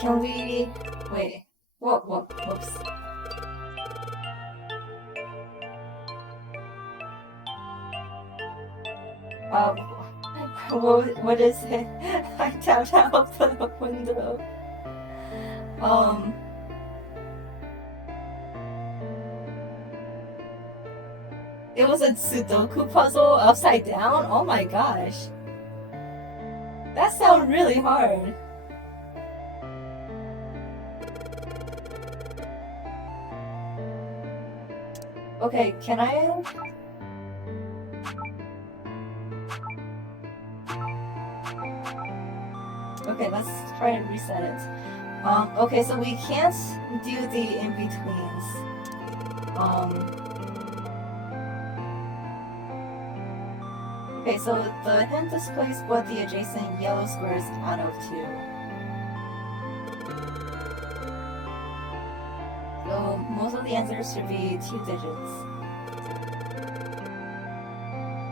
Can we... wait. Whoops. What is it? I tapped out the window. It was a Sudoku puzzle upside down? Oh my gosh. That sounds really hard. Okay, can I... okay, let's try to reset it. Okay, so we can't do the in-betweens. Okay, so the hint displays what the adjacent yellow squares add up to. So most of the answers should be 2 digits.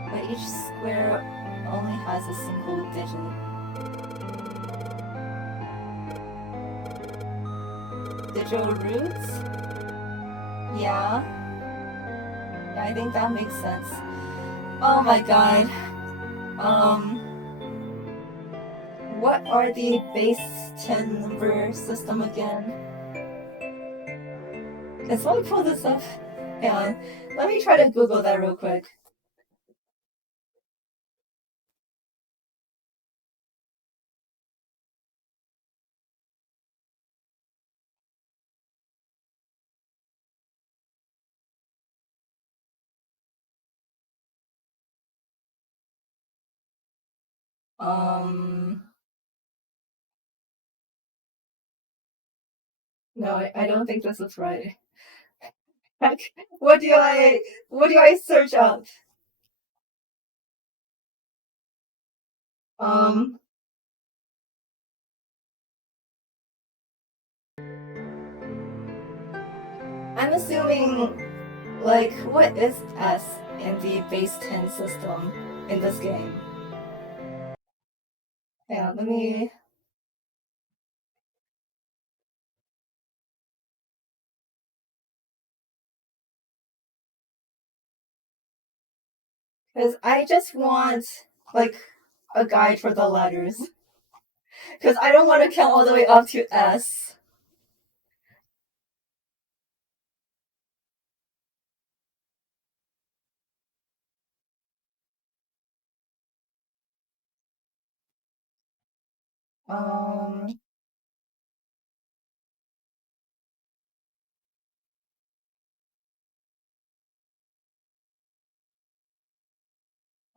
But each square only has a single digit. Digital roots? Yeah. Yeah, I think that makes sense. Oh my god. What are the base 10 number system again? Let's let me pull this up. Hang on. Let me try to Google that real quick. No, I don't think this is right. What do I search up? Um, I'm assuming, like, what is S in the base 10 system in this game? Hang on, let me... Because I just want, like, a guide for the letters. Because I don't want to count all the way up to S. Um...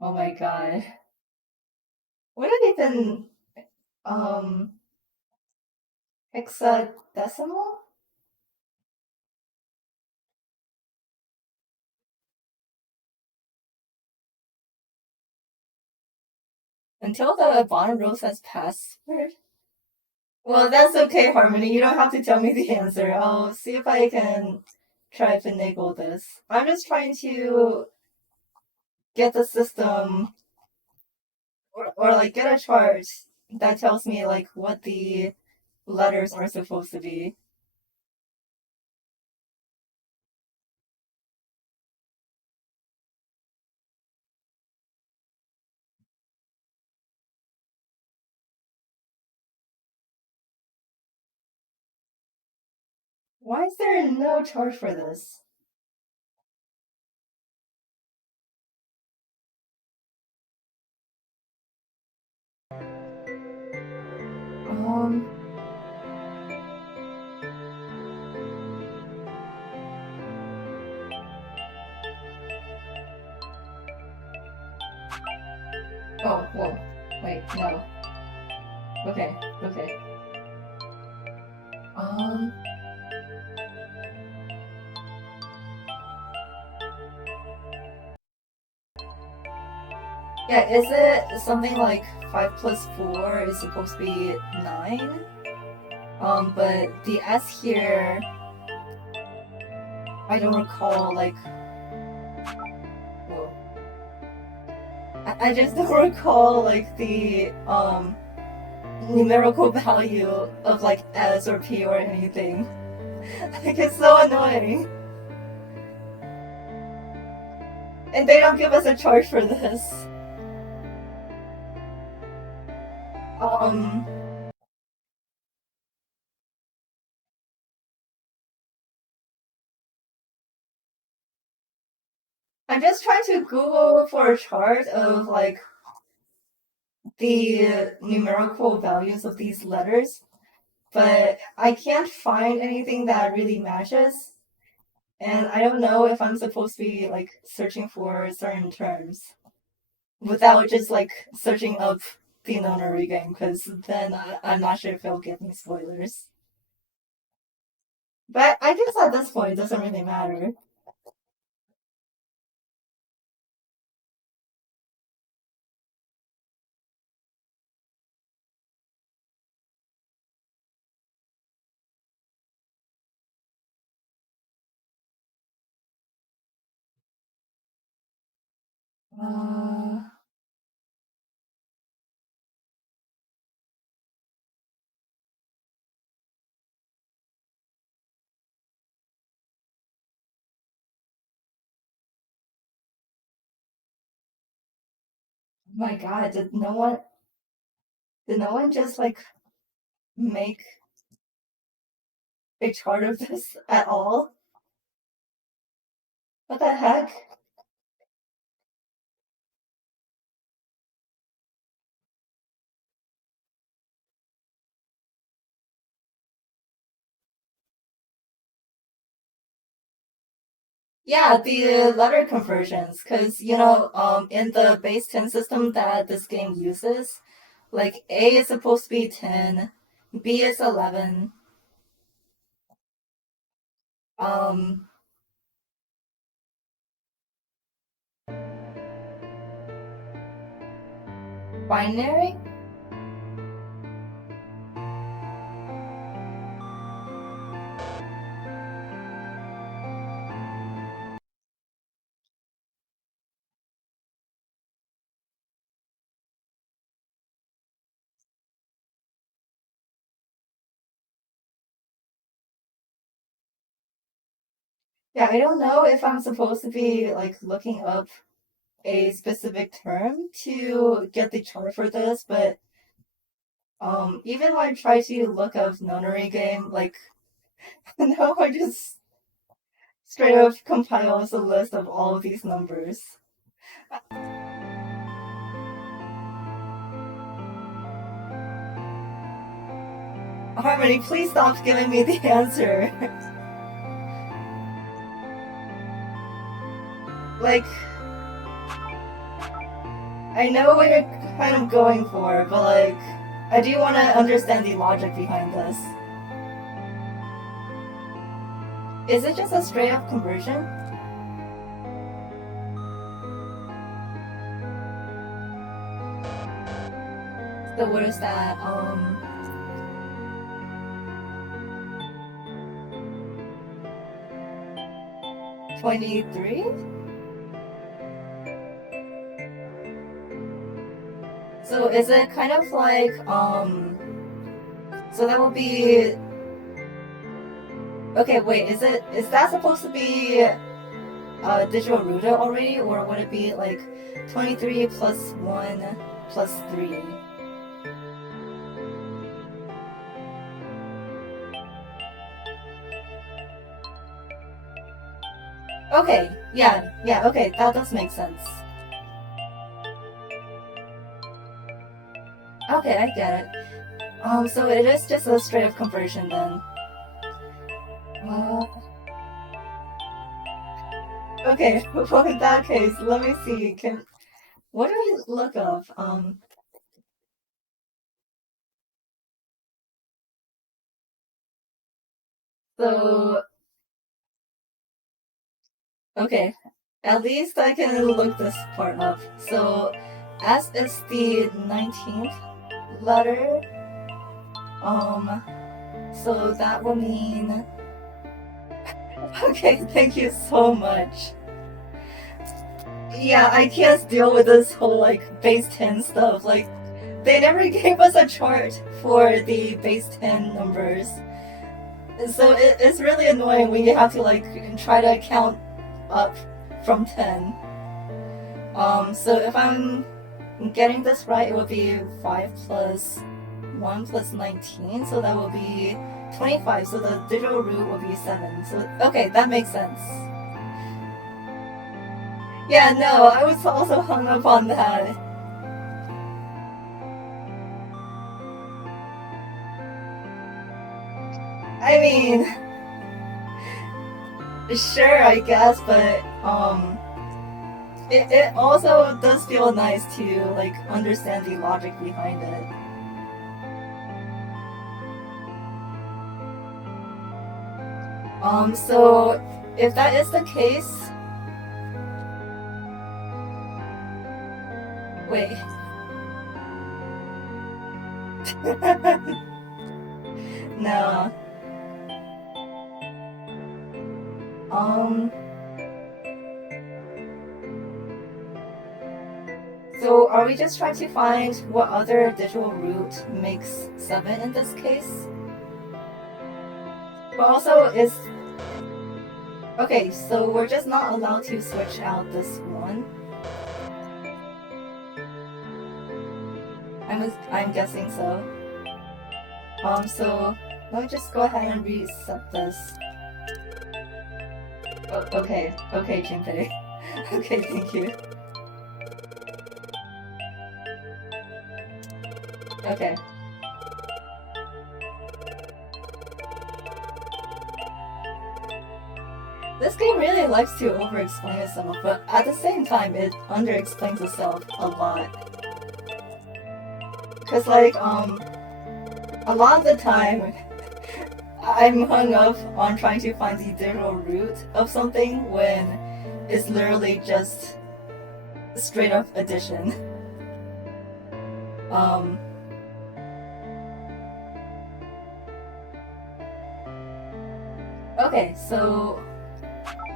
Oh my god. What did even... Hexadecimal? Until the bottom row says password? Well, that's okay, Harmony. You don't have to tell me the answer. I'll see if I can try to finagle this. I'm just trying to get the system, or like get a chart that tells me like what the letters are supposed to be. Why is there no chart for this? Um... Oh, whoa. Wait, no. Okay, okay. Um... Yeah, is it something like 5 plus 4 is supposed to be 9? But the S here, I don't recall, like... Whoa. I just don't recall, like, the, numerical value of, like, S or P or anything. Like, it's so annoying. And they don't give us a chart for this. I'm just trying to Google for a chart of, like, the numerical values of these letters, but I can't find anything that really matches. And I don't know if I'm supposed to be, like, searching for certain terms without just, like, searching up the Nonary game, because then I'm not sure if it'll give me spoilers. But I guess at this point it doesn't really matter. Uh... My god, did no one just, like, make a chart of this at all? What the heck? Yeah, the letter conversions, because, in the base 10 system that this game uses, like, A is supposed to be 10, B is 11, um... Binary? Yeah, I don't know if I'm supposed to be like looking up a specific term to get the chart for this, but even when I try to look up Nonary game, like now I just straight up compiles a list of all of these numbers. Harmony, please stop giving me the answer. Like, I know what you're kind of going for, but like, I do want to understand the logic behind this. Is it just a straight up conversion? So what is that? 23? So is it kind of like, so that would be, okay, wait, is that supposed to be digital rooted already, or would it be like 23 plus 1 plus 3? Okay, yeah, okay, that does make sense. Okay, I get it. So it is just a straight up conversion then. Okay, well in that case, let me see, what do we look up? So, okay, at least I can look this part up. So, S is the 19th letter. So that will mean... Okay, thank you so much. Yeah, I can't deal with this whole, like, base 10 stuff. Like, they never gave us a chart for the base 10 numbers. So it's really annoying when you have to, like, try to count up from 10. So if I'm getting this right, it would be 5 plus 1 plus 19, so that will be 25, so the digital root will be 7. So, okay, that makes sense. Yeah, no, I was also hung up on that. I mean, sure, I guess, but, it also does feel nice to, like, understand the logic behind it. So, if that is the case... Wait. No. So are we just trying to find what other digital root makes 7 in this case? But also is... Okay, so we're just not allowed to switch out this one. I'm guessing so. So let me just go ahead and reset this. Oh, okay, Jinpei. Okay, thank you. Okay. This game really likes to over-explain itself, but at the same time, it under-explains itself a lot. Cause like, a lot of the time, I'm hung up on trying to find the digital root of something when it's literally just straight up addition. Okay, so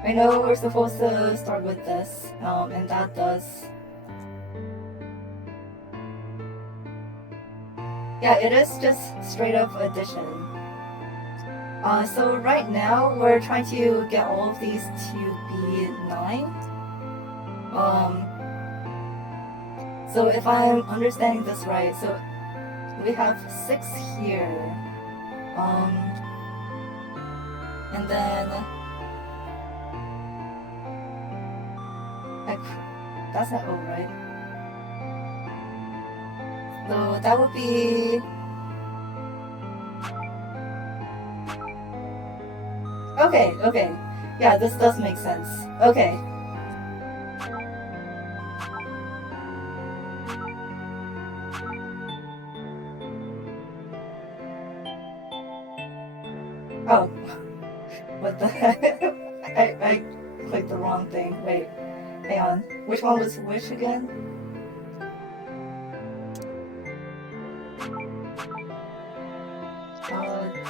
I know we're supposed to start with this, and that does. Yeah, it is just straight up addition. So right now we're trying to get all of these to be 9. So if I'm understanding this right, so we have 6 here. And then that's not O, right? So that would be okay. Yeah, this does make sense. Okay. Oh. What the heck? I clicked the wrong thing. Wait. Hang on. Which one was which again?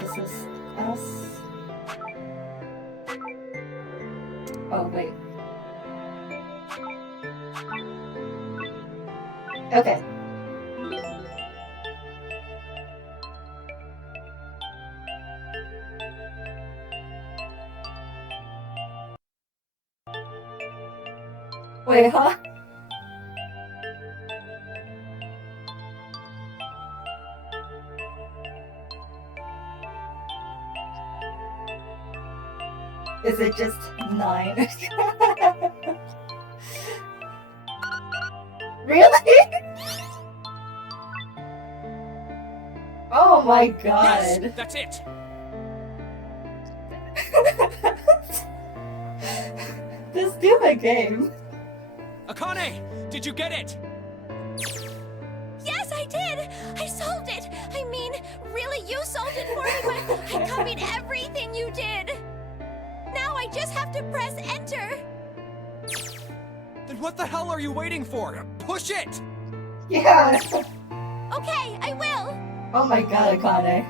This is S. Oh, wait. Okay. Wait, huh? Is it just 9? Really? Oh my god. Yes, that's it. Just do the game. Akane, did you get it? Yes, I did! I solved it! I mean, really, you solved it for me, but I copied everything you did! Now I just have to press enter! Then what the hell are you waiting for? Push it! Yeah. Okay, I will! Oh my god, Akane.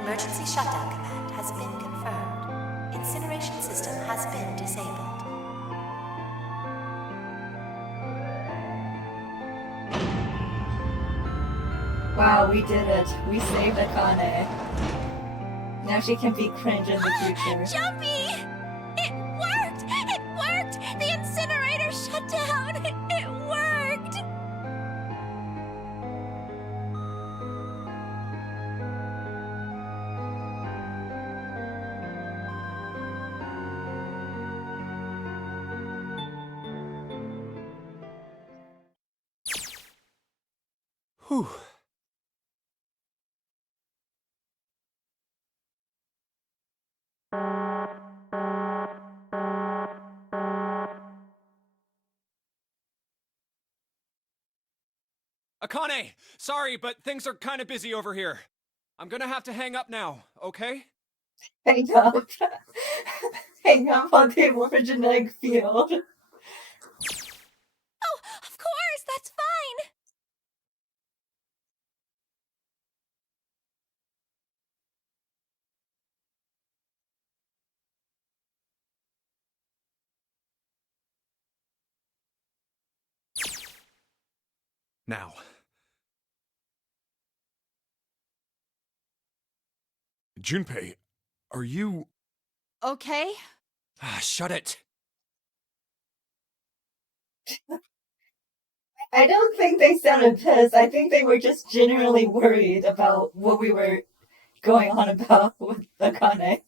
Emergency shutdown command has been confirmed. Incineration system has been disabled. Wow, we did it. We saved Akane. Now she can be cringe in the future. Jumpy! It worked! It worked! The incinerator shut down! It worked! Whew. Akane, sorry, but things are kind of busy over here. I'm gonna have to hang up now, okay? Hang up. Hang up on the orogenic field. Oh, of course, that's fine! Now. Junpei, are you... Okay. Shut it. I don't think they sounded pissed. I think they were just genuinely worried about what we were going on about with Akane.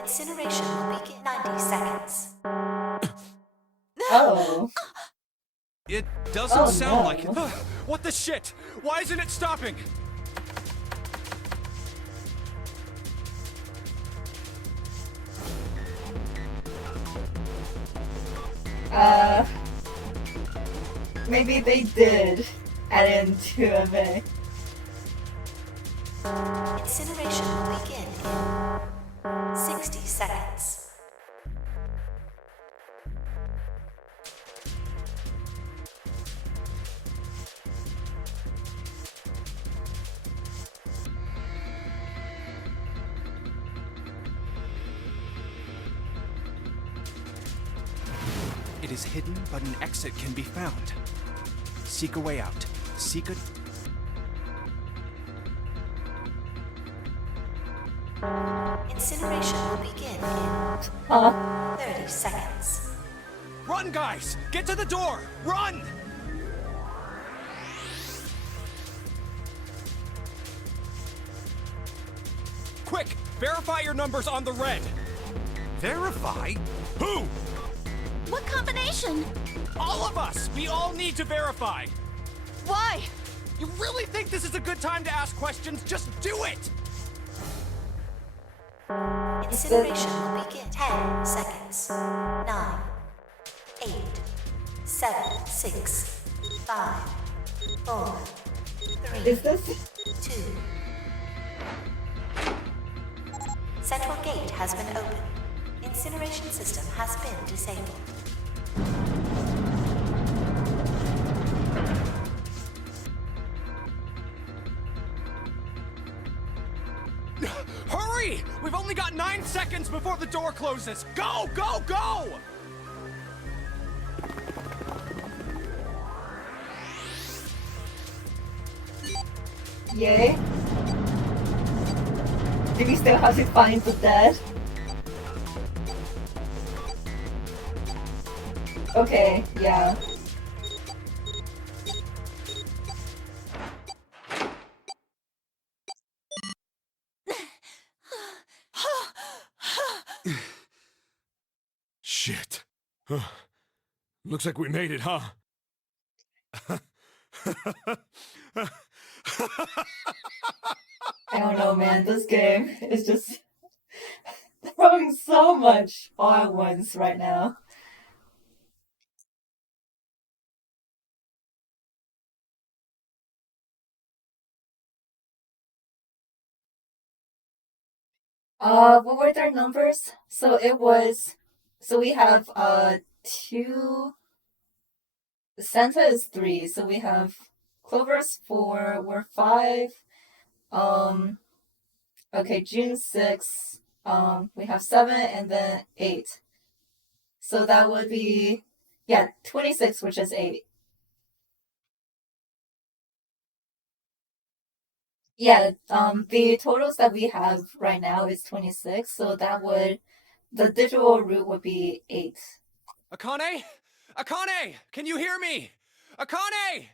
Incineration will begin in 90 seconds. Oh. It doesn't sound no. like it. What the shit? Why isn't it stopping? Maybe they did add in 2 of it. Incineration will begin in 60 seconds. seconds. It is hidden, but an exit can be found. Seek a way out. Seek a... Incineration will begin in 30 seconds. Run, guys! Get to the door! Run! Quick! Verify your numbers on the red! Verify? Who? What combination? All of us! We all need to verify! Why? You really think this is a good time to ask questions? Just do it! Incineration will begin 10 seconds. 9, 8, 7, 6, 5, 4, 3, Is this? 2. Central gate has been opened. Incineration system has been disabled. Hurry! We've only got 9 seconds before the door closes! Go, go, go! Yay. Do we still have to find the dead? Okay, yeah. Shit. Looks like we made it, huh? I don't know, man. This game is just throwing so much all at once right now. What were their numbers? So it was, so we have 2. Santa is 3, so we have Clover's 4. We're 5. Okay, June 6. We have 7 and then 8. So that would be, yeah, 26, which is 8. Yeah, the totals that we have right now is 26, so that would, the digital root would be 8. Akane? Akane! Can you hear me? Akane!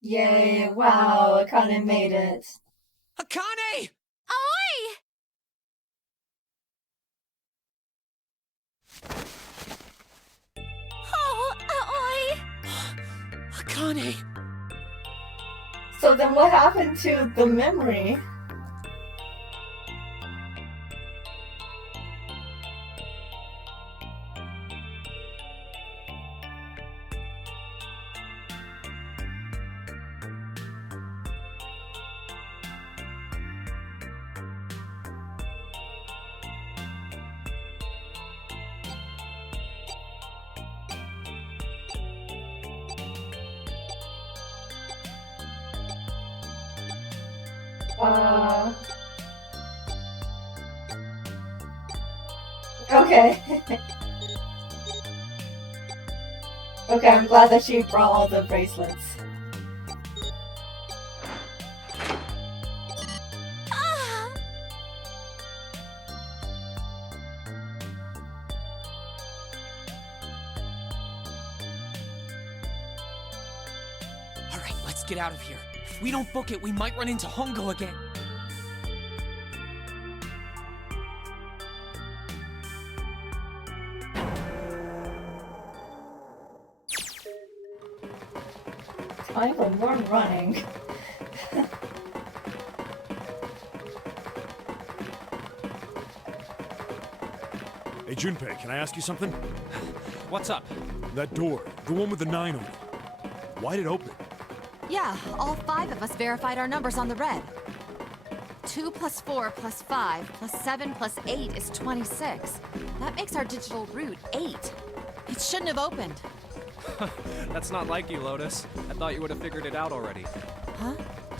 Yay, wow, Akane made it. Akane! Oi! Oh, oi! Akane! So then what happened to the memory? Okay. Okay, I'm glad that she brought all the bracelets. Alright, let's get out of here. If we don't book it, we might run into Hongo again. time for more running. Hey, Junpei, can I ask you something? What's up? That door, the one with the 9 on it. Why'd it open? Yeah, all 5 of us verified our numbers on the red. 2 plus 4 plus 5 plus 7 plus 8 is 26. That makes our digital root 8. It shouldn't have opened. That's not like you, Lotus. I thought you would have figured it out already. Huh?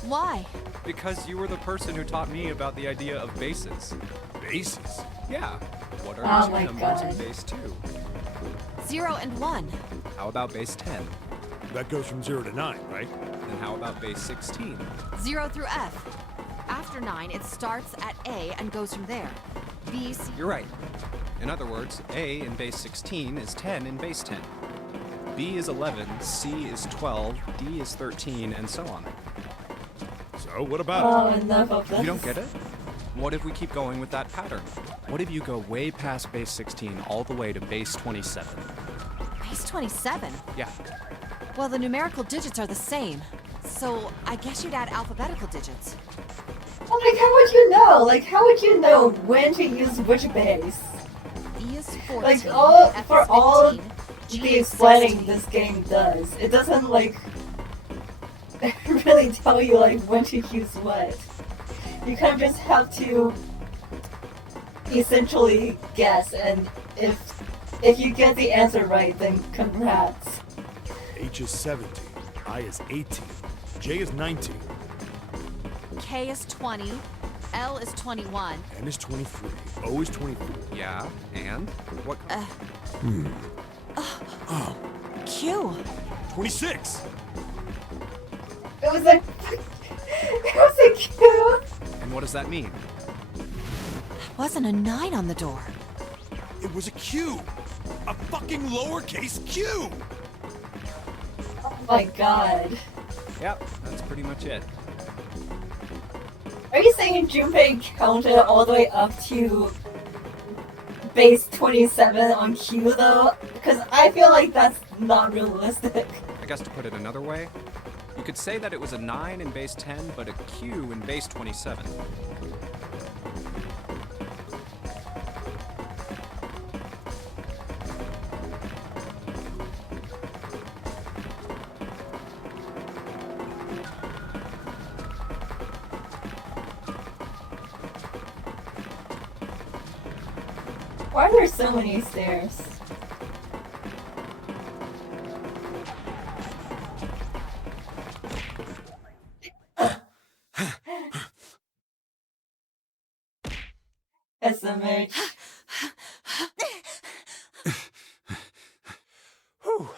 Why? Because you were the person who taught me about the idea of bases. Bases? Yeah. What Oh are two my numbers in God. base 2? 0 and 1. How about base 10? That goes from 0 to 9, right? Then how about base 16? 0 through F. After 9, it starts at A and goes from there. B, C... You're right. In other words, A in base 16 is 10 in base 10. B is 11, C is 12, D is 13, and so on. So, what about Oh, enough of this. You don't get it? What if we keep going with that pattern? What if you go way past base 16 all the way to base 27? Base 27? Yeah. Well, the numerical digits are the same. So, I guess you'd add alphabetical digits. Well, like, how would you know? Like, how would you know when to use which base? E is 14, Like, all F for is 15, all G the is explaining 16. this game does, it doesn't like really tell you like when to use what. You kind of just have to essentially guess, and if you get the answer right, then congrats. H is 17, I is 18, J is 19, K is 20, L is 21. N is 23, O is 24. Yeah, and? What? Q. 26! It was a Q. And what does that mean? Wasn't a 9 on the door. It was a Q! A fucking lowercase q! Oh my god. Yep, that's pretty much it. Are you saying Junpei counted all the way up to base 27 on Q though? Because I feel like that's not realistic. I guess to put it another way, you could say that it was a 9 in base 10, but a Q in base 27. Why are there so many stairs? SMH. Whew.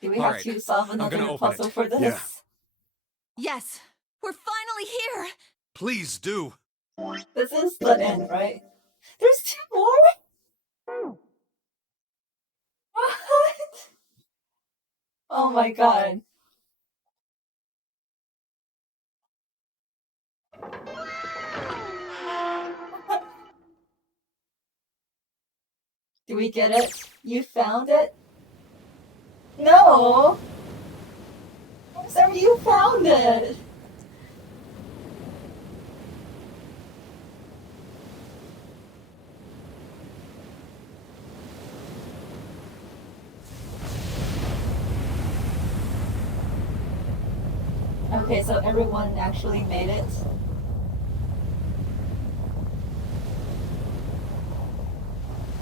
Do we have Alright, to solve another gonna open puzzle it. for this? Yeah. Yes, we're finally here. Please do. This is the end, right? There's 2 more? What? Oh my god. Do we get it? You found it? No! I'm sorry, you found it! Okay, so everyone actually made it.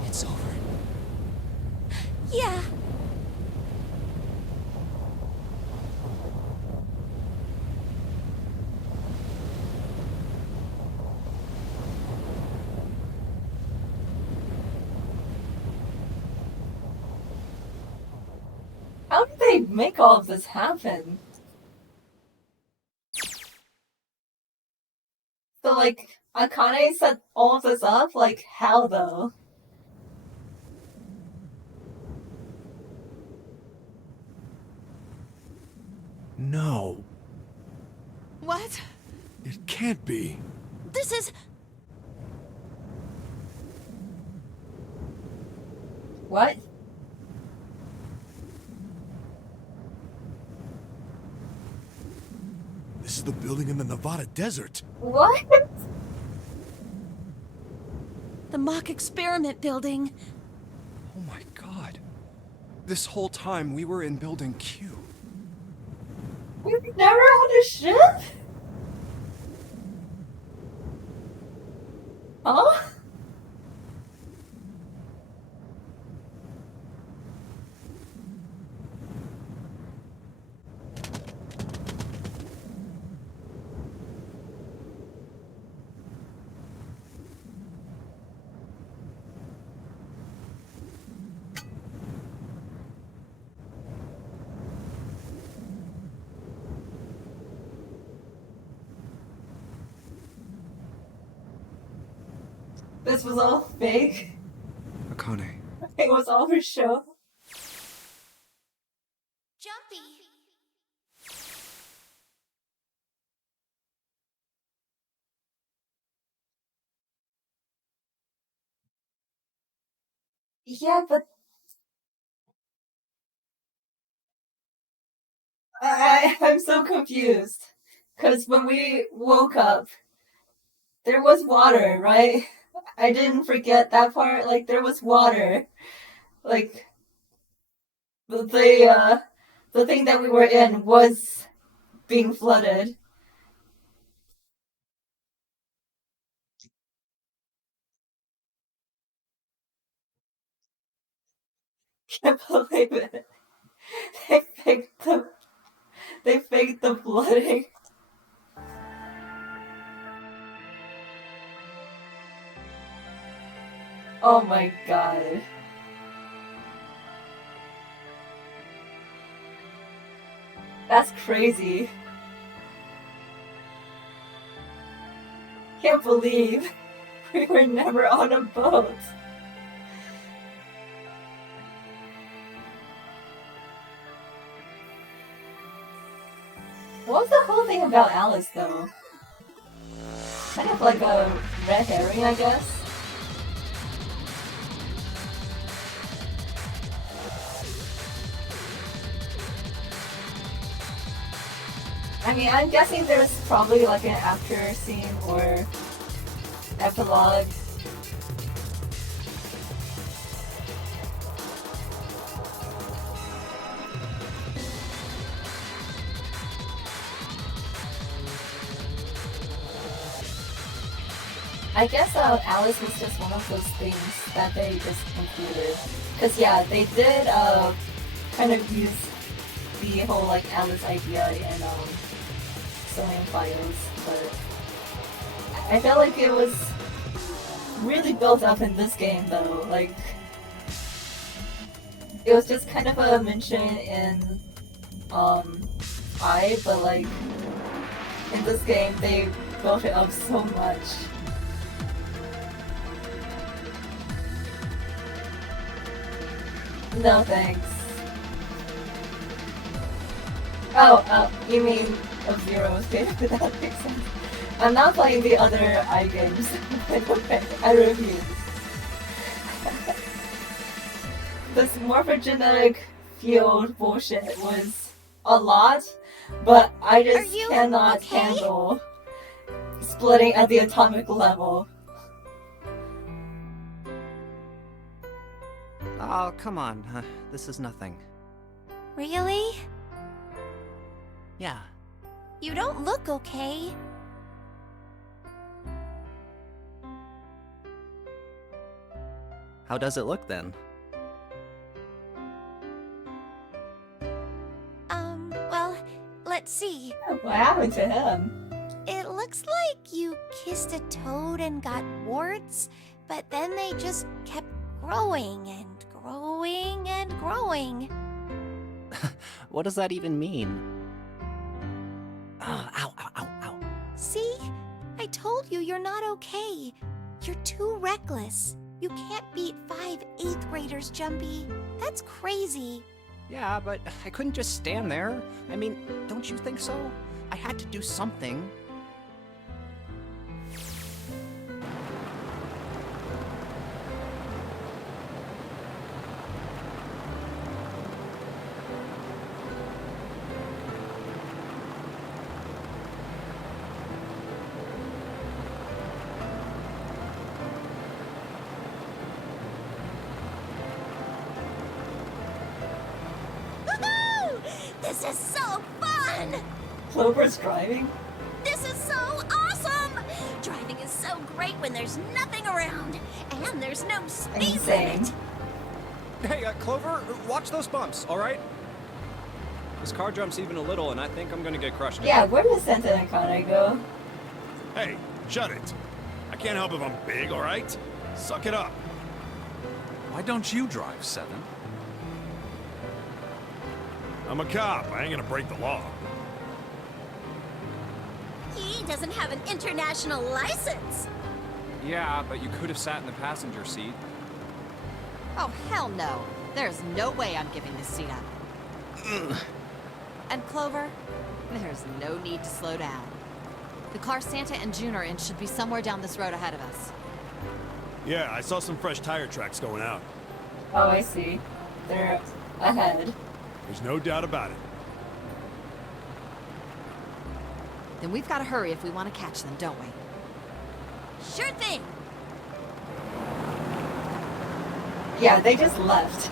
It's over. Yeah. How did they make all of this happen? So, like, Akane set all of this up? Like, how though? No, What? it can't be. This is... What? This is the building in the Nevada desert. What? The mock experiment building. Oh my god. This whole time we were in Building Q. We've never on a ship? Huh? This was all fake. Akane. It was all for show. Jumpy. Yeah, but I'm so confused. Because when we woke up, there was water, right? I didn't forget that part. Like, there was water. Like, the thing that we were in was being flooded. Can't believe it. They faked the, they faked the flooding. Oh my god. That's crazy. Can't believe we were never on a boat. What was the whole thing about Alice, though? Kind of like a red herring, I guess. I mean, I'm guessing there's probably like an after scene or epilogue. I guess Alice was just one of those things that they just included. Because yeah, they did kind of use the whole like Alice idea in Sodium Files, but I felt like it was really built up in this game though. Like, it was just kind of a mention in I, but like in this game they built it up so much. No thanks. Oh, you mean F-Zero's game? That makes sense. I'm not playing the other I games. I refuse. This morphogenetic field bullshit was a lot, but I just cannot handle splitting at the atomic level. Oh, come on. This is nothing. Really? Yeah. You don't look okay. How does it look then? Well, let's see. What happened to him? It looks like you kissed a toad and got warts, but then they just kept growing and growing and growing. What does that even mean? Oh, ow, ow, ow, ow. See? I told you you're not okay. You're too reckless. You can't beat 5 8th graders, Jumpy. That's crazy. Yeah, but I couldn't just stand there. I mean, don't you think so? I had to do something. This is so fun! Clover's driving? This is so awesome! Driving is so great when there's nothing around, and there's no speed limit. Hey, Clover, watch those bumps, all right? This car jumps even a little, and I think I'm gonna get crushed. Yeah, where does Santa and Connor go? Hey, shut it. I can't help if I'm big, all right? Suck it up. Why don't you drive, Seven? I'm a cop. I ain't gonna break the law. He doesn't have an international license. Yeah, but you could have sat in the passenger seat. Oh, hell no. There's no way I'm giving this seat up. And Clover, there's no need to slow down. The car Santa and June are in should be somewhere down this road ahead of us. Yeah, I saw some fresh tire tracks going out. Oh, I see. They're ahead. There's no doubt about it. Then we've got to hurry if we want to catch them, don't we? Sure thing. Yeah, they just left.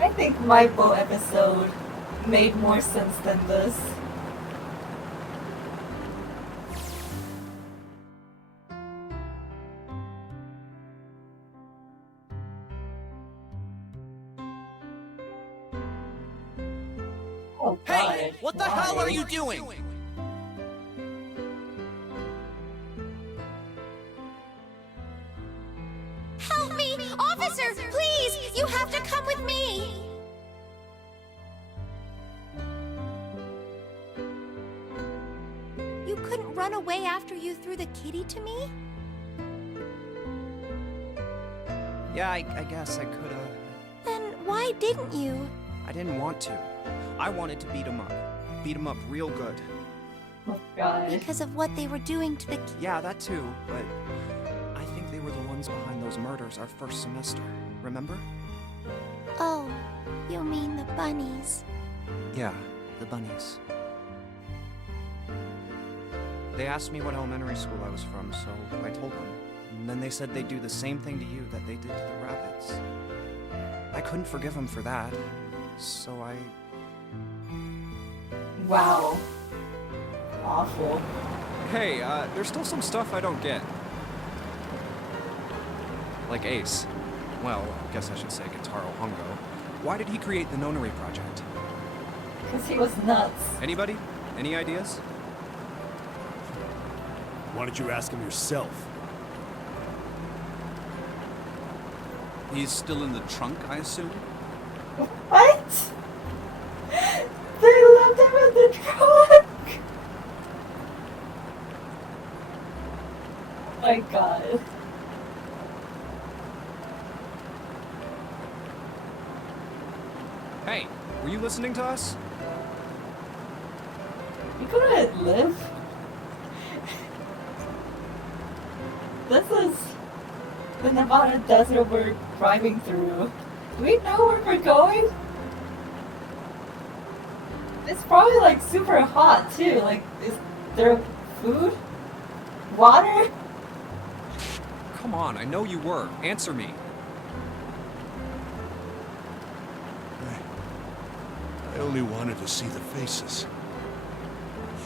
I think my boat episode made more sense than this. Oh, Hey, what the hell are you doing? Help me! Officer, please! You have to come with me! You couldn't run away after you threw the kitty to me? Yeah, I guess I could have. Then why didn't you? I didn't want to. I wanted to beat him up. Beat him up real good. Oh, God. Because of what they were doing to the kitty. Yeah, that too, but I think they were the ones behind those murders our first semester. Remember? Oh, you mean the bunnies. Yeah, the bunnies. They asked me what elementary school I was from, so I told them. And then they said they'd do the same thing to you that they did to the rabbits. I couldn't forgive them for that, so I... Wow. Awful. Hey, there's still some stuff I don't get. Like Ace. Well, I guess I should say Guitaro Hongo. Why did he create the Nonary project? Because he was nuts. Anybody? Any ideas? Why don't you ask him yourself? He's still in the trunk, I assume? What? They left him in the trunk! Oh my God. Hey, were you listening to us? You couldn't live. This is the Nevada desert we're driving through. Do we know where we're going? It's probably like super hot too. Like, is there food? Water? Come on, I know you were. Answer me. I only wanted to see the faces.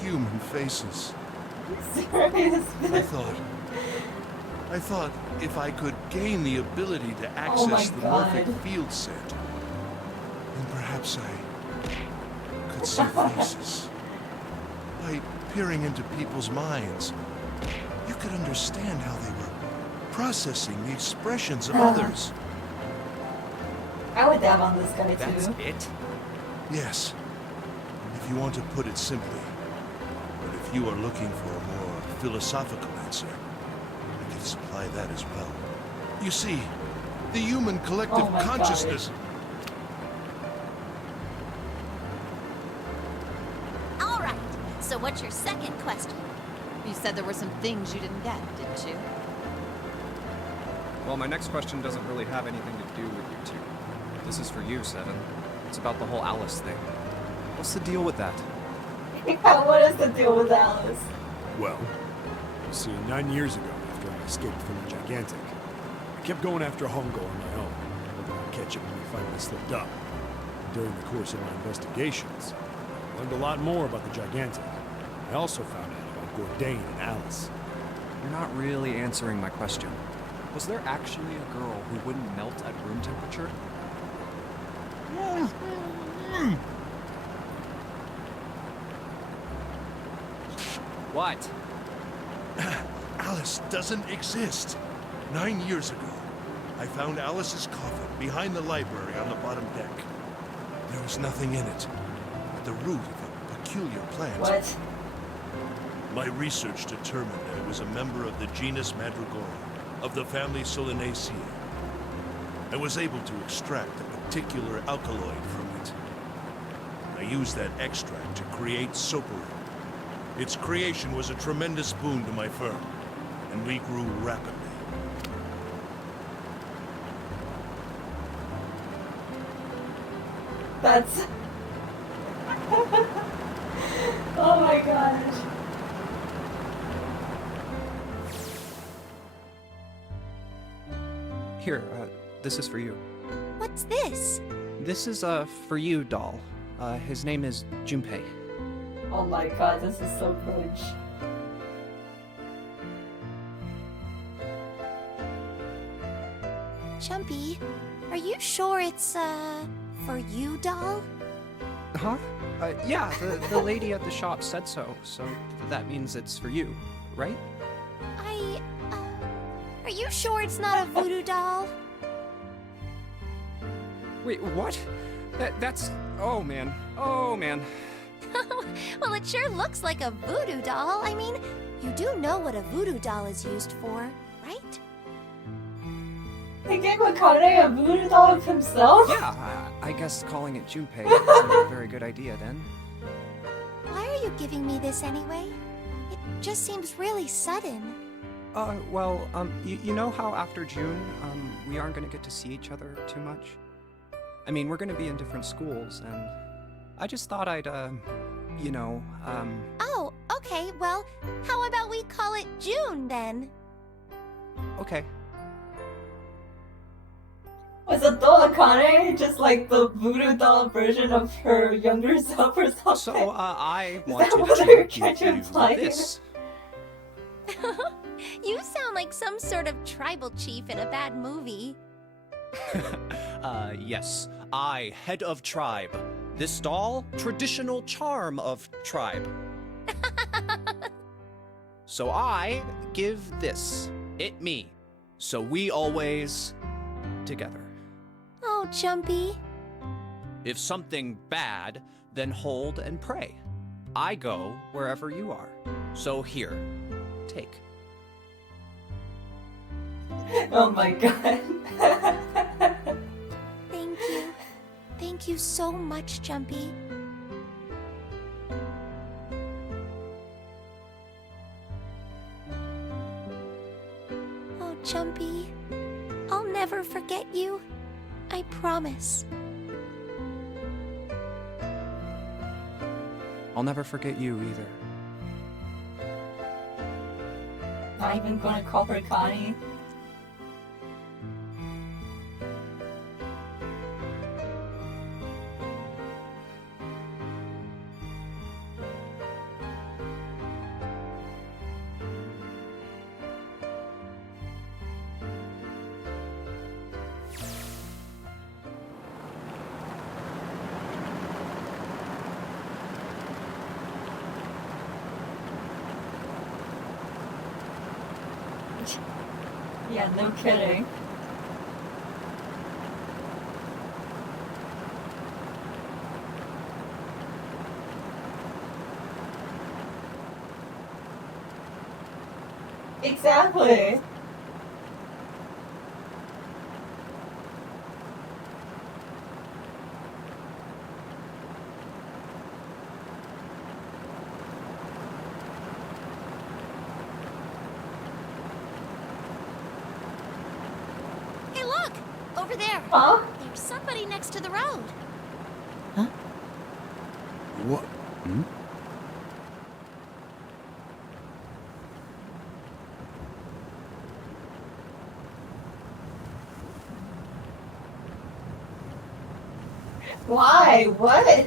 Human faces. Seriously? I thought if I could gain the ability to access the morphic field set, then perhaps I could see faces. By peering into people's minds, you could understand how they were processing the expressions of others. I would dab on this guy too. That's it? Yes, if you want to put it simply. But if you are looking for a more philosophical answer, I can supply that as well. You see, the human collective consciousness... All right, so what's your second question? You said there were some things you didn't get, didn't you? Well, my next question doesn't really have anything to do with you two. This is for you, Seven. It's about the whole Alice thing. What's the deal with that? What is the deal with Alice? Well, you see, 9 years ago, I escaped from the gigantic. I kept going after Hongo on my own, hoping I'd catch him when he finally slipped up. During the course of my investigations, I learned a lot more about the gigantic. I also found out about Gordain and Alice. You're not really answering my question. Was there actually a girl who wouldn't melt at room temperature? What? Alice doesn't exist. 9 years ago, I found Alice's coffin behind the library on the bottom deck. There was nothing in it but the root of a peculiar plant. What? My research determined that it was a member of the genus Madrigorum, of the family Solanaceae. I was able to extract a particular alkaloid from it. I used that extract to create soapering. Its creation was a tremendous boon to my firm, and we grew rapidly. That's... Oh my gosh. Here, this is for you. What's this? This is a for you doll. His name is Junpei. Oh my god, this is so cringe. Chumpy, are you sure it's, for you, doll? Huh? Yeah, the lady at the shop said so, so that means it's for you, right? Are you sure it's not a voodoo doll? Wait, what? That's... Oh, man. Oh, man. Well, it sure looks like a voodoo doll. I mean, you do know what a voodoo doll is used for, right? They gave Akane a voodoo doll of himself? Yeah, I guess calling it Junpei isn't a very good idea then. Why are you giving me this anyway? It just seems really sudden. Well, you know how after June, we aren't gonna get to see each other too much? I mean, we're gonna be in different schools, and I just thought I'd, you know, Oh, okay, well, how about we call it June then? Okay. Was a doll Akane just like the voodoo doll version of her younger self or something? So, I Is wanted that what to they're give trying to you imply here? this. You sound like some sort of tribal chief in a bad movie. Yes. I, head of tribe. This doll, traditional charm of tribe. So I give this, it me. So we always together. Oh, Chumpy. If something bad, then hold and pray. I go wherever you are. So here, take. Oh my god. Thank you. Thank you so much, Chumpy. Oh, Chumpy. I'll never forget you. I promise. I'll never forget you either. Not even gonna call her Connie. Yeah, no kidding. Exactly. Hey, look! Over there. Huh? There's somebody next to the road. What? Hmm? Why? What?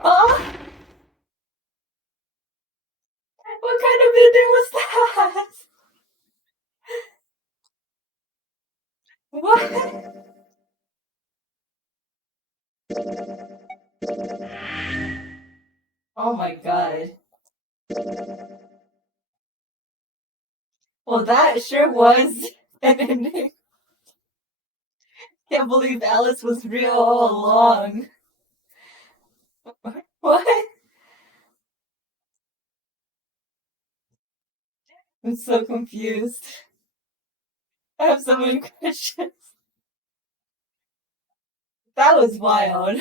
Huh? What kind of ending was that? What? Oh my god. Well, that sure was an ending. Can't believe Alice was real all along. What? I'm so confused. I have so many questions. That was wild.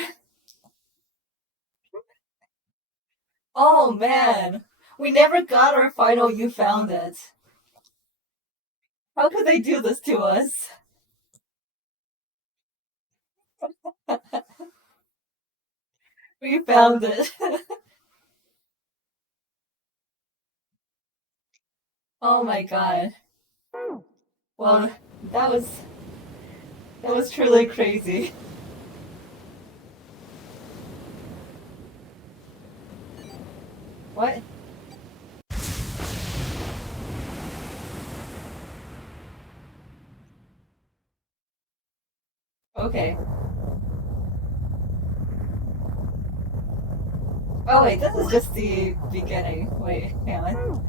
Oh man. We never got our final You Found It. How could they do this to us? We found it. Oh my god. Well, that was truly crazy. What? Okay. Oh wait, this is just the beginning. Wait, hang on.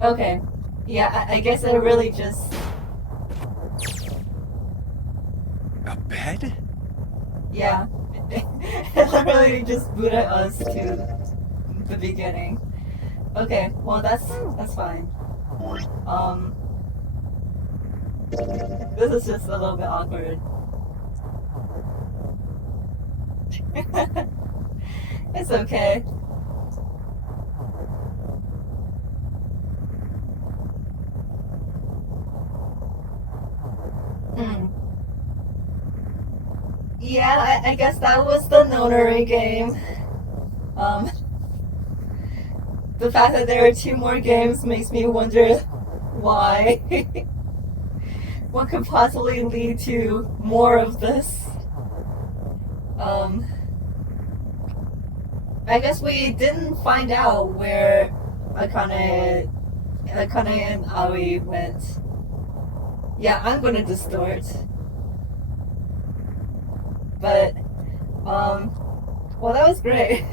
Okay. Yeah, I guess I really just... A bed? Yeah. It literally just booted us to the beginning. Okay, well that's fine. This is just a little bit awkward. It's okay. Yeah, I guess that was the Nonary game. The fact that there are 2 more games makes me wonder why. What could possibly lead to more of this? I guess we didn't find out where Akane and Aoi went. Yeah, I'm gonna distort. But, well, that was great.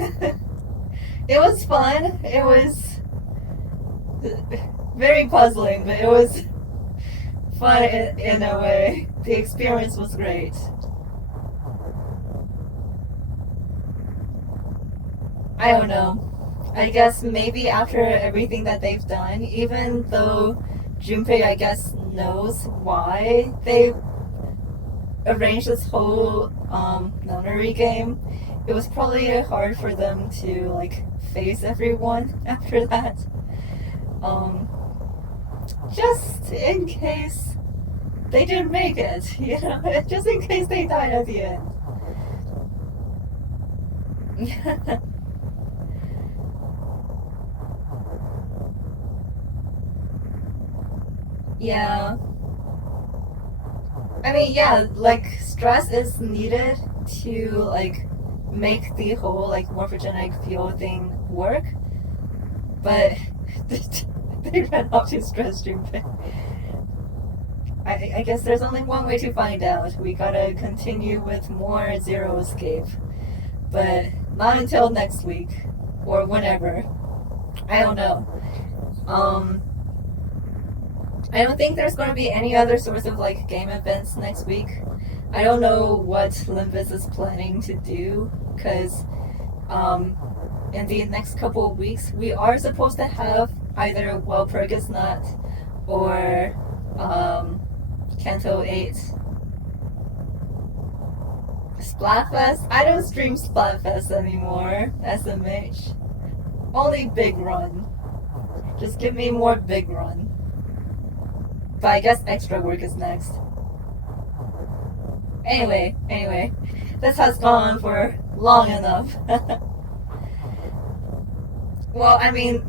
It was fun. It was very puzzling, but it was fun in a way. The experience was great. I don't know. I guess maybe after everything that they've done, even though Junpei, I guess, knows why they arranged this whole Nonary game, it was probably hard for them to like face everyone after that. Just in case they didn't make it, you know, just in case they died at the end. Yeah. I mean, yeah, like, stress is needed to, like, make the whole, like, morphogenic field thing work. But they ran off to stress Junpei. I guess there's only one way to find out. We gotta continue with more Zero Escape. But not until next week. Or whenever. I don't know. I don't think there's going to be any other sorts of like game events next week. I don't know what Limbus is planning to do because in the next couple of weeks we are supposed to have either Walpurgis Nut or Kanto 8. Splatfest? I don't stream Splatfest anymore, SMH. Only Big Run. Just give me more Big Run. But I guess extra work is next. Anyway, this has gone on for long enough. Well, I mean,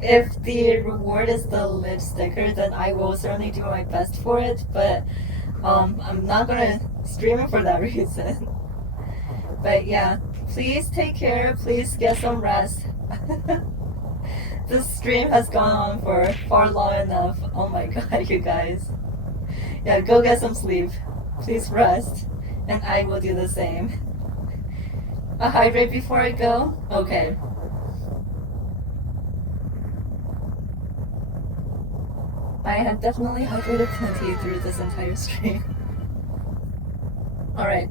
if the reward is the lip sticker, then I will certainly do my best for it, but I'm not gonna stream it for that reason. But yeah, please take care, please get some rest. This stream has gone on for far long enough. Oh my god, you guys. Yeah, go get some sleep. Please rest, and I will do the same. A hydrate before I go? Okay. I have definitely hydrated plenty through this entire stream. Alright,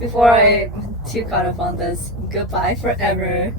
before I'm too caught up on this, goodbye forever.